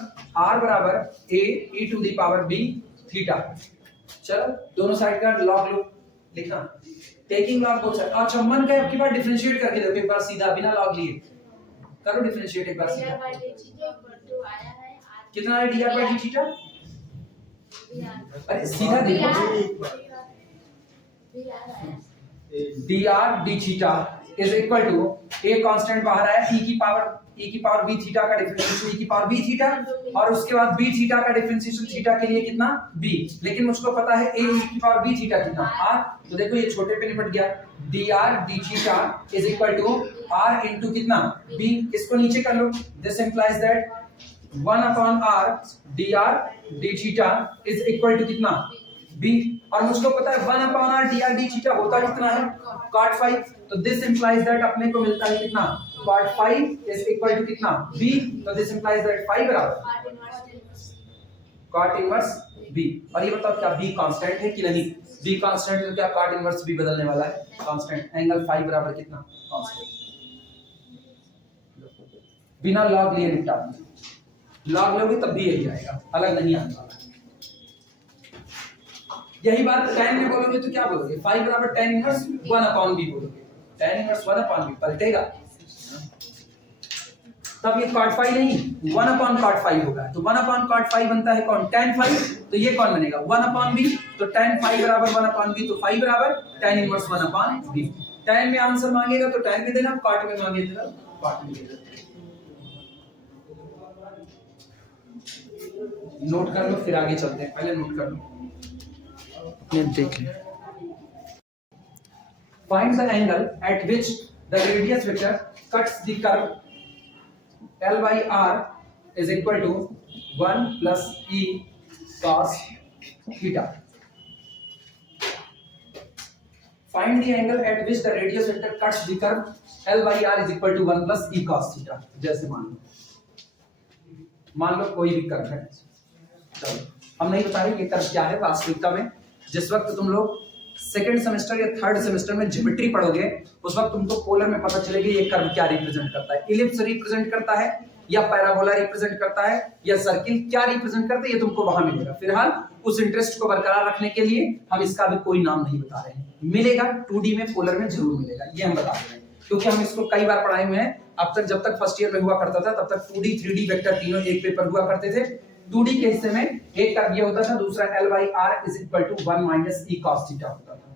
r बराबर a e to the power b theta. चलो दोनों साइड का लॉग लो लिखना, टेकिंग लॉग बोथ साइड। अच्छा मन का आपकी बार डिफरेंशिएट करके देखो एक बार सीधा, बिना लॉग लिए करो डिफरेंशिएट एक बार सीधा। कितना है dr by d थीटा, अरे सीधा देखो, dr d theta is equal to, a constant बाहर आया, e की पावर b थीटा का डिफरेंशिएशन e की पावर b थीटा, और उसके बाद b थीटा का डिफरेंशिएशन थीटा के लिए कितना b, लेकिन मुझको पता है a e की पावर b थीटा कितना r, तो देखो ये छोटे पे निपट गया, dr d theta is equal to r into कितना b, इसको नीचे कर लो, this implies that 1 upon r dr d theta is equal to कितना b, और मुझको पता है 1 upon r dr d theta होता कितना है, cot फाई, तो दिस इंप्लाइज दैट अपने को मिलता है कितना, cot phi is equal to कितना b, तो दिस इंप्लाइज दैट फाई बराबर cot इनवर्स b। और ये बताओ क्या b कांस्टेंट है कि नहीं, b कांस्टेंट है तो क्या cot इनवर्स b बदलने वाला है, कांस्टेंट। एंगल फाई बराबर कितना, कांस्टेंट। बिना लॉग लिए निपटा देंगे, लॉग लोगे तब भी यही आएगा, अलग नहीं आने वाला। यही बात tan में बोलोगे तो क्या बोलोगे, फाई बराबर tan इनवर्स 1 अपॉन b बोलोगे, tan इनवर्स 1 अपॉन b पलटेगा, तब ये cot फाई नहीं 1 अपॉन cot फाई होगा, तो 1 अपॉन cot फाई बनता है कौन, tan फाई, तो ये कौन बनेगा 1 अपॉन b, तो tan फाई बराबर 1 अपॉन b, तो फाई बराबर tan inverse 1 upon b। tan में आंसर मांगेगा तो tan में देना, cot में मांगेगा तो cot में देना। नोट कर लो फिर आगे चलते हैं, पहले नोट कर लो, देख लें। Find the angle at which the radius vector cuts the curve L by R is equal to 1 plus E cos theta. Find the angle at which the radius vector cuts the curve L by R is equal to 1 plus E cos theta. जैसे मान लो कोई भी curve है, चलो हम नहीं बता रहे ये कर्व क्या है वास्तविकता में। जिस वक्त तुम लोग सेकंड सेमेस्टर या थर्ड सेमेस्टर में ज्योमेट्री पढ़ोगे उस वक्त तुमको पोलर में पता चलेगा ये कर्व क्या रिप्रेजेंट करता है, इलिप्स रिप्रेजेंट करता है या पैराबोला रिप्रेजेंट करता है या सर्किल क्या रिप्रेजेंट करता है, ये तुमको वहां मिलेगा। फिलहाल उस इंटरेस्ट को बरकरार रखने के लिए हम इसका भी कोई नाम नहीं बता रहे हैं, मिलेगा 2D में पोलर में जरूर मिलेगा, ये हम बता रहे हैं क्योंकि हम इसको कई बार पढ़ाए हुए हैं। अब तक जब तक फर्स्ट ईयर में हुआ करता था तब तक 2D 3D वेक्टर तीनों एक पेपर हुआ करते थे। 2D के हिस्से में एक कर्व ये होता था, दूसरा L by R is equal to 1 minus E cos theta होता था।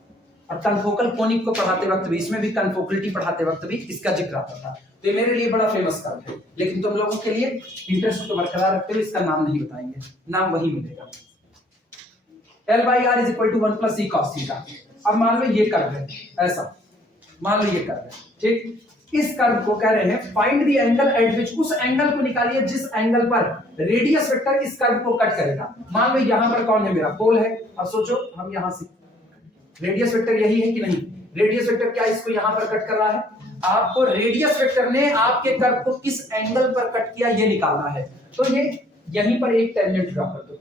और कन्फोकल कोनिक को पढ़ाते वक्त भी, इसमें भी कन्फोकलिटी पढ़ाते वक्त भी इसका जिक्र आता था। तो ये मेरे लिए बड़ा फेमस कर्व है, लेकिन तुम लोगों के लिए इंटरेस्ट को बरकरार रखते हुए इसका नाम नहीं बताएंगे, नाम वही मिलेगा। L by R is equal to 1 plus E cos theta. अब मान लो ये कर्व है, ऐसा मान लो ये कर्व है, ठीक। इस कर्व को कह रहे हैं फाइंड द एंगल एट विच, उस एंगल को निकालिए जिस एंगल पर रेडियस वेक्टर इस कर्व को कट करेगा। मान लो यहां पर कौन है, मेरा पोल है। अब सोचो हम यहां से, रेडियस वेक्टर यही है कि नहीं, रेडियस वेक्टर क्या इसको यहां पर कट कर रहा है। आपको रेडियस वेक्टर ने आपके कर्व को किस एंगल पर कट किया ये निकालना है। तो ये यहीं पर एक टेंजेंट ड्रा कर दो,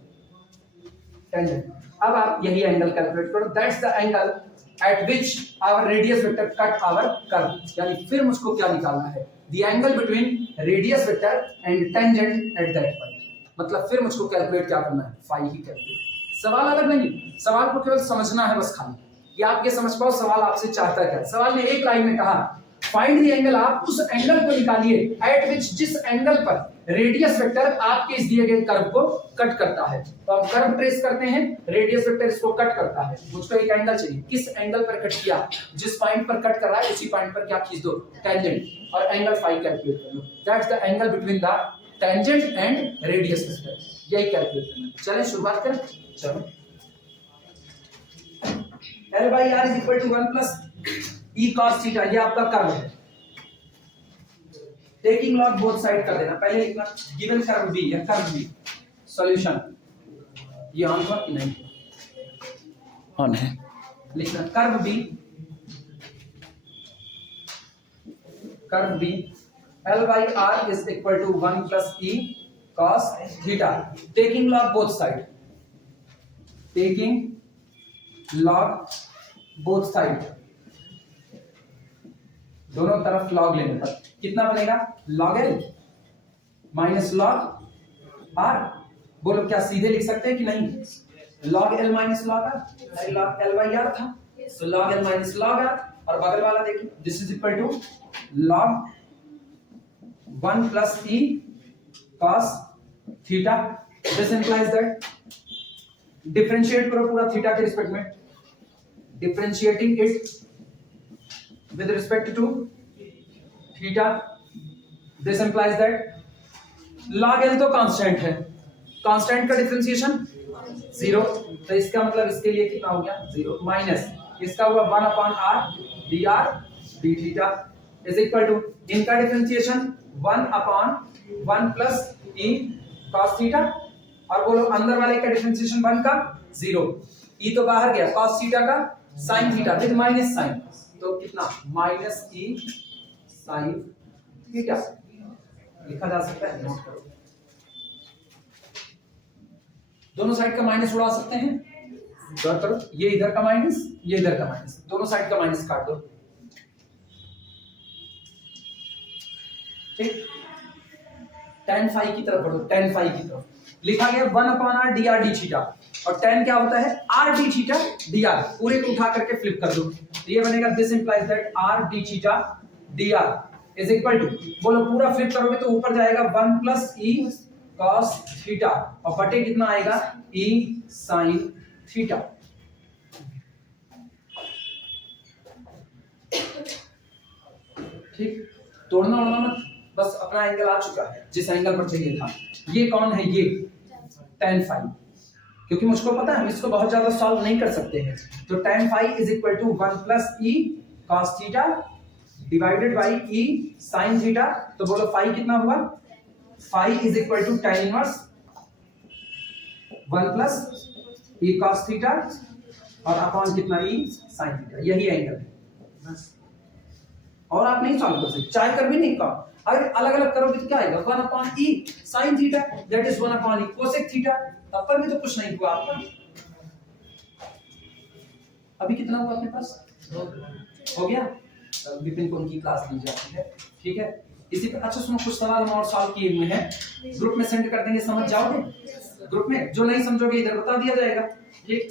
टेंजेंट। अब आप यही एंगल कैलकुलेट करो, that's the angle at which our radius vector cut our curve, यानी फिर मुझको क्या निकालना है, the angle between radius vector and tangent at that point. मतलब फिर मुझको कैलकुलेट क्या करना है, फाई ही कैलकुलेट। सवाल अलग नहीं, सवाल को केवल समझना है बस खाली, कि आप ये समझ पाओ सवाल आपसे चाहता क्या। सवाल ने एक लाइन में कहा फाइंड द एंगल, आप उस एंगल को निकालिए एट विच, जिस एंगल पर रेडियस वेक्टर आपके इस दिए गए कर्व को कट करता है। तो हम कर्व ट्रेस करते हैं, रेडियस वेक्टर इसको कट करता है, मुझको एक एंगल चाहिए, किस एंगल पर कट किया, जिस पॉइंट पर कट कर रहा है उसी पॉइंट पर क्या खींच दो, टेंजेंट, और एंगल फाई कैलकुलेट कर लो। That's the angle between the tangent and radius vector, यही कैलकुलेट करना है। चलें शुरुआत करें, चलो। L by R is equal to 1 plus E cos theta, ये आपका कर्व है। टेकिंग लॉग बोथ साइड कर देना, पहले लिखना गिवन कर्व B या कर्व B, सॉल्यूशन ये ऑन हुआ कि नहीं, ऑन है। लिखना curve B, curve B L by R is equal to 1 plus E cos theta, taking log both side, taking log both side, दोनों तरफ लॉग लेने पर कितना बनेगा, log L minus log R. बोलो क्या सीधे लिख सकते हैं कि नहीं, log L minus log R, log L by R था, तो log L minus log R. और बगल वाला देखिए, this is equal to log 1 plus E cos theta, this implies that, differentiate करो पूरा थीटा के रिस्पेक्ट में, differentiating it with respect to theta, this implies that log L तो constant है, कांस्टेंट का डिफरेंशिएशन 0, तो इसका मतलब इसके लिए कितना हो गया 0, माइनस इसका हुआ 1 upon r dr d theta is equal to, इनका differentiation 1 upon 1 plus e cos theta, और बोलो अंदर वाले का डिफरेंशिएशन 1 का 0, e तो बाहर गया, cos थीटा का sin theta with minus sine, तो कितना माइनस ई साइन थीटा लिखा जा सकता है, नोट करो। दोनों साइड का माइनस उड़ा सकते हैं, गौर करो, ये इधर का माइनस, ये इधर का माइनस, दोनों साइड का माइनस काट दो, ठीक। tan फाई की तरफ बढ़ो, tan फाई की तरफ लिखा गया 1 upon r dr d theta, और tan क्या होता है r d थीटा dr, पूरे को उठा करके फ्लिप कर दो, तो ये बनेगा this implies that r d theta dr is equal to, बोलो पूरा फ्लिप करोगे तो ऊपर जाएगा 1 प्लस e cos थीटा, और बटे कितना आएगा e sin थीटा। ठीक, तोड़ना ओड़ना मत, बस अपना एंगल आ चुका है जिस एंगल पर चाहिए था। ये कौन है, ये tan फाई, क्योंकि मुझको पता है हम इसको बहुत ज्यादा सॉल्व नहीं कर सकते हैं, तो tan phi is equal to 1 plus e cos theta divided by e sin theta, तो बोलो फाई कितना हुआ, phi is equal to tan inverse 1 plus e cos theta और अपॉन कितना e sin थीटा, यही एंगल है, और आप नहीं सॉल्व कर सकते, चाहे कर भी नहीं का, अगर अलग अलग करोगे तो क्या आएगा 1 upon e sin theta that is 1 upon e cosec theta, तब पर भी तो कुछ नहीं हुआ आपका। अभी कितना हुआ अपने पास, हो गया, विपिन को उनकी क्लास ली जाती है, ठीक है। इसी पर अच्छा सुनो, कुछ सवाल हम और सॉल्व किए हुए हैं, ग्रुप में सेंड कर देंगे, समझ जाओगे, ग्रुप में जो नहीं समझोगे इधर बता दिया जाएगा, ठीक।